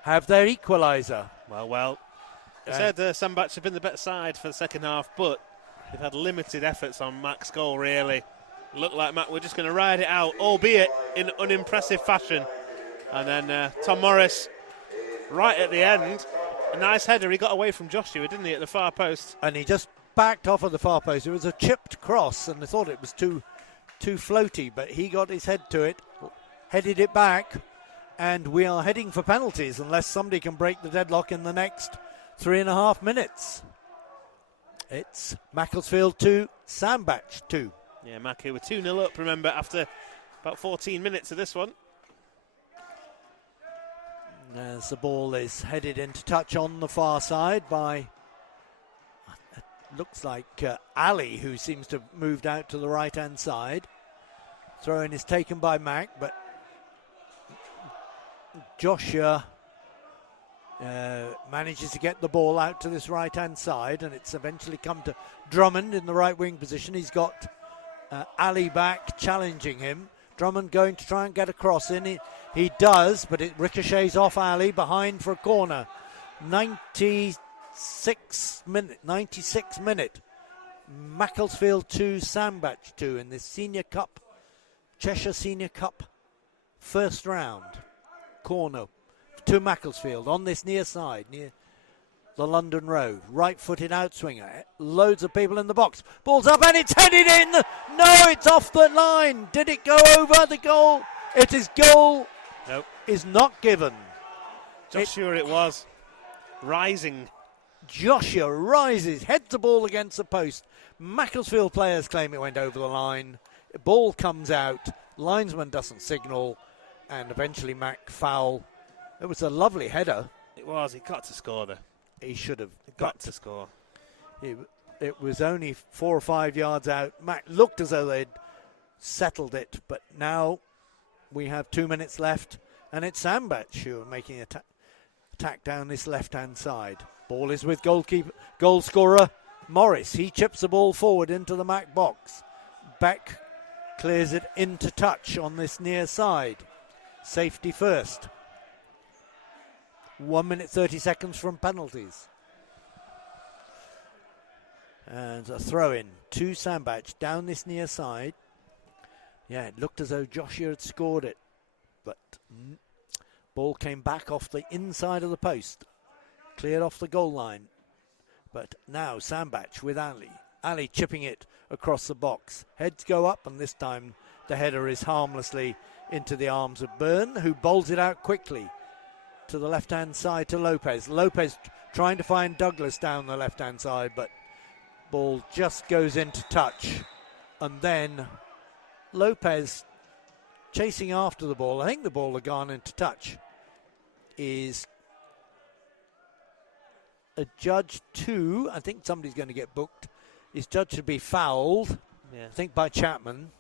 have their equaliser. Well. I said Sandbach have been the better side for the second half, but they've had limited efforts on Mac's goal, really. Looked like Mac were just going to ride it out, albeit in unimpressive fashion. And then Tom Morris, right at the end, a nice header. He got away from Joshua, didn't he, at the far post? And he just backed off of the far post. It was a chipped cross, and they thought it was too floaty, but he got his head to it, headed it back, and we are heading for penalties unless somebody can break the deadlock in the next 3.5 minutes. It's Macclesfield 2, Sandbach 2. Yeah, Mac who were 2-0 up, remember, after about 14 minutes of this one. As the ball is headed into touch on the far side by, it looks like Ali, who seems to have moved out to the right-hand side. Throw-in is taken by Mac, but Joshua manages to get the ball out to this right-hand side, and it's eventually come to Drummond in the right wing position. He's got Ali back challenging him. Drummond going to try and get a cross in. He does, but it ricochets off Ali behind for a corner. 96 minute. Macclesfield 2, Sandbach 2 in this Senior Cup, Cheshire Senior Cup first round. Corner to Macclesfield on this near side, near the London Road. Right-footed outswinger. Loads of people in the box. Ball's up and it's headed in. No, it's off the line. Did it go over the goal? It is goal. Nope. Is not given. Joshua it was. Rising. Joshua rises, heads the ball against the post. Macclesfield players claim it went over the line. Ball comes out. Linesman doesn't signal. And eventually Mac foul. It was a lovely header. It was. He got to score there. He should have got to score. It was only 4 or 5 yards out. Mac looked as though they'd settled it, but now we have 2 minutes left, and it's Sandbach who are making an attack down this left-hand side. Ball is with goal scorer Morris. He chips the ball forward into the Mac box. Beck clears it into touch on this near side. Safety first. 1 minute 30 seconds from penalties. And a throw in to Sandbach down this near side. Yeah, it looked as though Joshua had scored it, but ball came back off the inside of the post, cleared off the goal line. But now Sandbach with Ali. Ali chipping it across the box. Heads go up, and this time the header is harmlessly into the arms of Byrne, who bowls it out quickly to the left-hand side to Lopez. Lopez trying to find Douglas down the left-hand side, but ball just goes into touch. And then Lopez chasing after the ball. I think the ball had gone into touch. Is adjudged to, I think somebody's going to get booked, is judged to be fouled, yeah. I think by Chapman.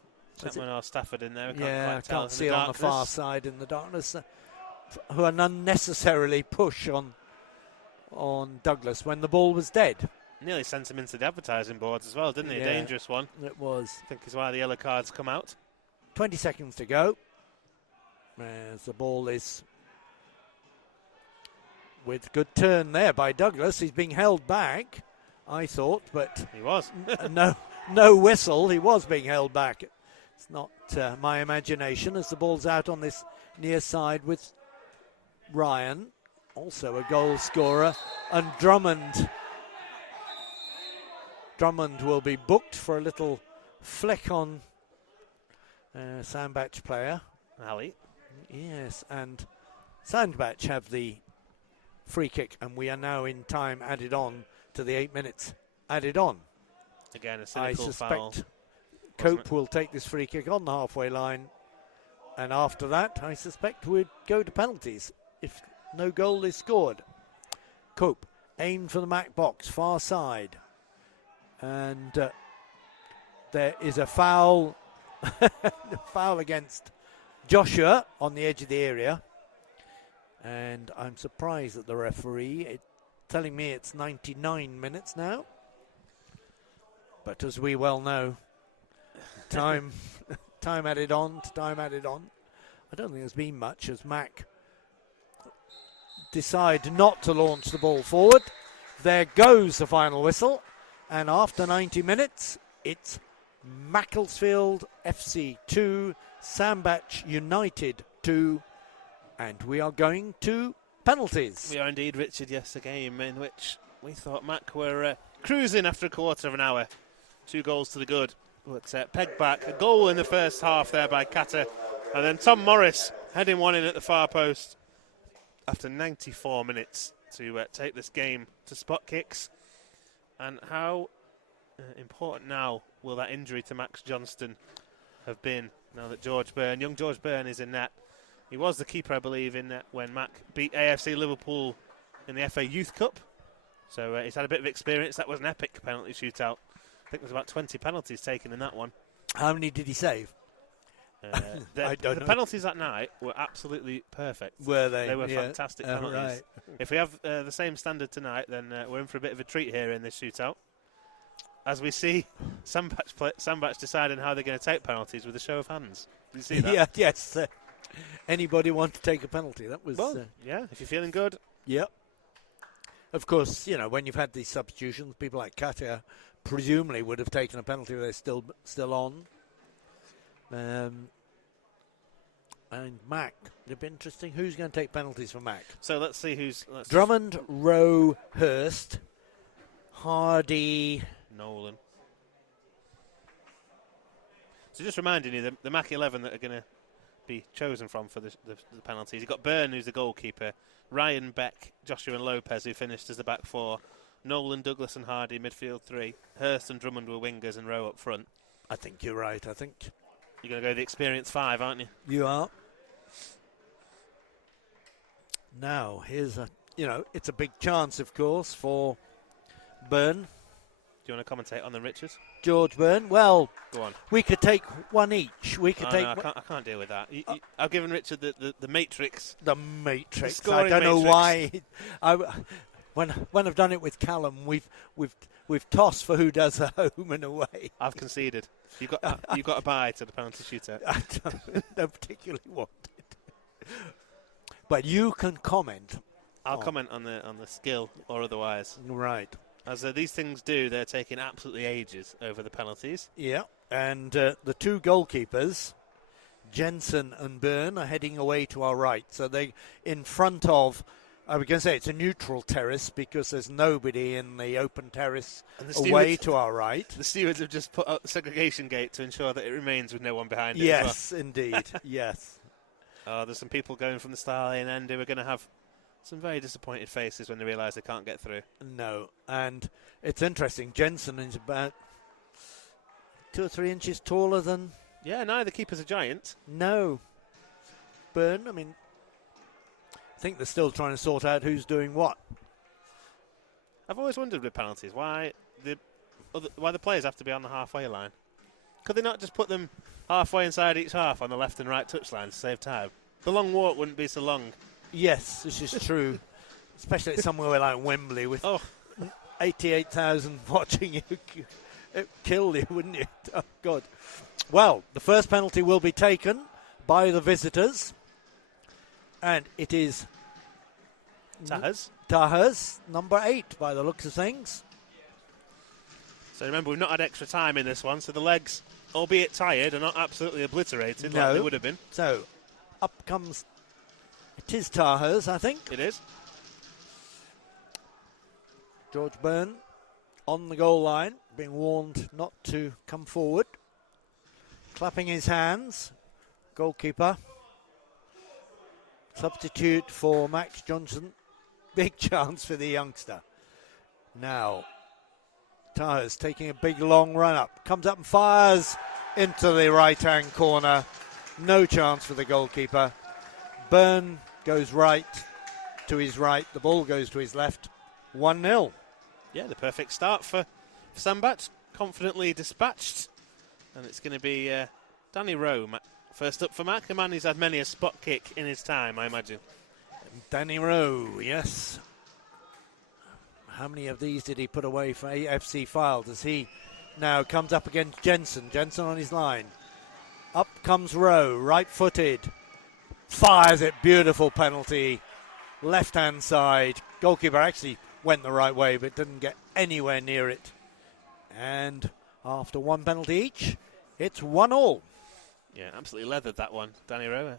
Chapman or Stafford in there. I can't see on the far side in the darkness. Who unnecessarily push on Douglas when the ball was dead. Nearly sent him into the advertising boards as well, didn't he? Yeah, A dangerous one. It was. I think is why the yellow cards come out. 20 seconds to go. As the ball is with good turn there by Douglas. He's being held back, I thought, but he was. no whistle. He was being held back. It's not my imagination as the ball's out on this near side with Ryan, also a goal scorer, and Drummond will be booked for a little flick on Sandbach player. Ali. Yes, and Sandbach have the free kick, and we are now in time added on to the 8 minutes added on. Again, a I cynical foul. suspect Cope will take this free kick on the halfway line, and after that, I suspect we'd go to penalties if no goal is scored. Cope aimed for the Mac box, far side, and there is a foul, foul against Joshua on the edge of the area, and I'm surprised that the referee telling me it's 99 minutes now, but as we well know, time added on to time added on. I don't think there's been much as Mac decide not to launch the ball forward. There goes the final whistle, and after 90 minutes it's Macclesfield FC 2, Sandbach United 2, and we are going to penalties. We are indeed, Richard. Yes, a game in which we thought Mac were cruising after a quarter of an hour. 2 goals to the good. But pegged back. A goal in the first half there by Catter. And then Tom Morris heading one in at the far post after 94 minutes to take this game to spot kicks. And how important now will that injury to Max Johnston have been now that young George Byrne is in net. He was the keeper, I believe, in net when Mac beat AFC Liverpool in the FA Youth Cup. So he's had a bit of experience. That was an epic penalty shootout. I think there's about 20 penalties taken in that one. How many did he save? The penalties that night were absolutely perfect. Were they? They were fantastic penalties. Right. If we have the same standard tonight, then we're in for a bit of a treat here in this shootout. As we see Sandbach deciding how they're going to take penalties with a show of hands. Did you see that? Yeah, yes. Anybody want to take a penalty? That was... yeah, if you're feeling good. Yep. Of course, when you've had these substitutions, people like Katia presumably would have taken a penalty if they're still on. And Mac, it'd be interesting. Who's going to take penalties for Mac? So let's see who's... Drummond, Rowe, Hurst, Hardy... Nolan. So just reminding you, the Mac 11 that are going to be chosen from for the penalties. You've got Byrne, who's the goalkeeper, Ryan, Beck, Joshua and Lopez, who finished as the back 4, Nolan, Douglas and Hardy, midfield 3, Hurst and Drummond were wingers and Rowe up front. I think you're right. I think you're going to go the experienced 5, aren't you? You are. Now, here's it's a big chance, of course, for Byrne. Do you want to commentate on them, Richard? George Byrne. Well, go on. We could take one each. We could take. No, I can't deal with that. I've given Richard the matrix. The matrix. The I don't know matrix. why. When I've done it with Callum, we've tossed for who does a home and away. I've conceded. You've got a bye to the penalty shootout. I don't particularly want it, but you can comment. I'll comment on the skill or otherwise. Right. As these things do, they're taking absolutely ages over the penalties. Yeah, and the 2 goalkeepers, Jensen and Byrne, are heading away to our right. So they in front of, I was going to say it's a neutral terrace because there's nobody in the open terrace away to our right. The stewards have just put up the segregation gate to ensure that it remains with no one behind it. Yes, as well. Indeed, yes. There's some people going from the Starlion end who are going to have some very disappointed faces when they realise they can't get through. No, and it's interesting. Jensen is about 2 or 3 inches taller than... Yeah, neither keeper's a giant. No. Byrne, I think they're still trying to sort out who's doing what. I've always wondered with penalties why the players have to be on the halfway line. Could they not just put them halfway inside each half on the left and right touchline to save time? The long walk wouldn't be so long. Yes, this is true. Especially at somewhere like Wembley with 88,000 watching you. It'd kill you, wouldn't it? Oh, God. Well, the first penalty will be taken by the visitors. And it is Taha's number 8 by the looks of things. So remember, we've not had extra time in this one, so the legs, albeit tired, are not absolutely obliterated like they would have been. So up comes... It is Taha's, I think. It is. George Byrne on the goal line, being warned not to come forward. clapping his hands. Goalkeeper. Substitute for Max Johnson. Big chance for the youngster. Now, Tyres taking a big long run up. Comes up and fires into the right-hand corner. No chance for the goalkeeper. Byrne goes right to his right. The ball goes to his left. 1-0. Yeah, the perfect start for Sandbach. Confidently dispatched. And it's going to be Danny Rowe first up for Mac. A man who's had many a spot kick in his time, I imagine. Danny Rowe, yes. How many of these did he put away for AFC Fylde as he now comes up against Jensen? Jensen on his line. Up comes Rowe, right-footed. Fires it, beautiful penalty. Left-hand side. Goalkeeper actually went the right way but didn't get anywhere near it. And after one penalty each, it's 1-1. Yeah, absolutely leathered that one, Danny Rowe.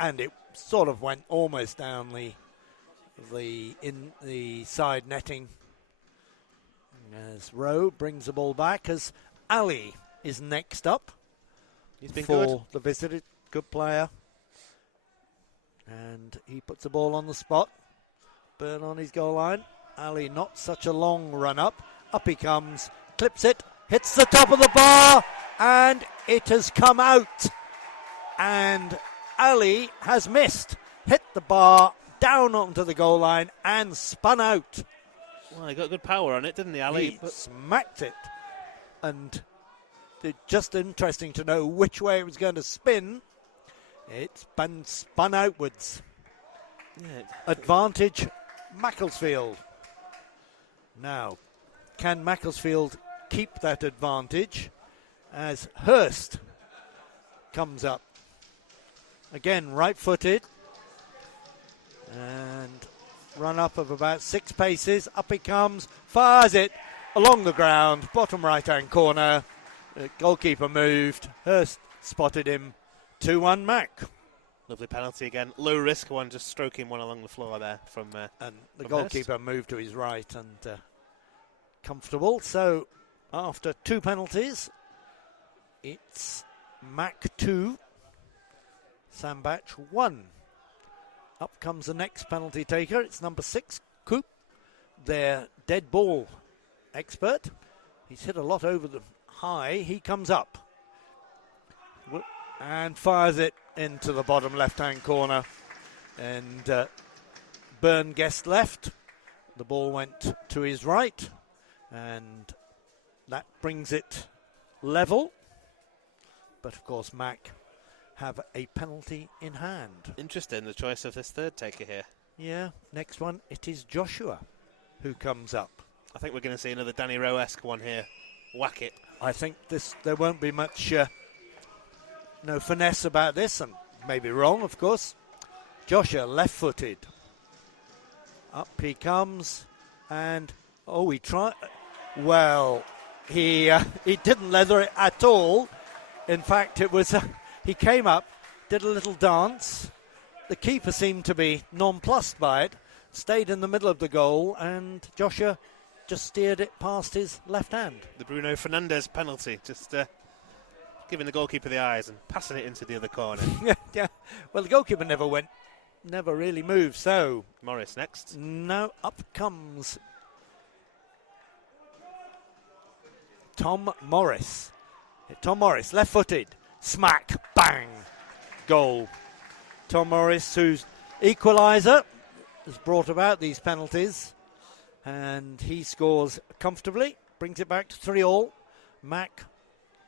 And it sort of went almost down the side netting as Rowe brings the ball back as Ali is next up. He's been for good. The visitor, good player. And he puts the ball on the spot. Byrne on his goal line. Ali not such a long run up. Up he comes, clips it, hits the top of the bar, and it has come out. And Ali has missed, hit the bar, down onto the goal line, and spun out. Well, he got good power on it, didn't he, Ali? He smacked it. And it's just interesting to know which way it was going to spin. It's been spun outwards. Yeah. Advantage, Macclesfield. Now, can Macclesfield keep that advantage as Hurst comes up? Again, right-footed. And run up of about 6 paces. Up he comes, fires it along the ground, bottom right-hand corner. Goalkeeper moved. Hurst spotted him. 2-1 Mac. Lovely penalty again. Low risk one, just stroking one along the floor there from and the from goalkeeper Hurst. moved to his right and comfortable. So after 2 penalties, it's Mac 2, Sandbach 1. Up comes the next penalty taker. It's number 6, Coop, their dead ball expert. He's hit a lot over the high. He comes up and fires it into the bottom left-hand corner. And Byrne guessed left. The ball went to his right. And that brings it level. But, of course, Mac have a penalty in hand. Interesting, the choice of this third taker here. Yeah, next one, it is Joshua who comes up. I think we're going to see another Danny Rowe-esque one here. Whack it. I think there won't be much no finesse about this, and maybe wrong, of course. Joshua left-footed. Up he comes, and he tried. Well, he didn't leather it at all. In fact, it was he came up, did a little dance. The keeper seemed to be nonplussed by it, stayed in the middle of the goal, and Joshua just steered it past his left hand. The Bruno Fernandes penalty, just giving the goalkeeper the eyes and passing it into the other corner. Yeah. Well, the goalkeeper never really moved. So Morris next. now up comes Tom Morris. Tom Morris, left-footed, smack, bang, goal. Tom Morris, whose equaliser has brought about these penalties, and he scores comfortably, brings it back to 3-3. Mac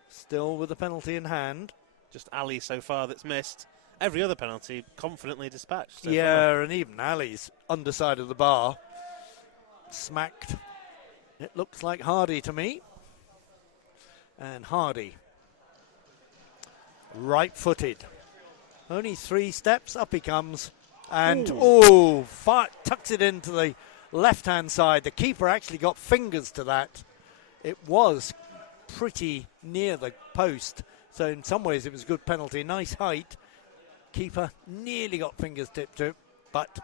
still with the penalty in hand. Just Ali so far that's missed. Every other penalty confidently dispatched. So Yeah, far. and even Ali's underside of the bar. Smacked. It looks like Hardy to me. And Hardy, right-footed. Only 3 steps, up he comes. And, tucks it into the left-hand side. The keeper actually got fingers to that. It was pretty near the post. So in some ways it was a good penalty. Nice height. Keeper nearly got fingers tipped to it. But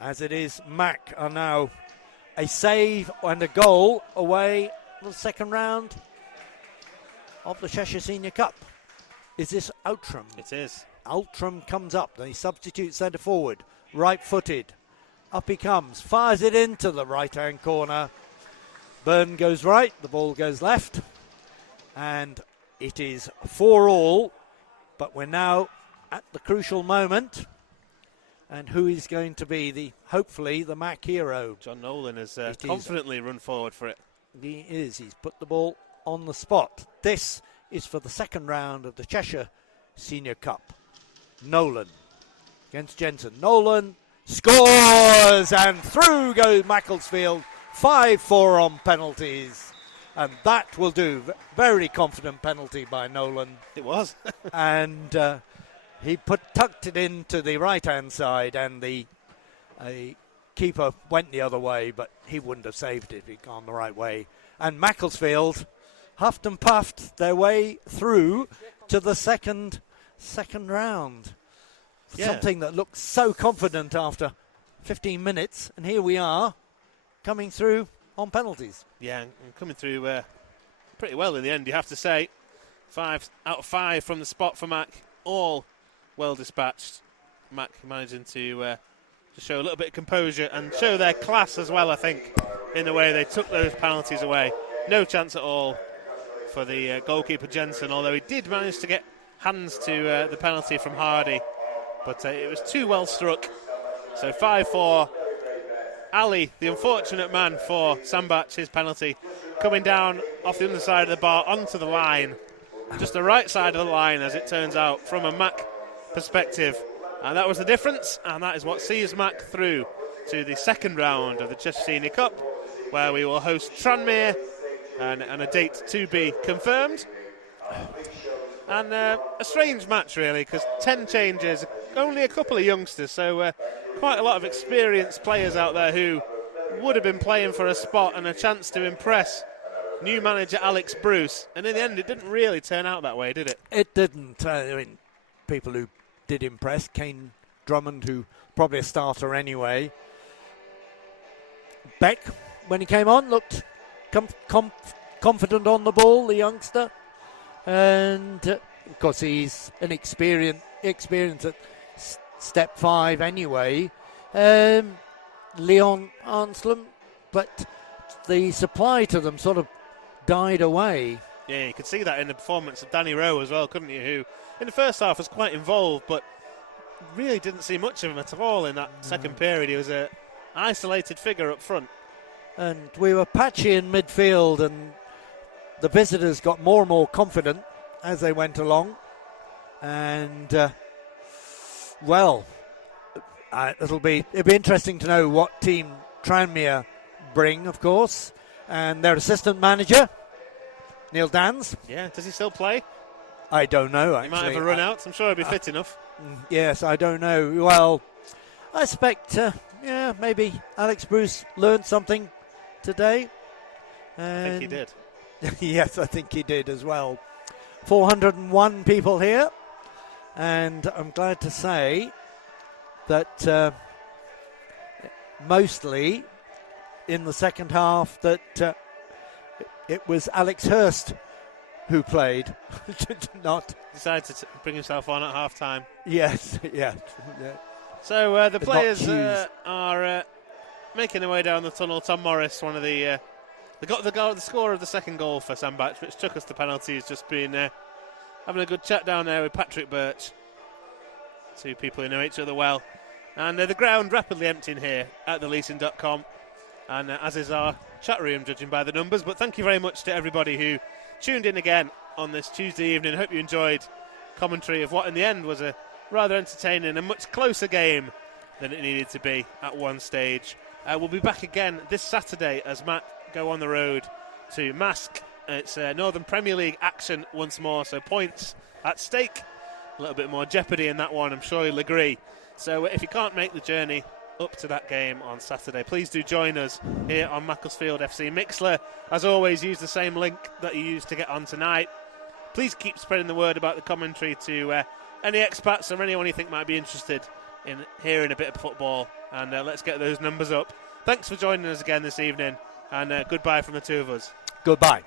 as it is, Mac are now a save and a goal away for the second round of the Cheshire Senior Cup. Is this Outram? It is. Outram comes up. They substitute centre forward. Right-footed. Up he comes. Fires it into the right-hand corner. Byrne goes right. The ball goes left. And it is 4-all. But we're now at the crucial moment. And who is going to be hopefully the Mac hero? John Nolan has confidently run forward for it. He is. He's put the ball on the spot. This is for the second round of the Cheshire Senior Cup. Nolan against Jensen. Nolan scores, and through goes Macclesfield. 5-4 on penalties. And that will do. Very confident penalty by Nolan. It was. And he tucked it into the right-hand side, and the keeper went the other way, but he wouldn't have saved it if he'd gone the right way. And Macclesfield huffed and puffed their way through to the second round. Yeah. Something that looked so confident after 15 minutes, and here we are coming through on penalties. Yeah, and coming through pretty well in the end, you have to say. 5 out of 5 from the spot for Mac, all well dispatched. Mac managing to show a little bit of composure and show their class as well, I think, in the way they took those penalties away. No chance at all for the goalkeeper Jensen, although he did manage to get hands to the penalty from Hardy, but it was too well struck. So 5-4. Ali, the unfortunate man for Sandbach, his penalty, coming down off the underside of the bar onto the line, just the right side of the line, as it turns out, from a Mac perspective. And that was the difference, and that is what sees Mac through to the second round of the Cheshire Senior Cup, where we will host Tranmere, and a date to be confirmed. And a strange match, really, because 10 changes, only a couple of youngsters, so quite a lot of experienced players out there who would have been playing for a spot and a chance to impress new manager Alex Bruce. And in the end, it didn't really turn out that way, did it? It didn't. I mean, people who did impress, Kane Drummond, who probably a starter anyway. Beck, when he came on, looked confident on the ball, the youngster. And, of course, he's an experience at step 5 anyway. Leon Anselm, but the supply to them sort of died away. Yeah, you could see that in the performance of Danny Rowe as well, couldn't you? Who, in the first half, was quite involved, but really didn't see much of him at all in that second period. He was an isolated figure up front. And we were patchy in midfield, and the visitors got more and more confident as they went along. And, it'll be interesting to know what team Tranmere bring, of course. And their assistant manager, Neil Dans. Yeah, does he still play? I don't know, actually. He might have a run out. I'm sure he'll be fit enough. Yes, I don't know. Well, I expect, maybe Alex Bruce learned something today. I think he did. Yes, I think he did as well. 401 people here. And I'm glad to say that mostly in the second half that it was Alex Hurst who played. Decided to bring himself on at half-time. Yes, yeah. So the players are making their way down the tunnel. Tom Morris, one of the scorer of the second goal for Sandbach, which took us to penalties, just been having a good chat down there with Patrick Birch. Two people who know each other well. And the ground rapidly emptying here at theleasing.com. And as is our chat room, judging by the numbers. But thank you very much to everybody who tuned in again on this Tuesday evening. Hope you enjoyed commentary of what in the end was a rather entertaining and much closer game than it needed to be at one stage. We'll be back again this Saturday as Matt go on the road to Mask. It's Northern Premier League action once more, so points at stake. A little bit more jeopardy in that one, I'm sure you'll agree. So if you can't make the journey up to that game on Saturday, please do join us here on Macclesfield FC Mixler. As always, use the same link that you used to get on tonight. Please keep spreading the word about the commentary to any expats or anyone you think might be interested in hearing a bit of football. And let's get those numbers up. Thanks for joining us again this evening, and goodbye from the two of us. Goodbye.